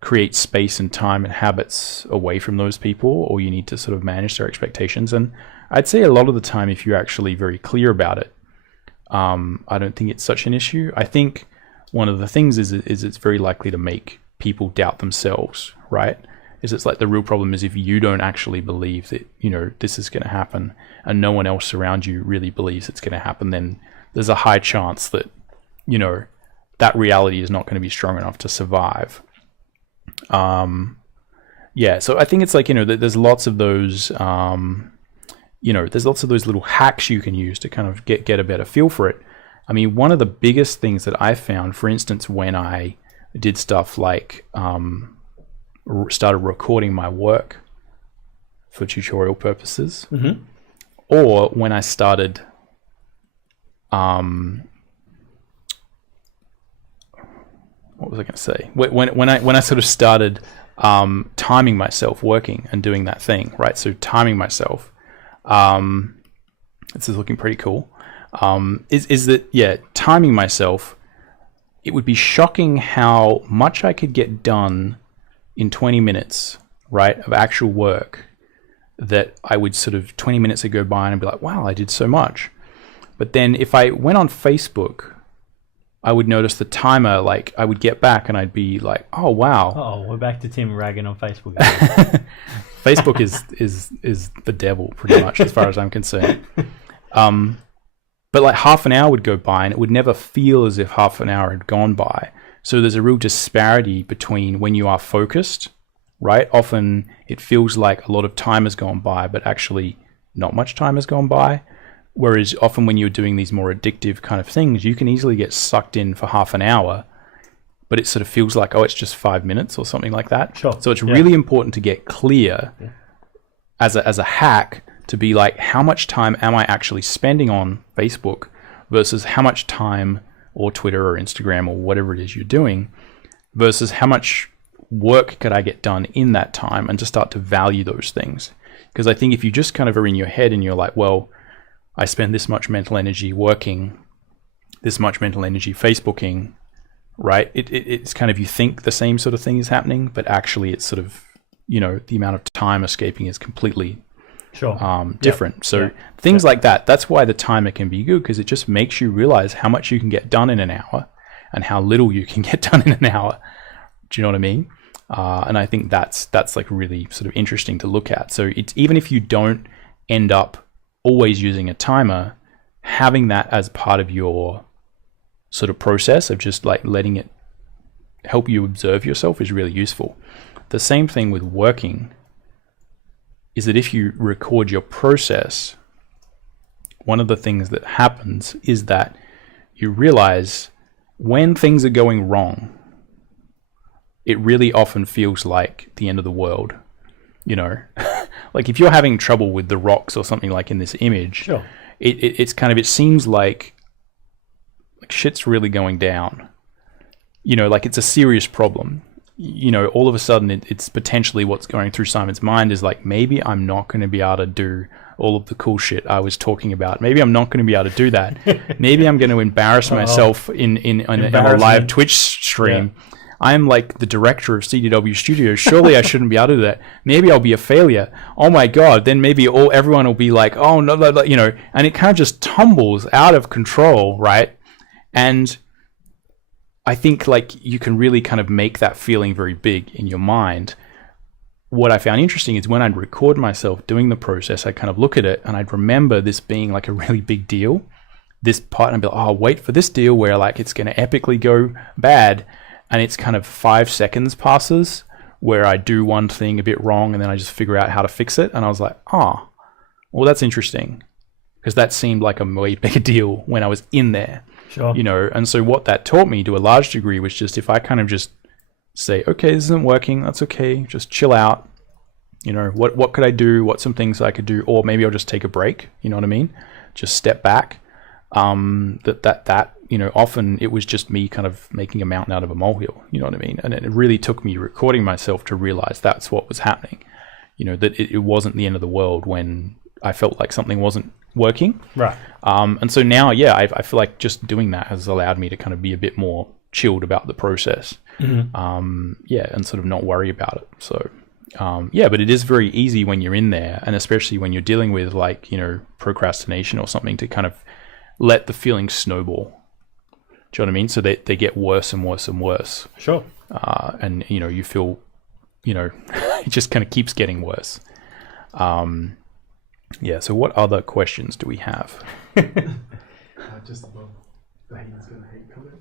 create space and time and habits away from those people, or you need to sort of manage their expectations. And I'd say a lot of the time, if you're actually very clear about it, I don't think it's such an issue. I think one of the things is it's very likely to make people doubt themselves, right? It's like the real problem is if you don't actually believe that, this is going to happen, and no one else around you really believes it's going to happen, then there's a high chance that, that reality is not going to be strong enough to survive. So I think it's like, there's lots of those, there's lots of those little hacks you can use to kind of get a better feel for it. I mean, one of the biggest things that I found, for instance, when I did stuff like started recording my work for tutorial purposes, or when I started what was I going to say? When I sort of started timing myself working and doing that thing, right? So timing myself, this is looking pretty cool. Is that, yeah, timing myself, it would be shocking how much I could get done in 20 minutes, right, of actual work, that I would sort of 20 minutes would go by and I'd be like, wow, I did so much. But then if I went on Facebook, I would notice the timer, like I would get back and I'd be like, oh, wow. Oh, we're back to Tim ragging on Facebook. Facebook is the devil pretty much as far as I'm concerned. But like half an hour would go by and it would never feel as if half an hour had gone by. So there's a real disparity between when you are focused, right? Often it feels like a lot of time has gone by, but actually not much time has gone by. Whereas often when you're doing these more addictive kind of things, you can easily get sucked in for half an hour, but it sort of feels like, oh, it's just 5 minutes or something like that. Sure. So it's really important to get clear as a hack to be like, how much time am I actually spending on Facebook versus how much time, or Twitter or Instagram or whatever it is you're doing, versus how much work could I get done in that time, and to start to value those things. Because I think if you just kind of are in your head and you're like, well, I spend this much mental energy working, this much mental energy Facebooking, right? It's kind of, you think the same sort of thing is happening, but actually it's sort of, the amount of time escaping is completely different. Yep. So things like that, that's why the timer can be good, because it just makes you realize how much you can get done in an hour and how little you can get done in an hour. Do you know what I mean? And I think that's like really sort of interesting to look at. So it's, even if you don't end up always using a timer, having that as part of your sort of process of just like letting it help you observe yourself is really useful. The same thing with working is that if you record your process, one of the things that happens is that you realize when things are going wrong, it really often feels like the end of the world. Like if you're having trouble with the rocks or something like in this image, it's kind of, it seems like shit's really going down. Like it's a serious problem. All of a sudden it's potentially what's going through Simon's mind is like, maybe I'm not going to be able to do all of the cool shit I was talking about. Maybe I'm not going to be able to do that. Maybe I'm going to embarrass myself in a live Twitch stream. Yeah. I'm like the director of CDW Studios. Surely I shouldn't be able to do that. Maybe I'll be a failure. Oh my God. Then maybe everyone will be like, oh no, and it kind of just tumbles out of control, right? And I think like you can really kind of make that feeling very big in your mind. What I found interesting is when I'd record myself doing the process, I'd kind of look at it and I'd remember this being like a really big deal. This part, and I'd be like, oh, wait for this deal where like it's going to epically go bad. And it's kind of 5 seconds passes where I do one thing a bit wrong and then I just figure out how to fix it. And I was like, well, that's interesting, because that seemed like a way bigger deal when I was in there. Sure. And so what that taught me to a large degree was just, if I kind of just say, okay, this isn't working, that's okay, just chill out. What could I do? What's some things I could do? Or maybe I'll just take a break. You know what I mean? Just step back. That often it was just me kind of making a mountain out of a molehill, you know what I mean? And it really took me recording myself to realize that's what was happening, that it wasn't the end of the world when I felt like something wasn't working. Right. And so now, I feel like just doing that has allowed me to kind of be a bit more chilled about the process. Mm-hmm. And sort of not worry about it. So, but it is very easy when you're in there, and especially when you're dealing with like, procrastination or something, to kind of let the feelings snowball. Do you know what I mean? So they get worse and worse and worse. Sure. And, you feel, it just kind of keeps getting worse. So what other questions do we have? Just above the haters gonna hate comment.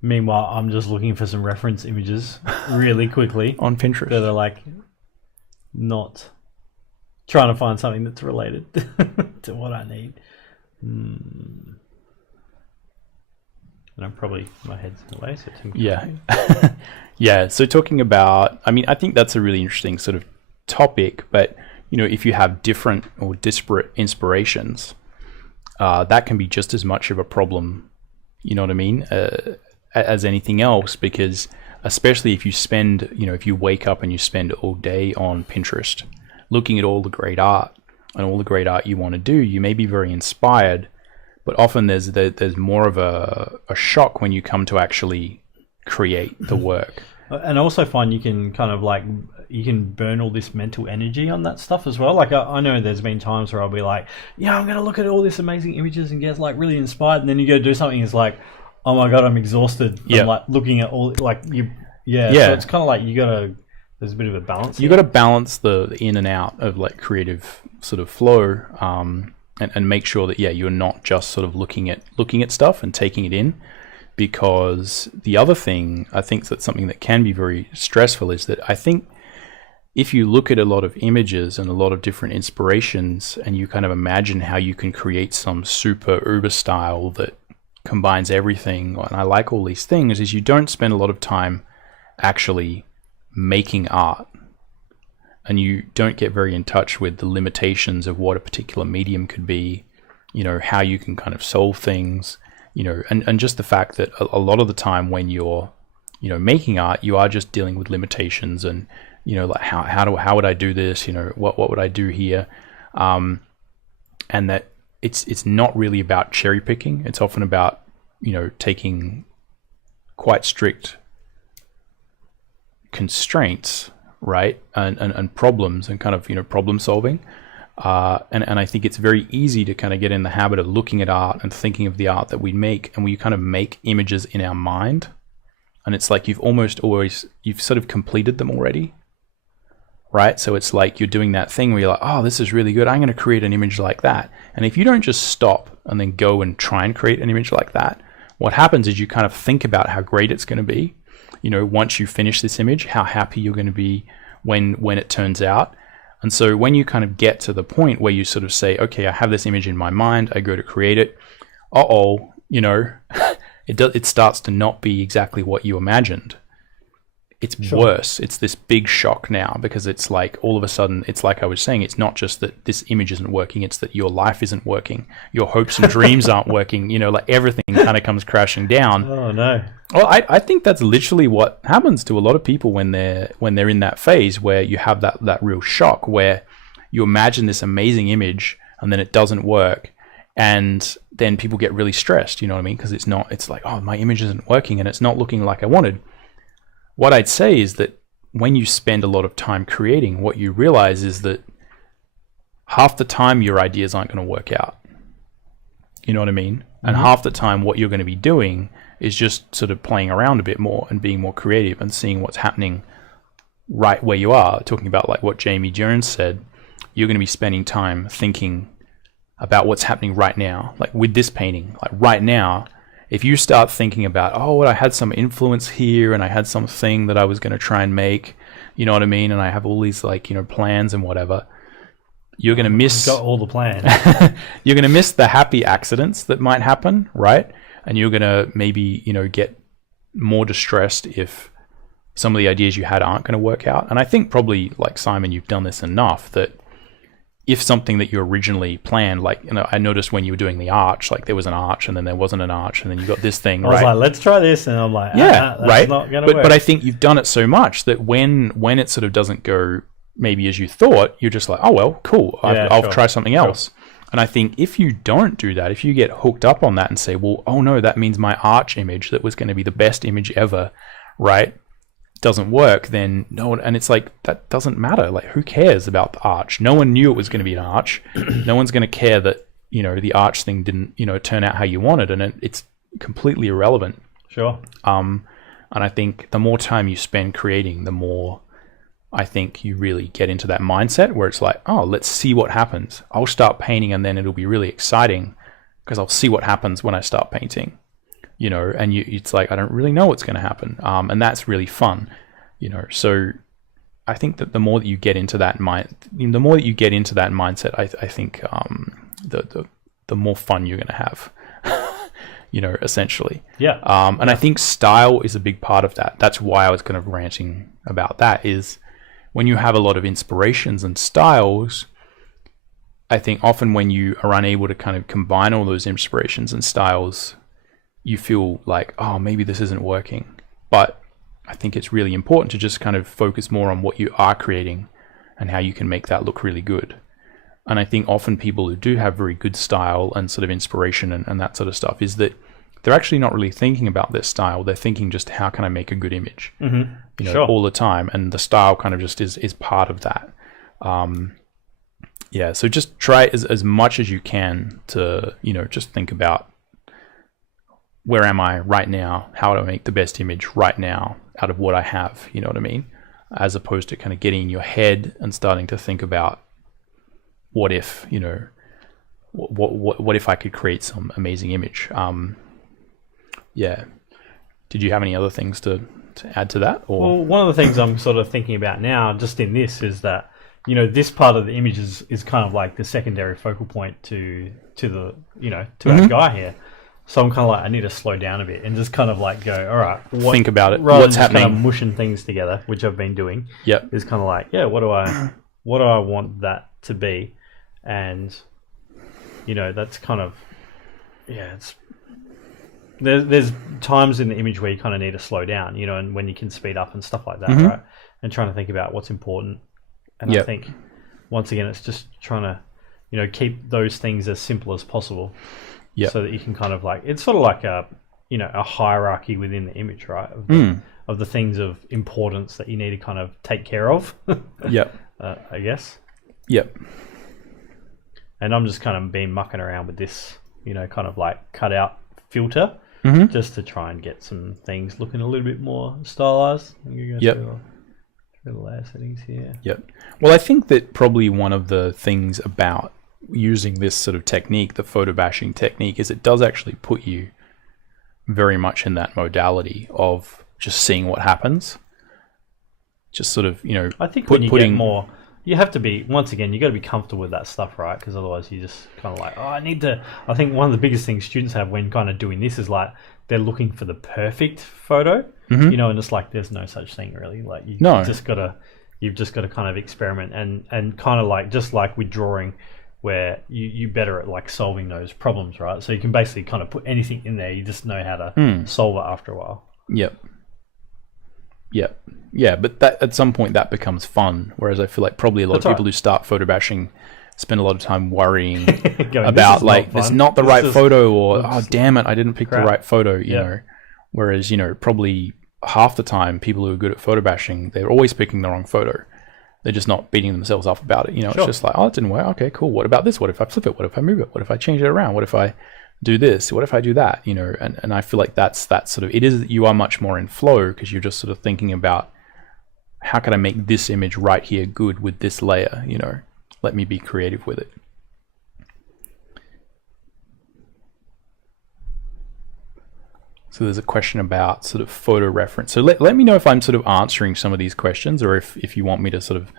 Meanwhile, I'm just looking for some reference images really quickly on Pinterest that are like not trying to find something that's related to what I need. And I'm probably, my head's in the way, so Tim. Yeah. So talking about, I think that's a really interesting sort of topic, but if you have different or disparate inspirations, that can be just as much of a problem, you know what I mean, as anything else, because especially if you spend, if you wake up and you spend all day on Pinterest looking at all the great art and all the great art you want to do, you may be very inspired, but often there's more of a shock when you come to actually create the work. And I also find you can kind of like, you can burn all this mental energy on that stuff as well. Like I know there's been times where I'll be like, I'm going to look at all these amazing images and get like really inspired. And then you go do something, it's like, oh my God, I'm exhausted. Yeah. I'm like looking at all, like So it's kind of like there's a bit of a balance. You got to balance the in and out of like creative sort of flow, and make sure that, you're not just sort of looking at stuff and taking it in. Because the other thing, I think that's something that can be very stressful, is that I think if you look at a lot of images and a lot of different inspirations and you kind of imagine how you can create some super uber style that combines everything, and I like all these things, is you don't spend a lot of time actually making art, and you don't get very in touch with the limitations of what a particular medium could be, how you can kind of solve things, and just the fact that a lot of the time when you're, making art, you are just dealing with limitations and, like how would I do this? What would I do here? And that it's not really about cherry picking. It's often about, taking quite strict constraints, right? And problems and kind of, problem solving. And I think it's very easy to kind of get in the habit of looking at art and thinking of the art that we make, and we kind of make images in our mind. And it's like you've sort of completed them already, right? So it's like you're doing that thing where you're like, oh, this is really good, I'm going to create an image like that. And if you don't just stop and then go and try and create an image like that, what happens is you kind of think about how great it's going to be. Once you finish this image, how happy you're going to be when it turns out. And so when you kind of get to the point where you sort of say, okay, I have this image in my mind, I go to create it, it starts to not be exactly what you imagined. It's worse. It's this big shock now, because it's like all of a sudden, it's like I was saying, it's not just that this image isn't working, it's that your life isn't working, your hopes and dreams aren't working, like everything kind of comes crashing down. Oh no. Well, I think that's literally what happens to a lot of people when they're in that phase where you have that real shock, where you imagine this amazing image and then it doesn't work, and then people get really stressed, you know what I mean? Because it's like, oh, my image isn't working and it's not looking like I wanted. What I'd say is that when you spend a lot of time creating, what you realize is that half the time your ideas aren't going to work out. You know what I mean? Mm-hmm. And half the time what you're going to be doing is just sort of playing around a bit more and being more creative and seeing what's happening right where you are. Talking about like what Jamie Jones said, you're going to be spending time thinking about what's happening right now. Like with this painting, like right now, if you start thinking about, I had some influence here and I had something that I was going to try and make, you know what I mean? And I have all these plans and whatever, you're going to miss... Got all the plans. You're going to miss the happy accidents that might happen, right? And you're going to maybe, get more distressed if some of the ideas you had aren't going to work out. And I think probably, like Simon, you've done this enough that if something that you originally planned, like, I noticed when you were doing the arch, like there was an arch and then there wasn't an arch and then you got this thing, I was like, let's try this. And I'm like, that's right. Not gonna work. But I think you've done it so much that when it sort of doesn't go maybe as you thought, you're just like, oh, well, cool. I'll try something else. And I think if you don't do that, if you get hooked up on that and say, well, oh no, that means my arch image that was going to be the best image ever, right, doesn't work, then no one, and it's like, that doesn't matter. Like, who cares about the arch? No one knew it was going to be an arch. No one's going to care that, the arch thing didn't, turn out how you wanted, and it's completely irrelevant. Sure. And I think the more time you spend creating, the more I think you really get into that mindset where it's like, oh, let's see what happens. I'll start painting and then it'll be really exciting because I'll see what happens when I start painting. And it's like, I don't really know what's going to happen. And that's really fun, So I think that the more that you get into that mindset, I think the more fun you're going to have, essentially. Yeah. And I think style is a big part of that. That's why I was kind of ranting about that, is when you have a lot of inspirations and styles, I think often when you are unable to kind of combine all those inspirations and styles, you feel like, oh, maybe this isn't working. But I think it's really important to just kind of focus more on what you are creating and how you can make that look really good. And I think often people who do have very good style and sort of inspiration and that sort of stuff is that they're actually not really thinking about their style. They're thinking just, how can I make a good image? Mm-hmm. All the time. And the style kind of just is part of that. So just try as much as you can to, just think about, where am I right now? How do I make the best image right now out of what I have? You know what I mean? As opposed to kind of getting in your head and starting to think about, what if, what if I could create some amazing image? Did you have any other things to add to that? Or? Well, one of the things I'm sort of thinking about now, just in this, is that, this part of the image is kind of like the secondary focal point to the, to our guy here. So I'm kind of like, I need to slow down a bit and just kind of like go, all right, think about it. Rather What's than happening? Kind of mushing things together, which I've been doing. Yep. Is kind of like, what do I want that to be? And that's kind of, it's there's times in the image where you kind of need to slow down, and when you can speed up and stuff like that, right? And trying to think about what's important. And I think once again, it's just trying to, keep those things as simple as possible. Yeah. So that you can kind of like, it's sort of like a hierarchy within the image, right? Of the things of importance that you need to kind of take care of. Yep. I guess. Yep. And I'm just kind of been mucking around with this, kind of like cutout filter, just to try and get some things looking a little bit more stylized. Yep. Through the layer settings here. Yep. Well, I think that probably one of the things about using this sort of technique, the photo bashing technique, is it does actually put you very much in that modality of just seeing what happens. Just sort of, I think when you get more, you have to be, once again, you got to be comfortable with that stuff, right? Because otherwise you just kind of like, I think one of the biggest things students have when kind of doing this is like, they're looking for the perfect photo, and it's like, there's no such thing really. Like you've just got to kind of experiment and kind of like, just like with drawing, where you're better at like solving those problems, right? So you can basically kind of put anything in there. You just know how to solve it after a while. Yep. Yeah, but that at some point that becomes fun. Whereas I feel like probably a lot of people who start photo bashing spend a lot of time worrying about like, it's not the right photo, or oh damn it, I didn't pick the right photo, you know. Whereas, probably half the time people who are good at photo bashing, they're always picking the wrong photo. They're just not beating themselves up about it. It's just like, oh, it didn't work. Okay, cool. What about this? What if I flip it? What if I move it? What if I change it around? What if I do this? What if I do that? And I feel like that's sort of, it is, you are much more in flow because you're just sort of thinking about, how can I make this image right here good with this layer? Let me be creative with it. So there's a question about sort of photo reference. So let me know if I'm sort of answering some of these questions, or if you want me to sort of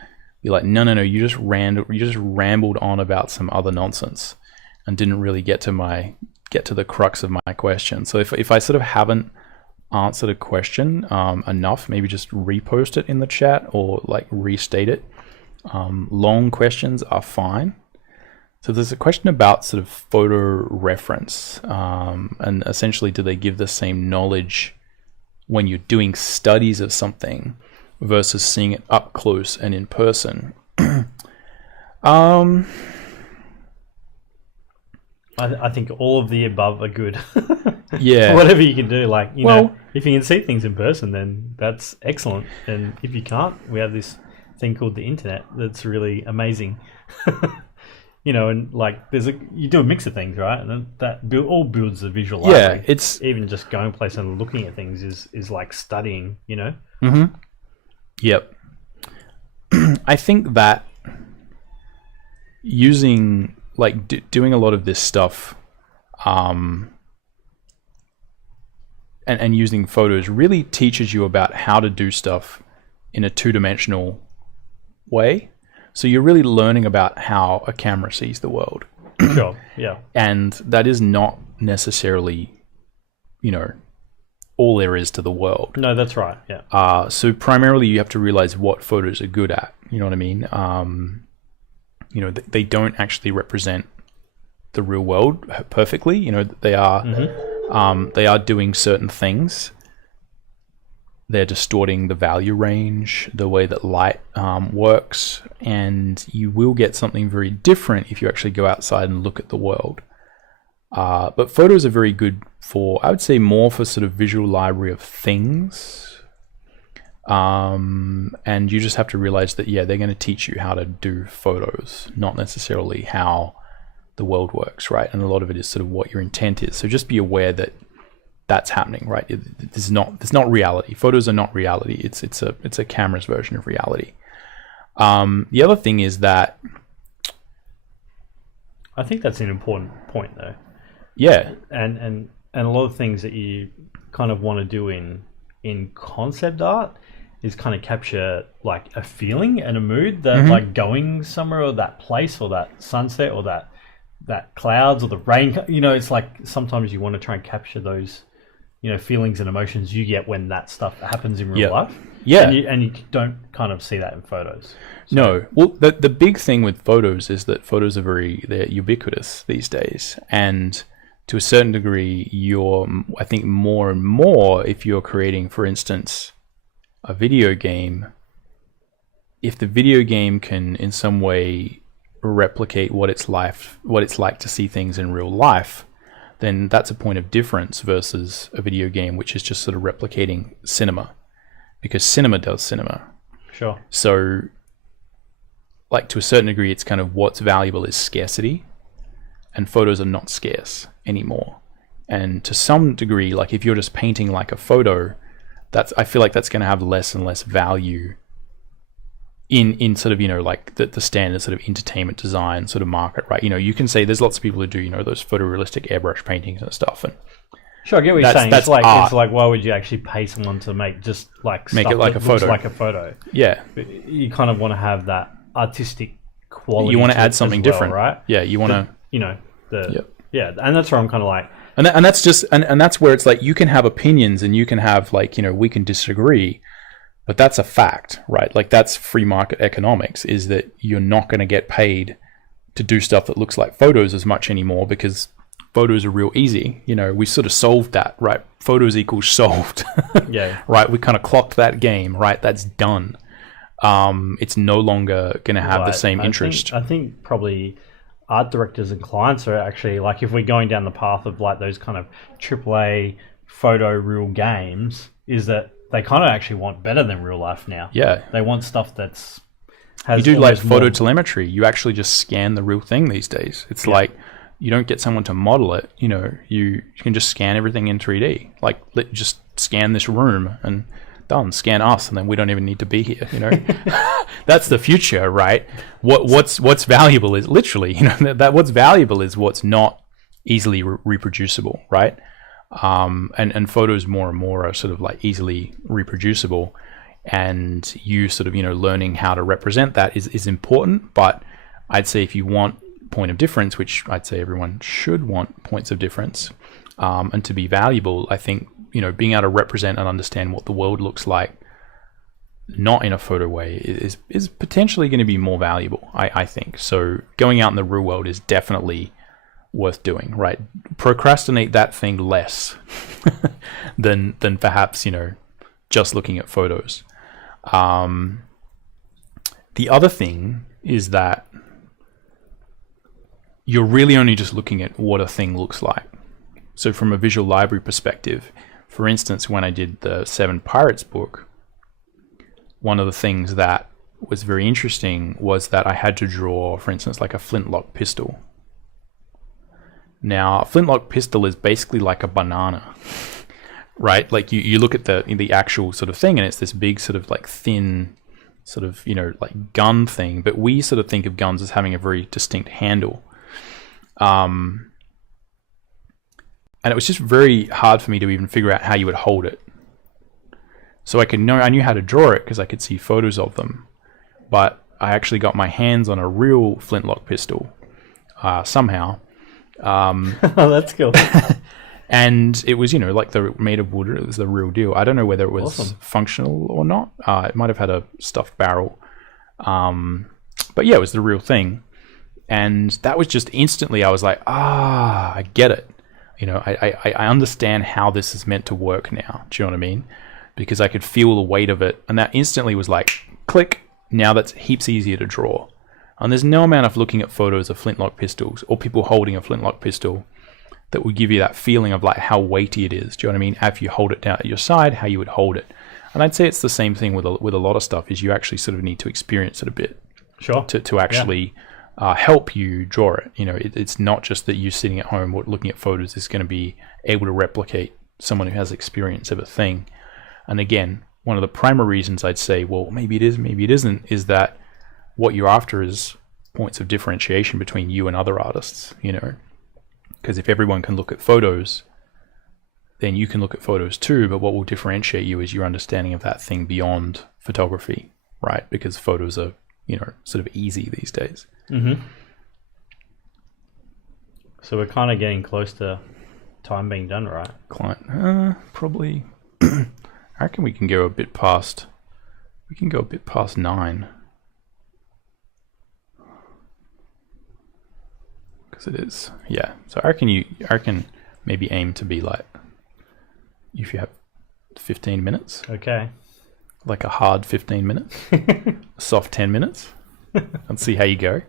be like, no, you just rambled on about some other nonsense and didn't really get to the crux of my question. So if I sort of haven't answer the question enough, maybe just repost it in the chat or like restate it. Long questions are fine. So there's a question about sort of photo reference, and essentially, do they give the same knowledge when you're doing studies of something versus seeing it up close and in person? I think all of the above are good. Yeah. Whatever you can do, like, you know, if you can see things in person, then that's excellent. And if you can't, we have this thing called the internet that's really amazing. You know, and like you do a mix of things, right? And that all builds a visual library. Yeah, it's even just going place and looking at things is like studying, you know? Mm-hmm. Yep. I think that using doing a lot of this stuff and using photos really teaches you about how to do stuff in a two-dimensional way. So you're really learning about how a camera sees the world. Sure, yeah. And that is not necessarily, you know, all there is to the world. No, that's right, yeah. So primarily you have to realize what photos are good at. You know what I mean? You know, they don't actually represent the real world perfectly. You know, they are doing certain things. They're distorting the value range, the way that light works, and you will get something very different if you actually go outside and look at the world. But photos are very good for, I would say, more for sort of visual library of things. And you just have to realize that, yeah, they're going to teach you how to do photos, not necessarily how the world works, right? And a lot of it is sort of what your intent is. So just be aware that that's happening, right? It's not reality. Photos are not reality. It's a camera's version of reality. The other thing is that I think that's an important point, though. Yeah, and a lot of things that you kind of want to do in concept art is kind of capture like a feeling and a mood that like going somewhere or that place or that sunset or that clouds or the rain. You know, it's like sometimes you want to try and capture those, you know, feelings and emotions you get when that stuff happens in real life. Yeah. And you don't kind of see that in photos. So. No. Well, the big thing with photos is that photos are they're ubiquitous these days. And to a certain degree, I think more and more, if you're creating, for instance, a video game, if the video game can in some way replicate what it's like to see things in real life, then that's a point of difference versus a video game which is just sort of replicating cinema, because cinema does cinema. Sure. So, like, to a certain degree, it's kind of what's valuable is scarcity, and photos are not scarce anymore. And to some degree, like if you're just painting like a photo, I feel like that's going to have less and less value in sort of, you know, like the standard sort of entertainment design sort of market, right? You know, you can say there's lots of people who do, you know, those photorealistic airbrush paintings and stuff. And sure, I get what you're saying. It's like why would you actually pay someone to make just like make stuff it like that a photo? Looks like a photo. Yeah, but you kind of want to have that artistic quality. You want to add something different, right? Yeah, you want to, you know, yeah, and that's where I'm kind of like. And that's just and that's where it's like you can have opinions and you can have like, you know, we can disagree, but that's a fact, right? Like that's free market economics, is that you're not going to get paid to do stuff that looks like photos as much anymore because photos are real easy. You know, we sort of solved that, right? Photos equals solved. Yeah. Right? We kind of clocked that game, right? That's done. It's no longer going to have the same interest. I think probably art directors and clients are actually, like, if we're going down the path of like those kind of AAA photo real games, is that they kind of actually want better than real life now. Yeah. They want stuff that's you do like photo telemetry. You actually just scan the real thing these days. It's like you don't get someone to model it. You know, you can just scan everything in 3D. Like just scan this room and done. Scan us, and then we don't even need to be here. You know, that's the future, right? What's valuable is literally, you know, that what's valuable is what's not easily reproducible, right? And photos more and more are sort of like easily reproducible, and you sort of, you know, learning how to represent that is important. But I'd say if you want point of difference, which I'd say everyone should want points of difference, and to be valuable, I think being able to represent and understand what the world looks like, not in a photo way, is potentially going to be more valuable, I think. So going out in the real world is definitely worth doing, right? Procrastinate that thing less than perhaps, just looking at photos. The other thing is that you're really only just looking at what a thing looks like. So from a visual library perspective, for instance, when I did the 7 Pirates book, one of the things that was very interesting was that I had to draw, for instance, like a flintlock pistol. Now, a flintlock pistol is basically like a banana, right? Like you look at the actual sort of thing, and it's this big sort of like thin sort of, like gun thing, but we sort of think of guns as having a very distinct handle. And it was just very hard for me to even figure out how you would hold it. So I knew how to draw it because I could see photos of them, but I actually got my hands on a real flintlock pistol somehow. Oh, that's cool. And it was, like made of wood. It was the real deal. I don't know whether it was functional or not. It might have had a stuffed barrel. But yeah, it was the real thing. And that was just instantly, I was like, I get it. I understand how this is meant to work now. Do you know what I mean? Because I could feel the weight of it. And that instantly was like, click. Now that's heaps easier to draw. And there's no amount of looking at photos of flintlock pistols or people holding a flintlock pistol that would give you that feeling of like how weighty it is. Do you know what I mean? If you hold it down at your side, how you would hold it. And I'd say it's the same thing with a lot of stuff, is you actually sort of need to experience it a bit. Sure. To actually help you draw it. It's not just that you sitting at home or looking at photos is going to be able to replicate someone who has experience of a thing. And again, one of the primary reasons I'd say, well, maybe it is, maybe it isn't, is that what you're after is points of differentiation between you and other artists, because if everyone can look at photos, then you can look at photos too, but what will differentiate you is your understanding of that thing beyond photography, right? Because photos are, sort of easy these days. Mm-hmm. So we're kind of getting close to time being done, right? Probably. I reckon we can go a bit past 9. Because it is, yeah. So I reckon maybe aim to be like, if you have 15 minutes. Okay. Like a hard 15 minutes. A soft 10 minutes. And see how you go.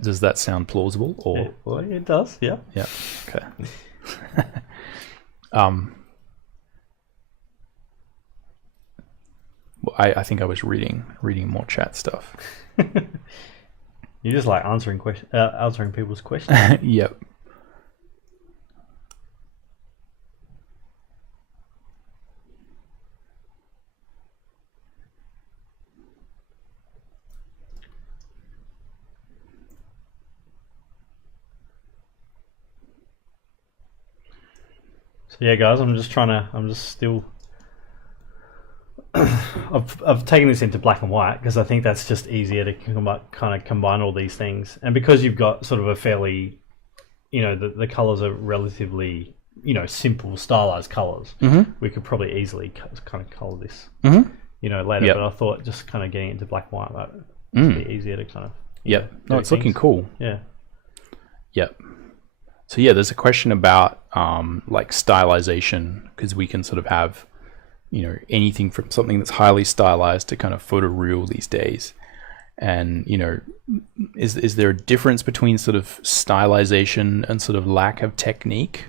Does that sound plausible? Or well, it does, yeah. Yeah, okay. Well, I think I was reading more chat stuff. You just like answering people's questions. Yep. So yeah, guys, I'm just still. I've taken this into black and white because I think that's just easier to kind of combine all these things, and because you've got sort of a fairly, the colors are relatively, simple stylized colors. Mm-hmm. We could probably easily kind of color this, mm-hmm. Later. Yep. But I thought just kind of getting into black and white would be easier to kind of. Yep. No, it's looking cool. Yeah. Yep. So yeah, there's a question about like stylization, because we can sort of have, anything from something that's highly stylized to kind of photoreal these days. And, is there a difference between sort of stylization and sort of lack of technique?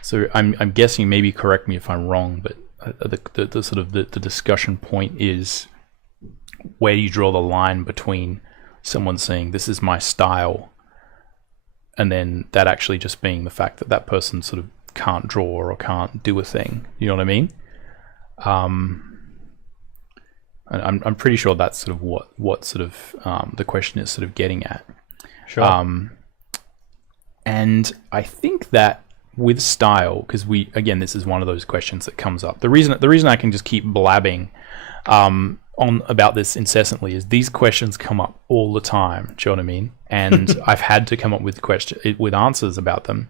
So I'm guessing, maybe correct me if I'm wrong, but the sort of the discussion point is, where do you draw the line between someone saying this is my style, and then that actually just being the fact that that person sort of can't draw or can't do a thing? You know what I mean? I'm pretty sure that's sort of what sort of the question is sort of getting at. Sure. And I think that with style, because this is one of those questions that comes up. The reason I can just keep blabbing on about this incessantly is these questions come up all the time. Do you know what I mean? And I've had to come up with answers about them.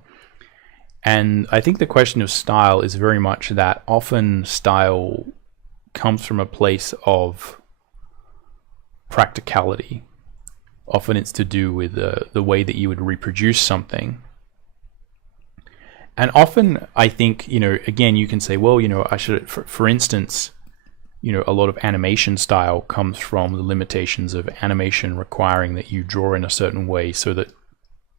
And I think the question of style is very much that often style comes from a place of practicality. Often it's to do with the way that you would reproduce something. And often I think, again, you can say, well, I should, for instance, a lot of animation style comes from the limitations of animation requiring that you draw in a certain way so that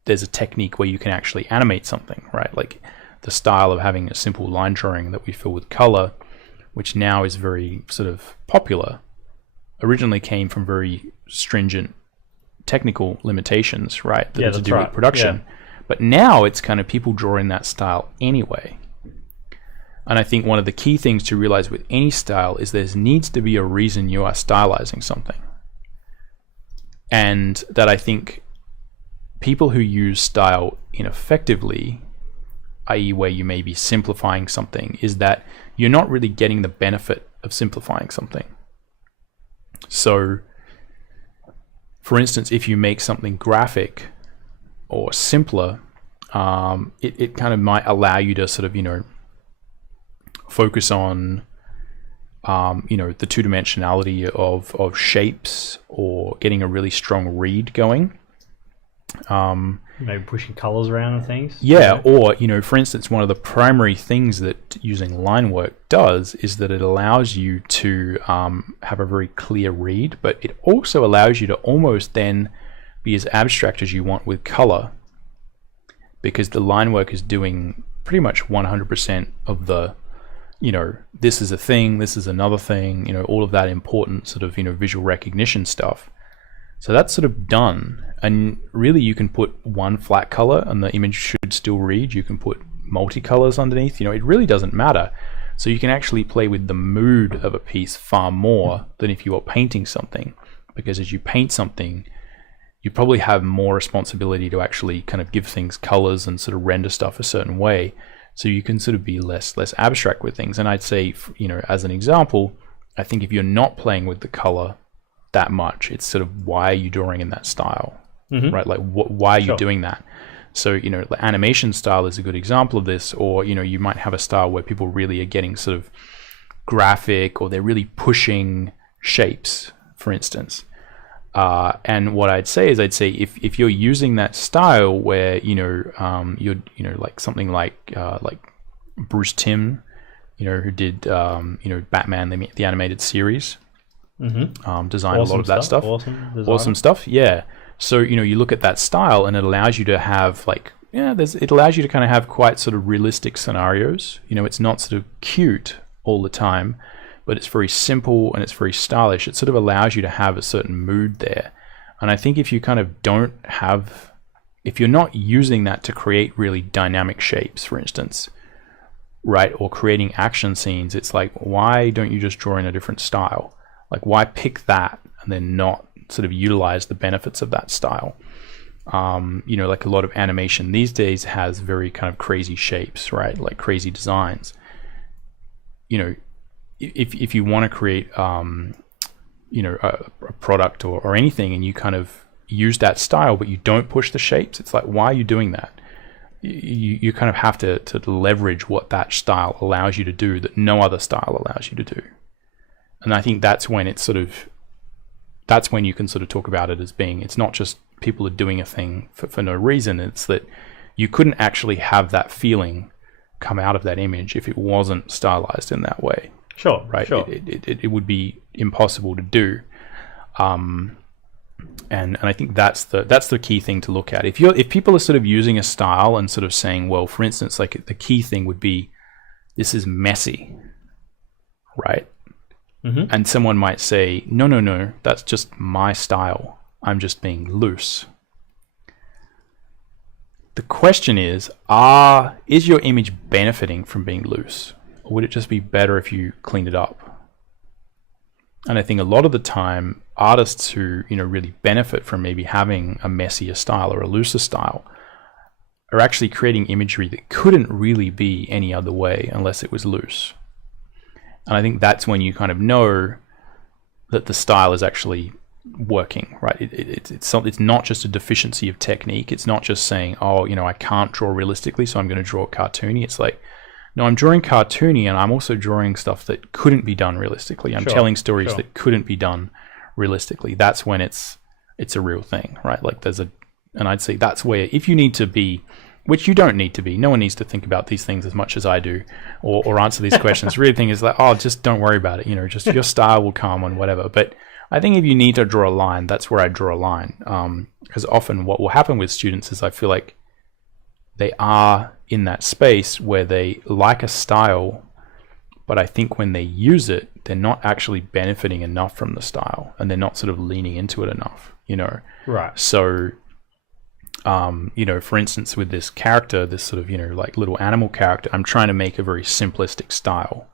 there's a technique where you can actually animate something, right? Like the style of having a simple line drawing that we fill with color, which now is very sort of popular, originally came from very stringent technical limitations, right? That are to do with production. Yeah. But now it's kind of people draw in that style anyway. And I think one of the key things to realize with any style is there needs to be a reason you are stylizing something. And that I think people who use style ineffectively, i.e. where you may be simplifying something, is that you're not really getting the benefit of simplifying something. So, for instance, if you make something graphic or simpler, it kind of might allow you to sort of, focus on, the two-dimensionality of shapes or getting a really strong read going. Maybe pushing colors around and things. Yeah, or for instance, one of the primary things that using line work does is that it allows you to have a very clear read, but it also allows you to almost then be as abstract as you want with color, because the line work is doing pretty much 100% of the this is a thing, this is another thing, all of that important sort of visual recognition stuff. So that's sort of done, and really you can put one flat color and the image should still read. You can put multicolors underneath, it really doesn't matter. So you can actually play with the mood of a piece far more than if you were painting something, because as you paint something, you probably have more responsibility to actually kind of give things colors and sort of render stuff a certain way. So you can sort of be less abstract with things. And I'd say, as an example, I think if you're not playing with the color that much, it's sort of, why are you drawing in that style, right? Like why are you doing that? So the animation style is a good example of this. Or you might have a style where people really are getting sort of graphic, or they're really pushing shapes, for instance. And what I'd say is, if you're using that style where you're like something like Bruce Timm, who did Batman the animated series. Designed awesome a lot of that stuff. Awesome stuff. Yeah. So you look at that style, and it allows you to have it allows you to kind of have quite sort of realistic scenarios. It's not sort of cute all the time, but it's very simple and it's very stylish. It sort of allows you to have a certain mood there. And I think if you kind of if you're not using that to create really dynamic shapes, for instance, right, or creating action scenes, it's like, why don't you just draw in a different style? Like, why pick that and then not sort of utilize the benefits of that style? Like a lot of animation these days has very kind of crazy shapes, right? Like crazy designs. If you want to create, a product or anything, and you kind of use that style, but you don't push the shapes, it's like, why are you doing that? You kind of have to leverage what that style allows you to do that no other style allows you to do. And I think that's when you can sort of talk about it as being, it's not just people are doing a thing for no reason. It's that you couldn't actually have that feeling come out of that image if it wasn't stylized in that way. Sure. Right. Sure. It would be impossible to do. And I think that's the key thing to look at. If people are sort of using a style and sort of saying, well, for instance, like the key thing would be, this is messy, right? And someone might say, no, that's just my style. I'm just being loose. The question is your image benefiting from being loose? Or would it just be better if you cleaned it up? And I think a lot of the time, artists who really benefit from maybe having a messier style or a looser style are actually creating imagery that couldn't really be any other way unless it was loose. And I think that's when you kind of know that the style is actually working, right? It's not just a deficiency of technique. It's not just saying, oh, I can't draw realistically, so I'm going to draw cartoony. It's like, no, I'm drawing cartoony, and I'm also drawing stuff that couldn't be done realistically. I'm telling stories that couldn't be done realistically. That's when it's a real thing, right? Like and I'd say that's where, if you need to be, which you don't need to be, no one needs to think about these things as much as I do, or answer these questions. Really thing is like, oh, just don't worry about it. Just your style will come and whatever. But I think if you need to draw a line, that's where I draw a line. Because often what will happen with students is I feel like they are in that space where they like a style, but I think when they use it, they're not actually benefiting enough from the style, and they're not sort of leaning into it enough, Right. So, for instance, with this character, this sort of, like little animal character, I'm trying to make a very simplistic style.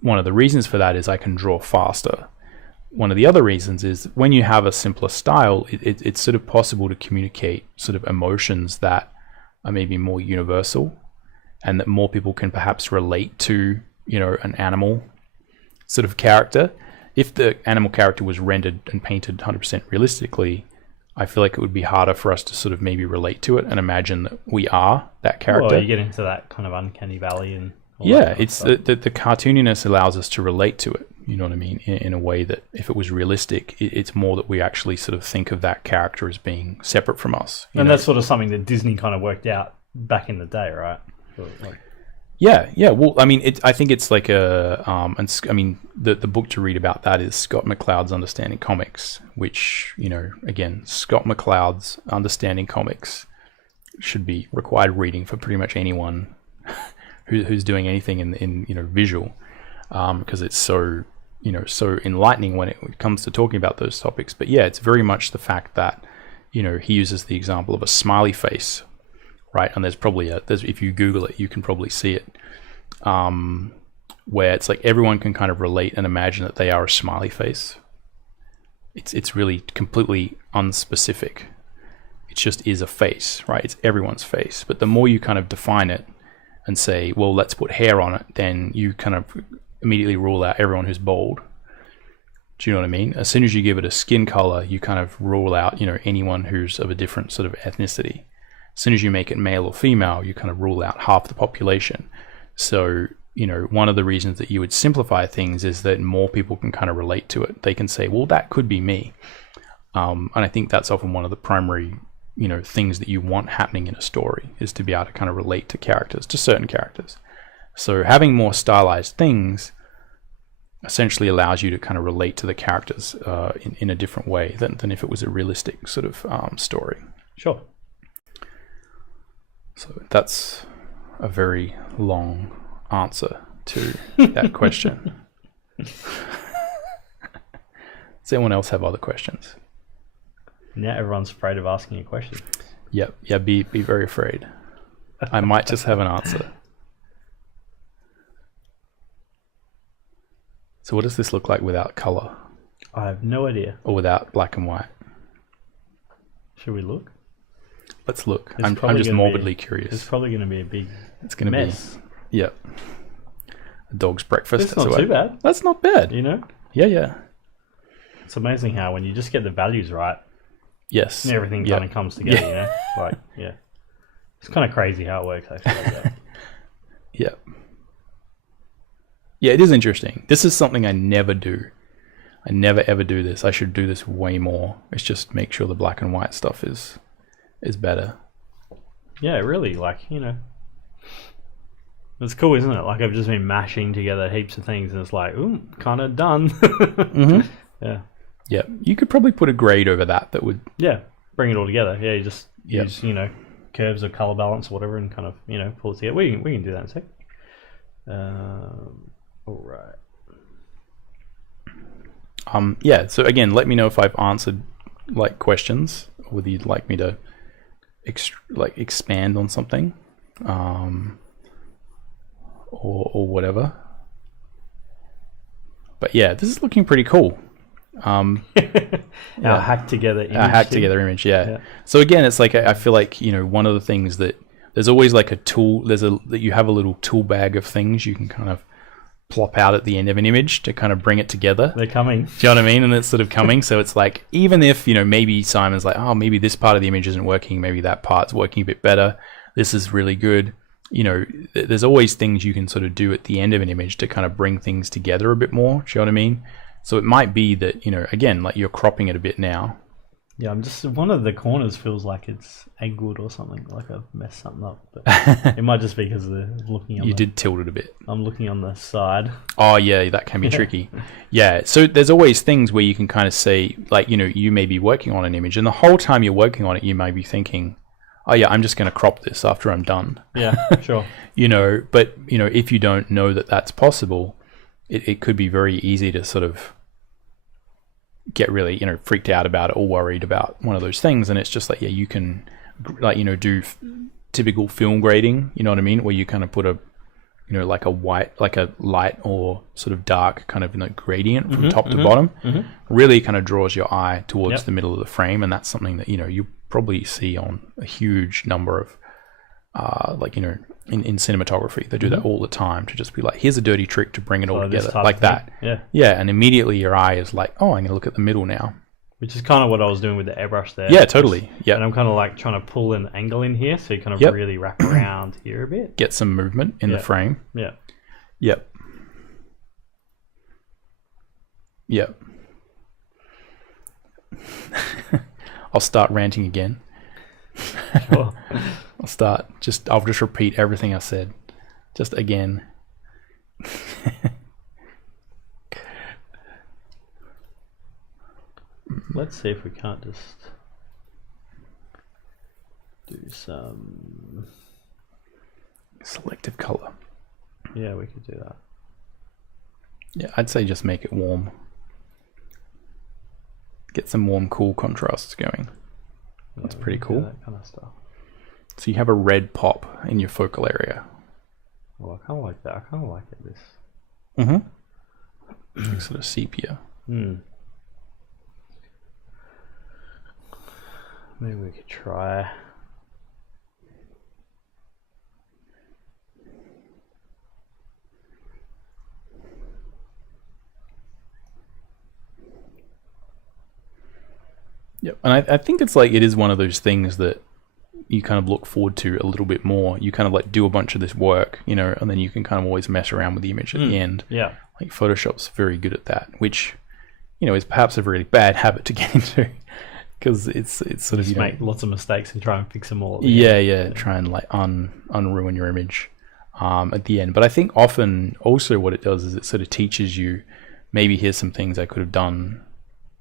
One of the reasons for that is I can draw faster. One of the other reasons is when you have a simpler style, it's sort of possible to communicate sort of emotions that are maybe more universal, and that more people can perhaps relate to, an animal sort of character. If the animal character was rendered and painted 100% realistically, I feel like it would be harder for us to sort of maybe relate to it and imagine that we are that character. Well, you get into that kind of uncanny valley and it's the cartooniness allows us to relate to it. You know what I mean? In a way that if it was realistic, it's more that we actually sort of think of that character as being separate from us. And that's sort of something that Disney kind of worked out back in the day, right? Yeah. Well, I mean, I think it's like the book to read about that is Scott McCloud's Understanding Comics, which, again, Scott McCloud's Understanding Comics should be required reading for pretty much anyone who's doing anything in visual, because it's so enlightening when it comes to talking about those topics. But yeah, it's very much the fact that, he uses the example of a smiley face, right? And there's probably if you Google it, you can probably see it, where it's like everyone can kind of relate and imagine that they are a smiley face. It's really completely unspecific. It just is a face, right? It's everyone's face. But the more you kind of define it and say, well, let's put hair on it, then you kind of immediately rule out everyone who's bald. Do you know what I mean? As soon as you give it a skin color, you kind of rule out, anyone who's of a different sort of ethnicity. As soon as you make it male or female, you kind of rule out half the population. So, one of the reasons that you would simplify things is that more people can kind of relate to it. They can say, well, that could be me. And I think that's often one of the primary, things that you want happening in a story, is to be able to kind of relate to certain characters. So having more stylized things essentially allows you to kind of relate to the characters in a different way than if it was a realistic sort of story. Sure. So that's a very long answer to that question. Does anyone else have other questions? Now everyone's afraid of asking a question. Yep. Yeah, be very afraid. I might just have an answer. So what does this look like without color? I have no idea. Or without black and white? Should we look? Let's look. I'm just morbidly curious. It's probably going to be a big mess. Yep. A dog's breakfast. That's not too bad. That's not bad. Yeah. It's amazing how when you just get the values right, yes, everything kind of comes together, It's kind of crazy how it works, actually. Yeah. Yeah, it is interesting. This is something I never do. I never ever do this. I should do this way more. It's just make sure the black and white stuff is better. Yeah, really, it's cool, isn't it? Like, I've just been mashing together heaps of things, and it's like, ooh, kind of done. Mm-hmm. Yeah. Yeah, you could probably put a grade over that would... Yeah, bring it all together. Yeah, you just use, curves or color balance or whatever and kind of, pull it together. We can do that in a sec. All right. Yeah, so again, let me know if I've answered, questions, whether you'd like me to, expand on something, or whatever. But yeah, this is looking pretty cool. Our hacked together image. Yeah. So again, it's like I feel like one of the things that there's always like a tool. That you have a little tool bag of things you can kind of plop out at the end of an image to kind of bring it together. They're coming. Do you know what I mean? And it's sort of coming. So it's like, even if, maybe Simon's like, oh, maybe this part of the image isn't working, maybe that part's working a bit better, this is really good. There's always things you can sort of do at the end of an image to kind of bring things together a bit more. Do you know what I mean? So it might be that, again, like you're cropping it a bit now. Yeah, I'm just, one of the corners feels like it's angled or something, like I've messed something up. But it might just be because of looking on did tilt it a bit. I'm looking on the side. Oh, yeah, that can be tricky. Yeah, so there's always things where you can kind of say, like, you may be working on an image, and the whole time you're working on it, you may be thinking, oh, yeah, I'm just going to crop this after I'm done. Yeah, sure. But, if you don't know that that's possible, it could be very easy to sort of get really freaked out about it or worried about one of those things. And it's just like, yeah, you can do typical film grading, you know what I mean, where you kind of put a like a light or sort of dark kind of gradient from top to bottom. Really kind of draws your eye towards the middle of the frame, and that's something that you probably see on a huge number of in cinematography. They do that all the time, to just be like, here's a dirty trick to bring it all together like that. Yeah, and immediately your eye is like, oh, I'm going to look at the middle now. Which is kind of what I was doing with the airbrush there. Yeah, totally. Yeah, and I'm kind of like trying to pull an angle in here, so you kind of really wrap around here a bit. Get some movement in the frame. Yeah. Yep. Yep. I'll start ranting again. Sure. I'll just repeat everything I said, just again. Let's see if we can't just do some selective color. Yeah, we could do that. Yeah, I'd say just make it warm. Get some warm, cool contrasts going. That's pretty cool. That kind of stuff. So you have a red pop in your focal area. Well, I kind of like that. I kind of like it this. Like sort of sepia. Maybe we could try. Yep, and I think it's like, it is one of those things that you kind of look forward to a little bit more. You kind of like do a bunch of this work, and then you can kind of always mess around with the image at the end. Yeah. Like Photoshop's very good at that, which, is perhaps a really bad habit to get into, because it's sort of, make lots of mistakes and try and fix them all. Yeah. Try and like unruin your image at the end. But I think often also what it does is it sort of teaches you, maybe here's some things I could have done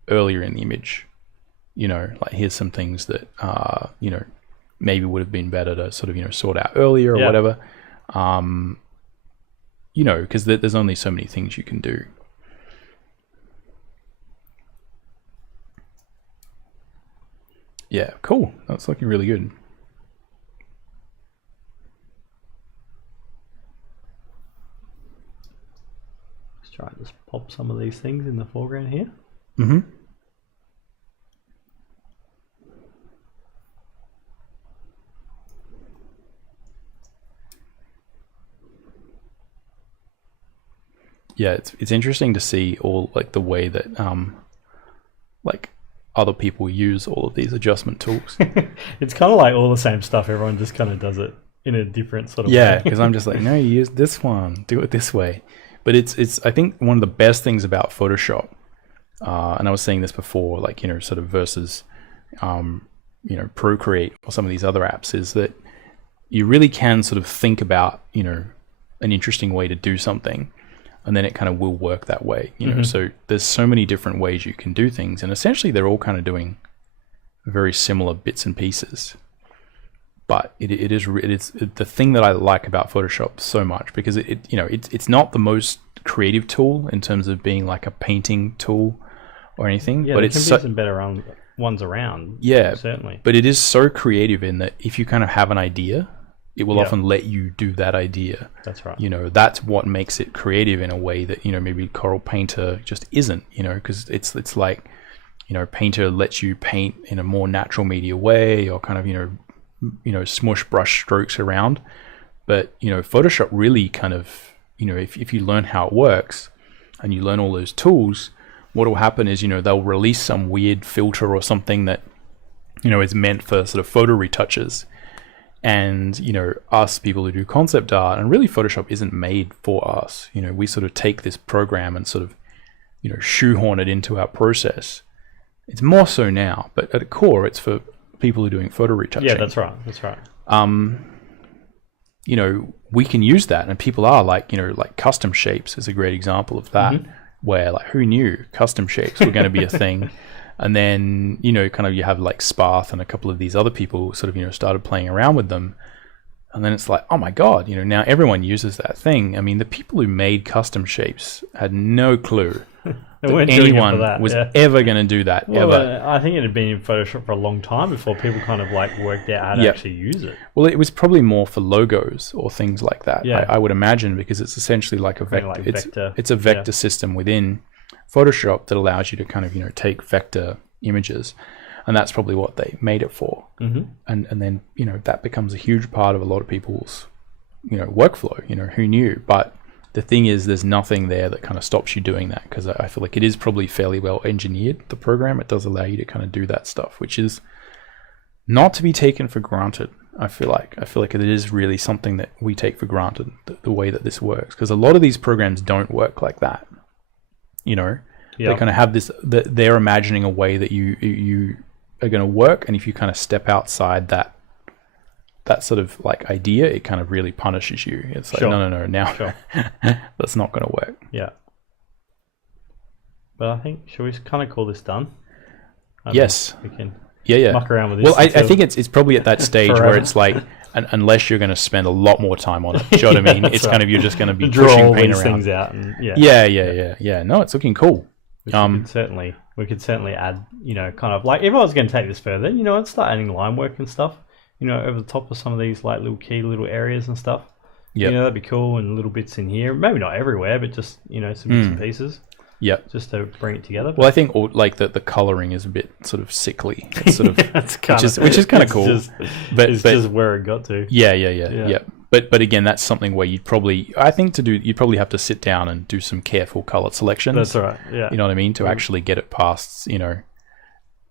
earlier in the image. Like here's some things that maybe would have been better to sort of sort out earlier or whatever. Because there's only so many things you can do. Yeah, cool. That's looking really good. Let's try and just pop some of these things in the foreground here. Yeah, it's interesting to see all like the way that like other people use all of these adjustment tools. It's kind of like all the same stuff. Everyone just kind of does it in a different sort of way. Yeah, because I'm just like, no, you use this one, do it this way. But it's I think one of the best things about Photoshop, and I was saying this before, like sort of versus Procreate or some of these other apps, is that you really can sort of think about an interesting way to do something, and then it kind of will work that way, So there's so many different ways you can do things, and essentially they're all kind of doing very similar bits and pieces. But it is the thing that I like about Photoshop so much, because it's not the most creative tool in terms of being like a painting tool or anything. Yeah, but there can be some better ones around. Yeah, certainly. But it is so creative in that if you kind of have an idea, it will often let you do that idea. That's right. That's what makes it creative in a way that, maybe Corel Painter just isn't, because it's like, Painter lets you paint in a more natural media way, or kind of, smush brush strokes around. But, Photoshop really kind of if you learn how it works and you learn all those tools, what will happen is, they'll release some weird filter or something that, is meant for sort of photo retouches. And, us people who do concept art, and really Photoshop isn't made for us. We sort of take this program and sort of, shoehorn it into our process. It's more so now, but at the core, it's for people who are doing photo retouching. Yeah, that's right. We can use that, and people are like custom shapes is a great example of that, where like, who knew custom shapes were going to be a thing? And then, kind of you have like Sparth and a couple of these other people sort of, started playing around with them. And then it's like, oh my God, now everyone uses that thing. I mean, the people who made custom shapes had no clue that anyone was ever going to do that, ever. I think it had been in Photoshop for a long time before people kind of like worked out how to actually use it. Well, it was probably more for logos or things like that, I would imagine, because it's essentially like a vector. Like it's a vector system within Photoshop that allows you to kind of, take vector images. And that's probably what they made it for. And then, that becomes a huge part of a lot of people's, workflow. Who knew? But the thing is, there's nothing there that kind of stops you doing that, because I feel like it is probably fairly well engineered, the program. It does allow you to kind of do that stuff, which is not to be taken for granted. I feel like it is really something that we take for granted, the way that this works, because a lot of these programs don't work like that. They kind of have this, they're imagining a way that you are going to work, and if you kind of step outside that sort of like idea, it kind of really punishes you. It's like, no, now that's not going to work. Yeah. But I think, should we kind of call this done? Yes. We can yeah muck around with this. Well, I think it's probably at that stage where it's like, unless you're going to spend a lot more time on it, do you know what I mean? It's kind of, you're just going to be pushing paint around. Things out. And, yeah. No, it's looking cool. We could certainly add, kind of like, if I was going to take this further, I'd start adding line work and stuff, over the top of some of these like little key little areas and stuff. Yeah, that'd be cool, and little bits in here, maybe not everywhere, but just some bits and pieces. Yeah, just to bring it together. Well, I think like the coloring is a bit sort of sickly. It's sort of which is kind of cool. It's just where it got to. Yeah. But again, that's something where you'd probably have to sit down and do some careful color selections. That's right. Yeah. You know what I mean? To actually get it past,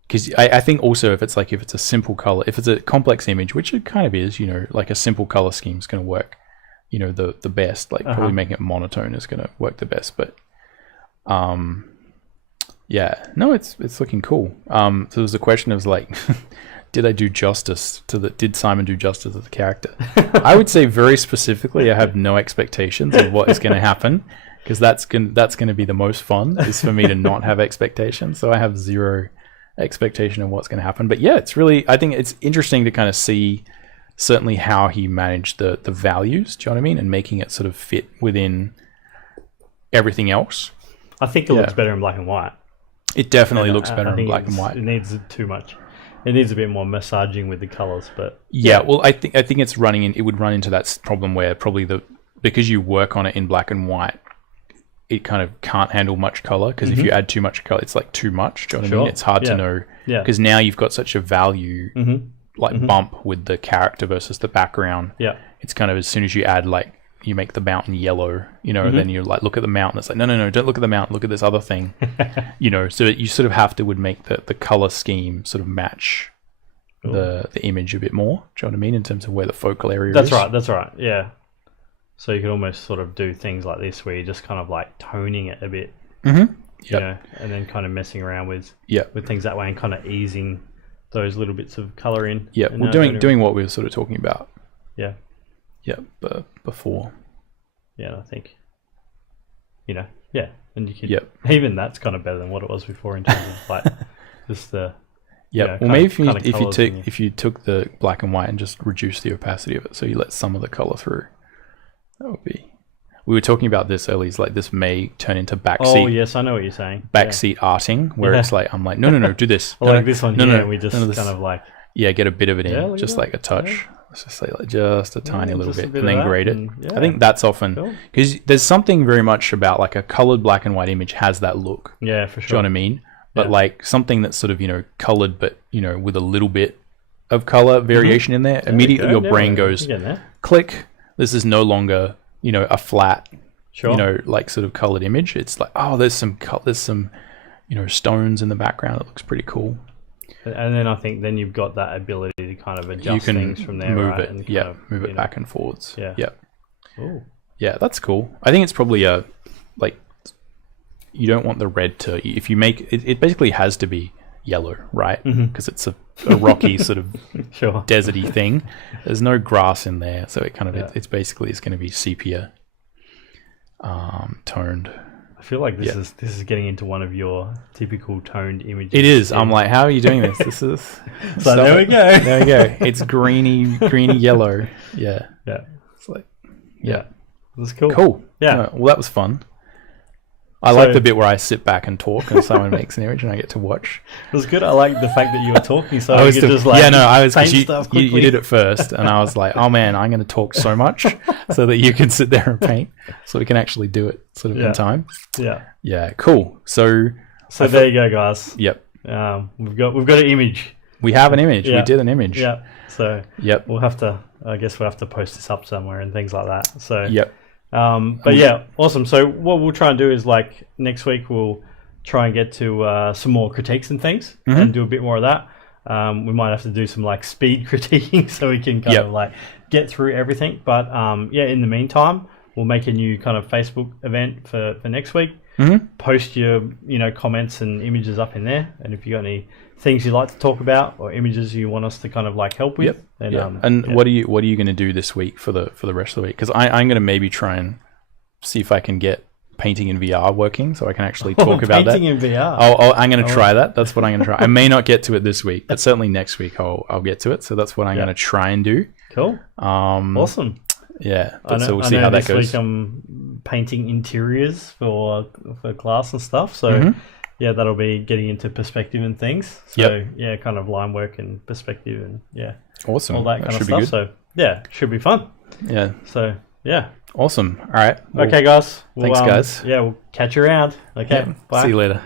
because I think also if it's a simple color, if it's a complex image, which it kind of is, like a simple color scheme is going to work, the best. Like probably making it monotone is going to work the best. But it's looking cool. So there was a question of like, did Simon do justice to the character? I would say very specifically, I have no expectations of what is going to happen, because that's going to be the most fun, is for me to not have expectations. So I have zero expectation of what's going to happen. But yeah, I think it's interesting to kind of see certainly how he managed the values, do you know what I mean? And making it sort of fit within everything else. I think it looks better in black and white. It definitely looks better in black and white. It needs too much. It needs a bit more massaging with the colors, but well, I think it's it would run into that problem where probably because you work on it in black and white, it kind of can't handle much color, because if you add too much color, it's like too much. Do you know what I mean? It's hard to know, because now you've got such a value bump with the character versus the background. Yeah, it's kind of, as soon as you add like, you make the mountain yellow, and then you like look at the mountain. It's like, no, don't look at the mountain. Look at this other thing, So you sort of have to make the color scheme sort of match the image a bit more. Do you know what I mean? In terms of where the focal area is. That's right. Yeah. So you could almost sort of do things like this, where you're just kind of like toning it a bit, and then kind of messing around with things that way, and kind of easing those little bits of color in. Yeah, we're doing what we were sort of talking about. Yeah. Yeah, but before. Yeah, I think, and you can, even that's kind of better than what it was before in terms of like just the. Yeah, well, maybe if you took the black and white and just reduced the opacity of it, so you let some of the color through, that would be. We were talking about this earlier. It's like this may turn into backseat. Oh yes, I know what you're saying. Backseat arting, where it's like, I'm like, no, do this. Like this one here, we just kind of like. Yeah, get a bit of it in, just like a touch. Yeah. Let's just say like just a tiny little bit, and then grade it. I think that's often because there's something very much about like a colored black and white image has that look. Yeah, for sure. Do you know what I mean? But like something that's sort of colored, but with a little bit of color variation in there, immediately your brain goes, click. This is no longer a flat Sure. you know, like sort of colored image. It's like, oh, there's some you know, stones in the background. It looks pretty cool. And then I think then you've got that ability to kind of adjust You can things from there, move right? it, And yeah, move it back and forwards. Yeah. Yeah. Ooh. Yeah, that's cool. I think it's probably like, you don't want the red to, if you make it basically has to be yellow, right? Because it's a rocky sort of Sure. deserty thing. There's no grass in there, so it kind of it's basically it's going to be sepia toned. I feel like this is getting into one of your typical toned images. It is. I'm like, how are you doing this? This is so there we go. There we go. It's greeny yellow. Yeah. Yeah. It's like That's cool. Cool. Yeah. Well, that was fun. I like the bit where I sit back and talk and someone makes an image and I get to watch. It was good. I like the fact that you were talking, so I was you could just like I was because you, you did it first, and I was like, oh man, I'm going to talk so much so that you can sit there and paint, so we can actually do it sort of in time. Yeah. Yeah. Cool. So there you go, guys. Yep. We've got an image. We have an image. Yeah. We did an image. Yeah. So yep. We'll have to post this up somewhere and things like that. So yep. But yeah, awesome. So what we'll try and do is like next week we'll try and get to some more critiques and things and do a bit more of that. We might have to do some like speed critiquing so we can kind of like get through everything. But in the meantime, we'll make a new kind of Facebook event for next week. Post your comments and images up in there, and if you got any things you'd like to talk about or images you want us to kind of like help with, then what are you going to do this week for the rest of the week? Because I'm going to maybe try and see if I can get painting in VR working, so I can actually talk about that. Painting in VR. I'm going to try that. That's what I'm going to try. I may not get to it this week, but certainly next week I'll get to it. So that's what I'm going to try and do. Cool. Awesome. Yeah. So we'll see how that goes. This week I'm painting interiors for class and stuff. So that'll be getting into perspective and things. So kind of line work and perspective and awesome. All that kind of stuff. Good. So should be fun. Yeah. So awesome. All right. Okay, guys. Thanks, guys. We'll catch you around. Okay. Bye. See you later.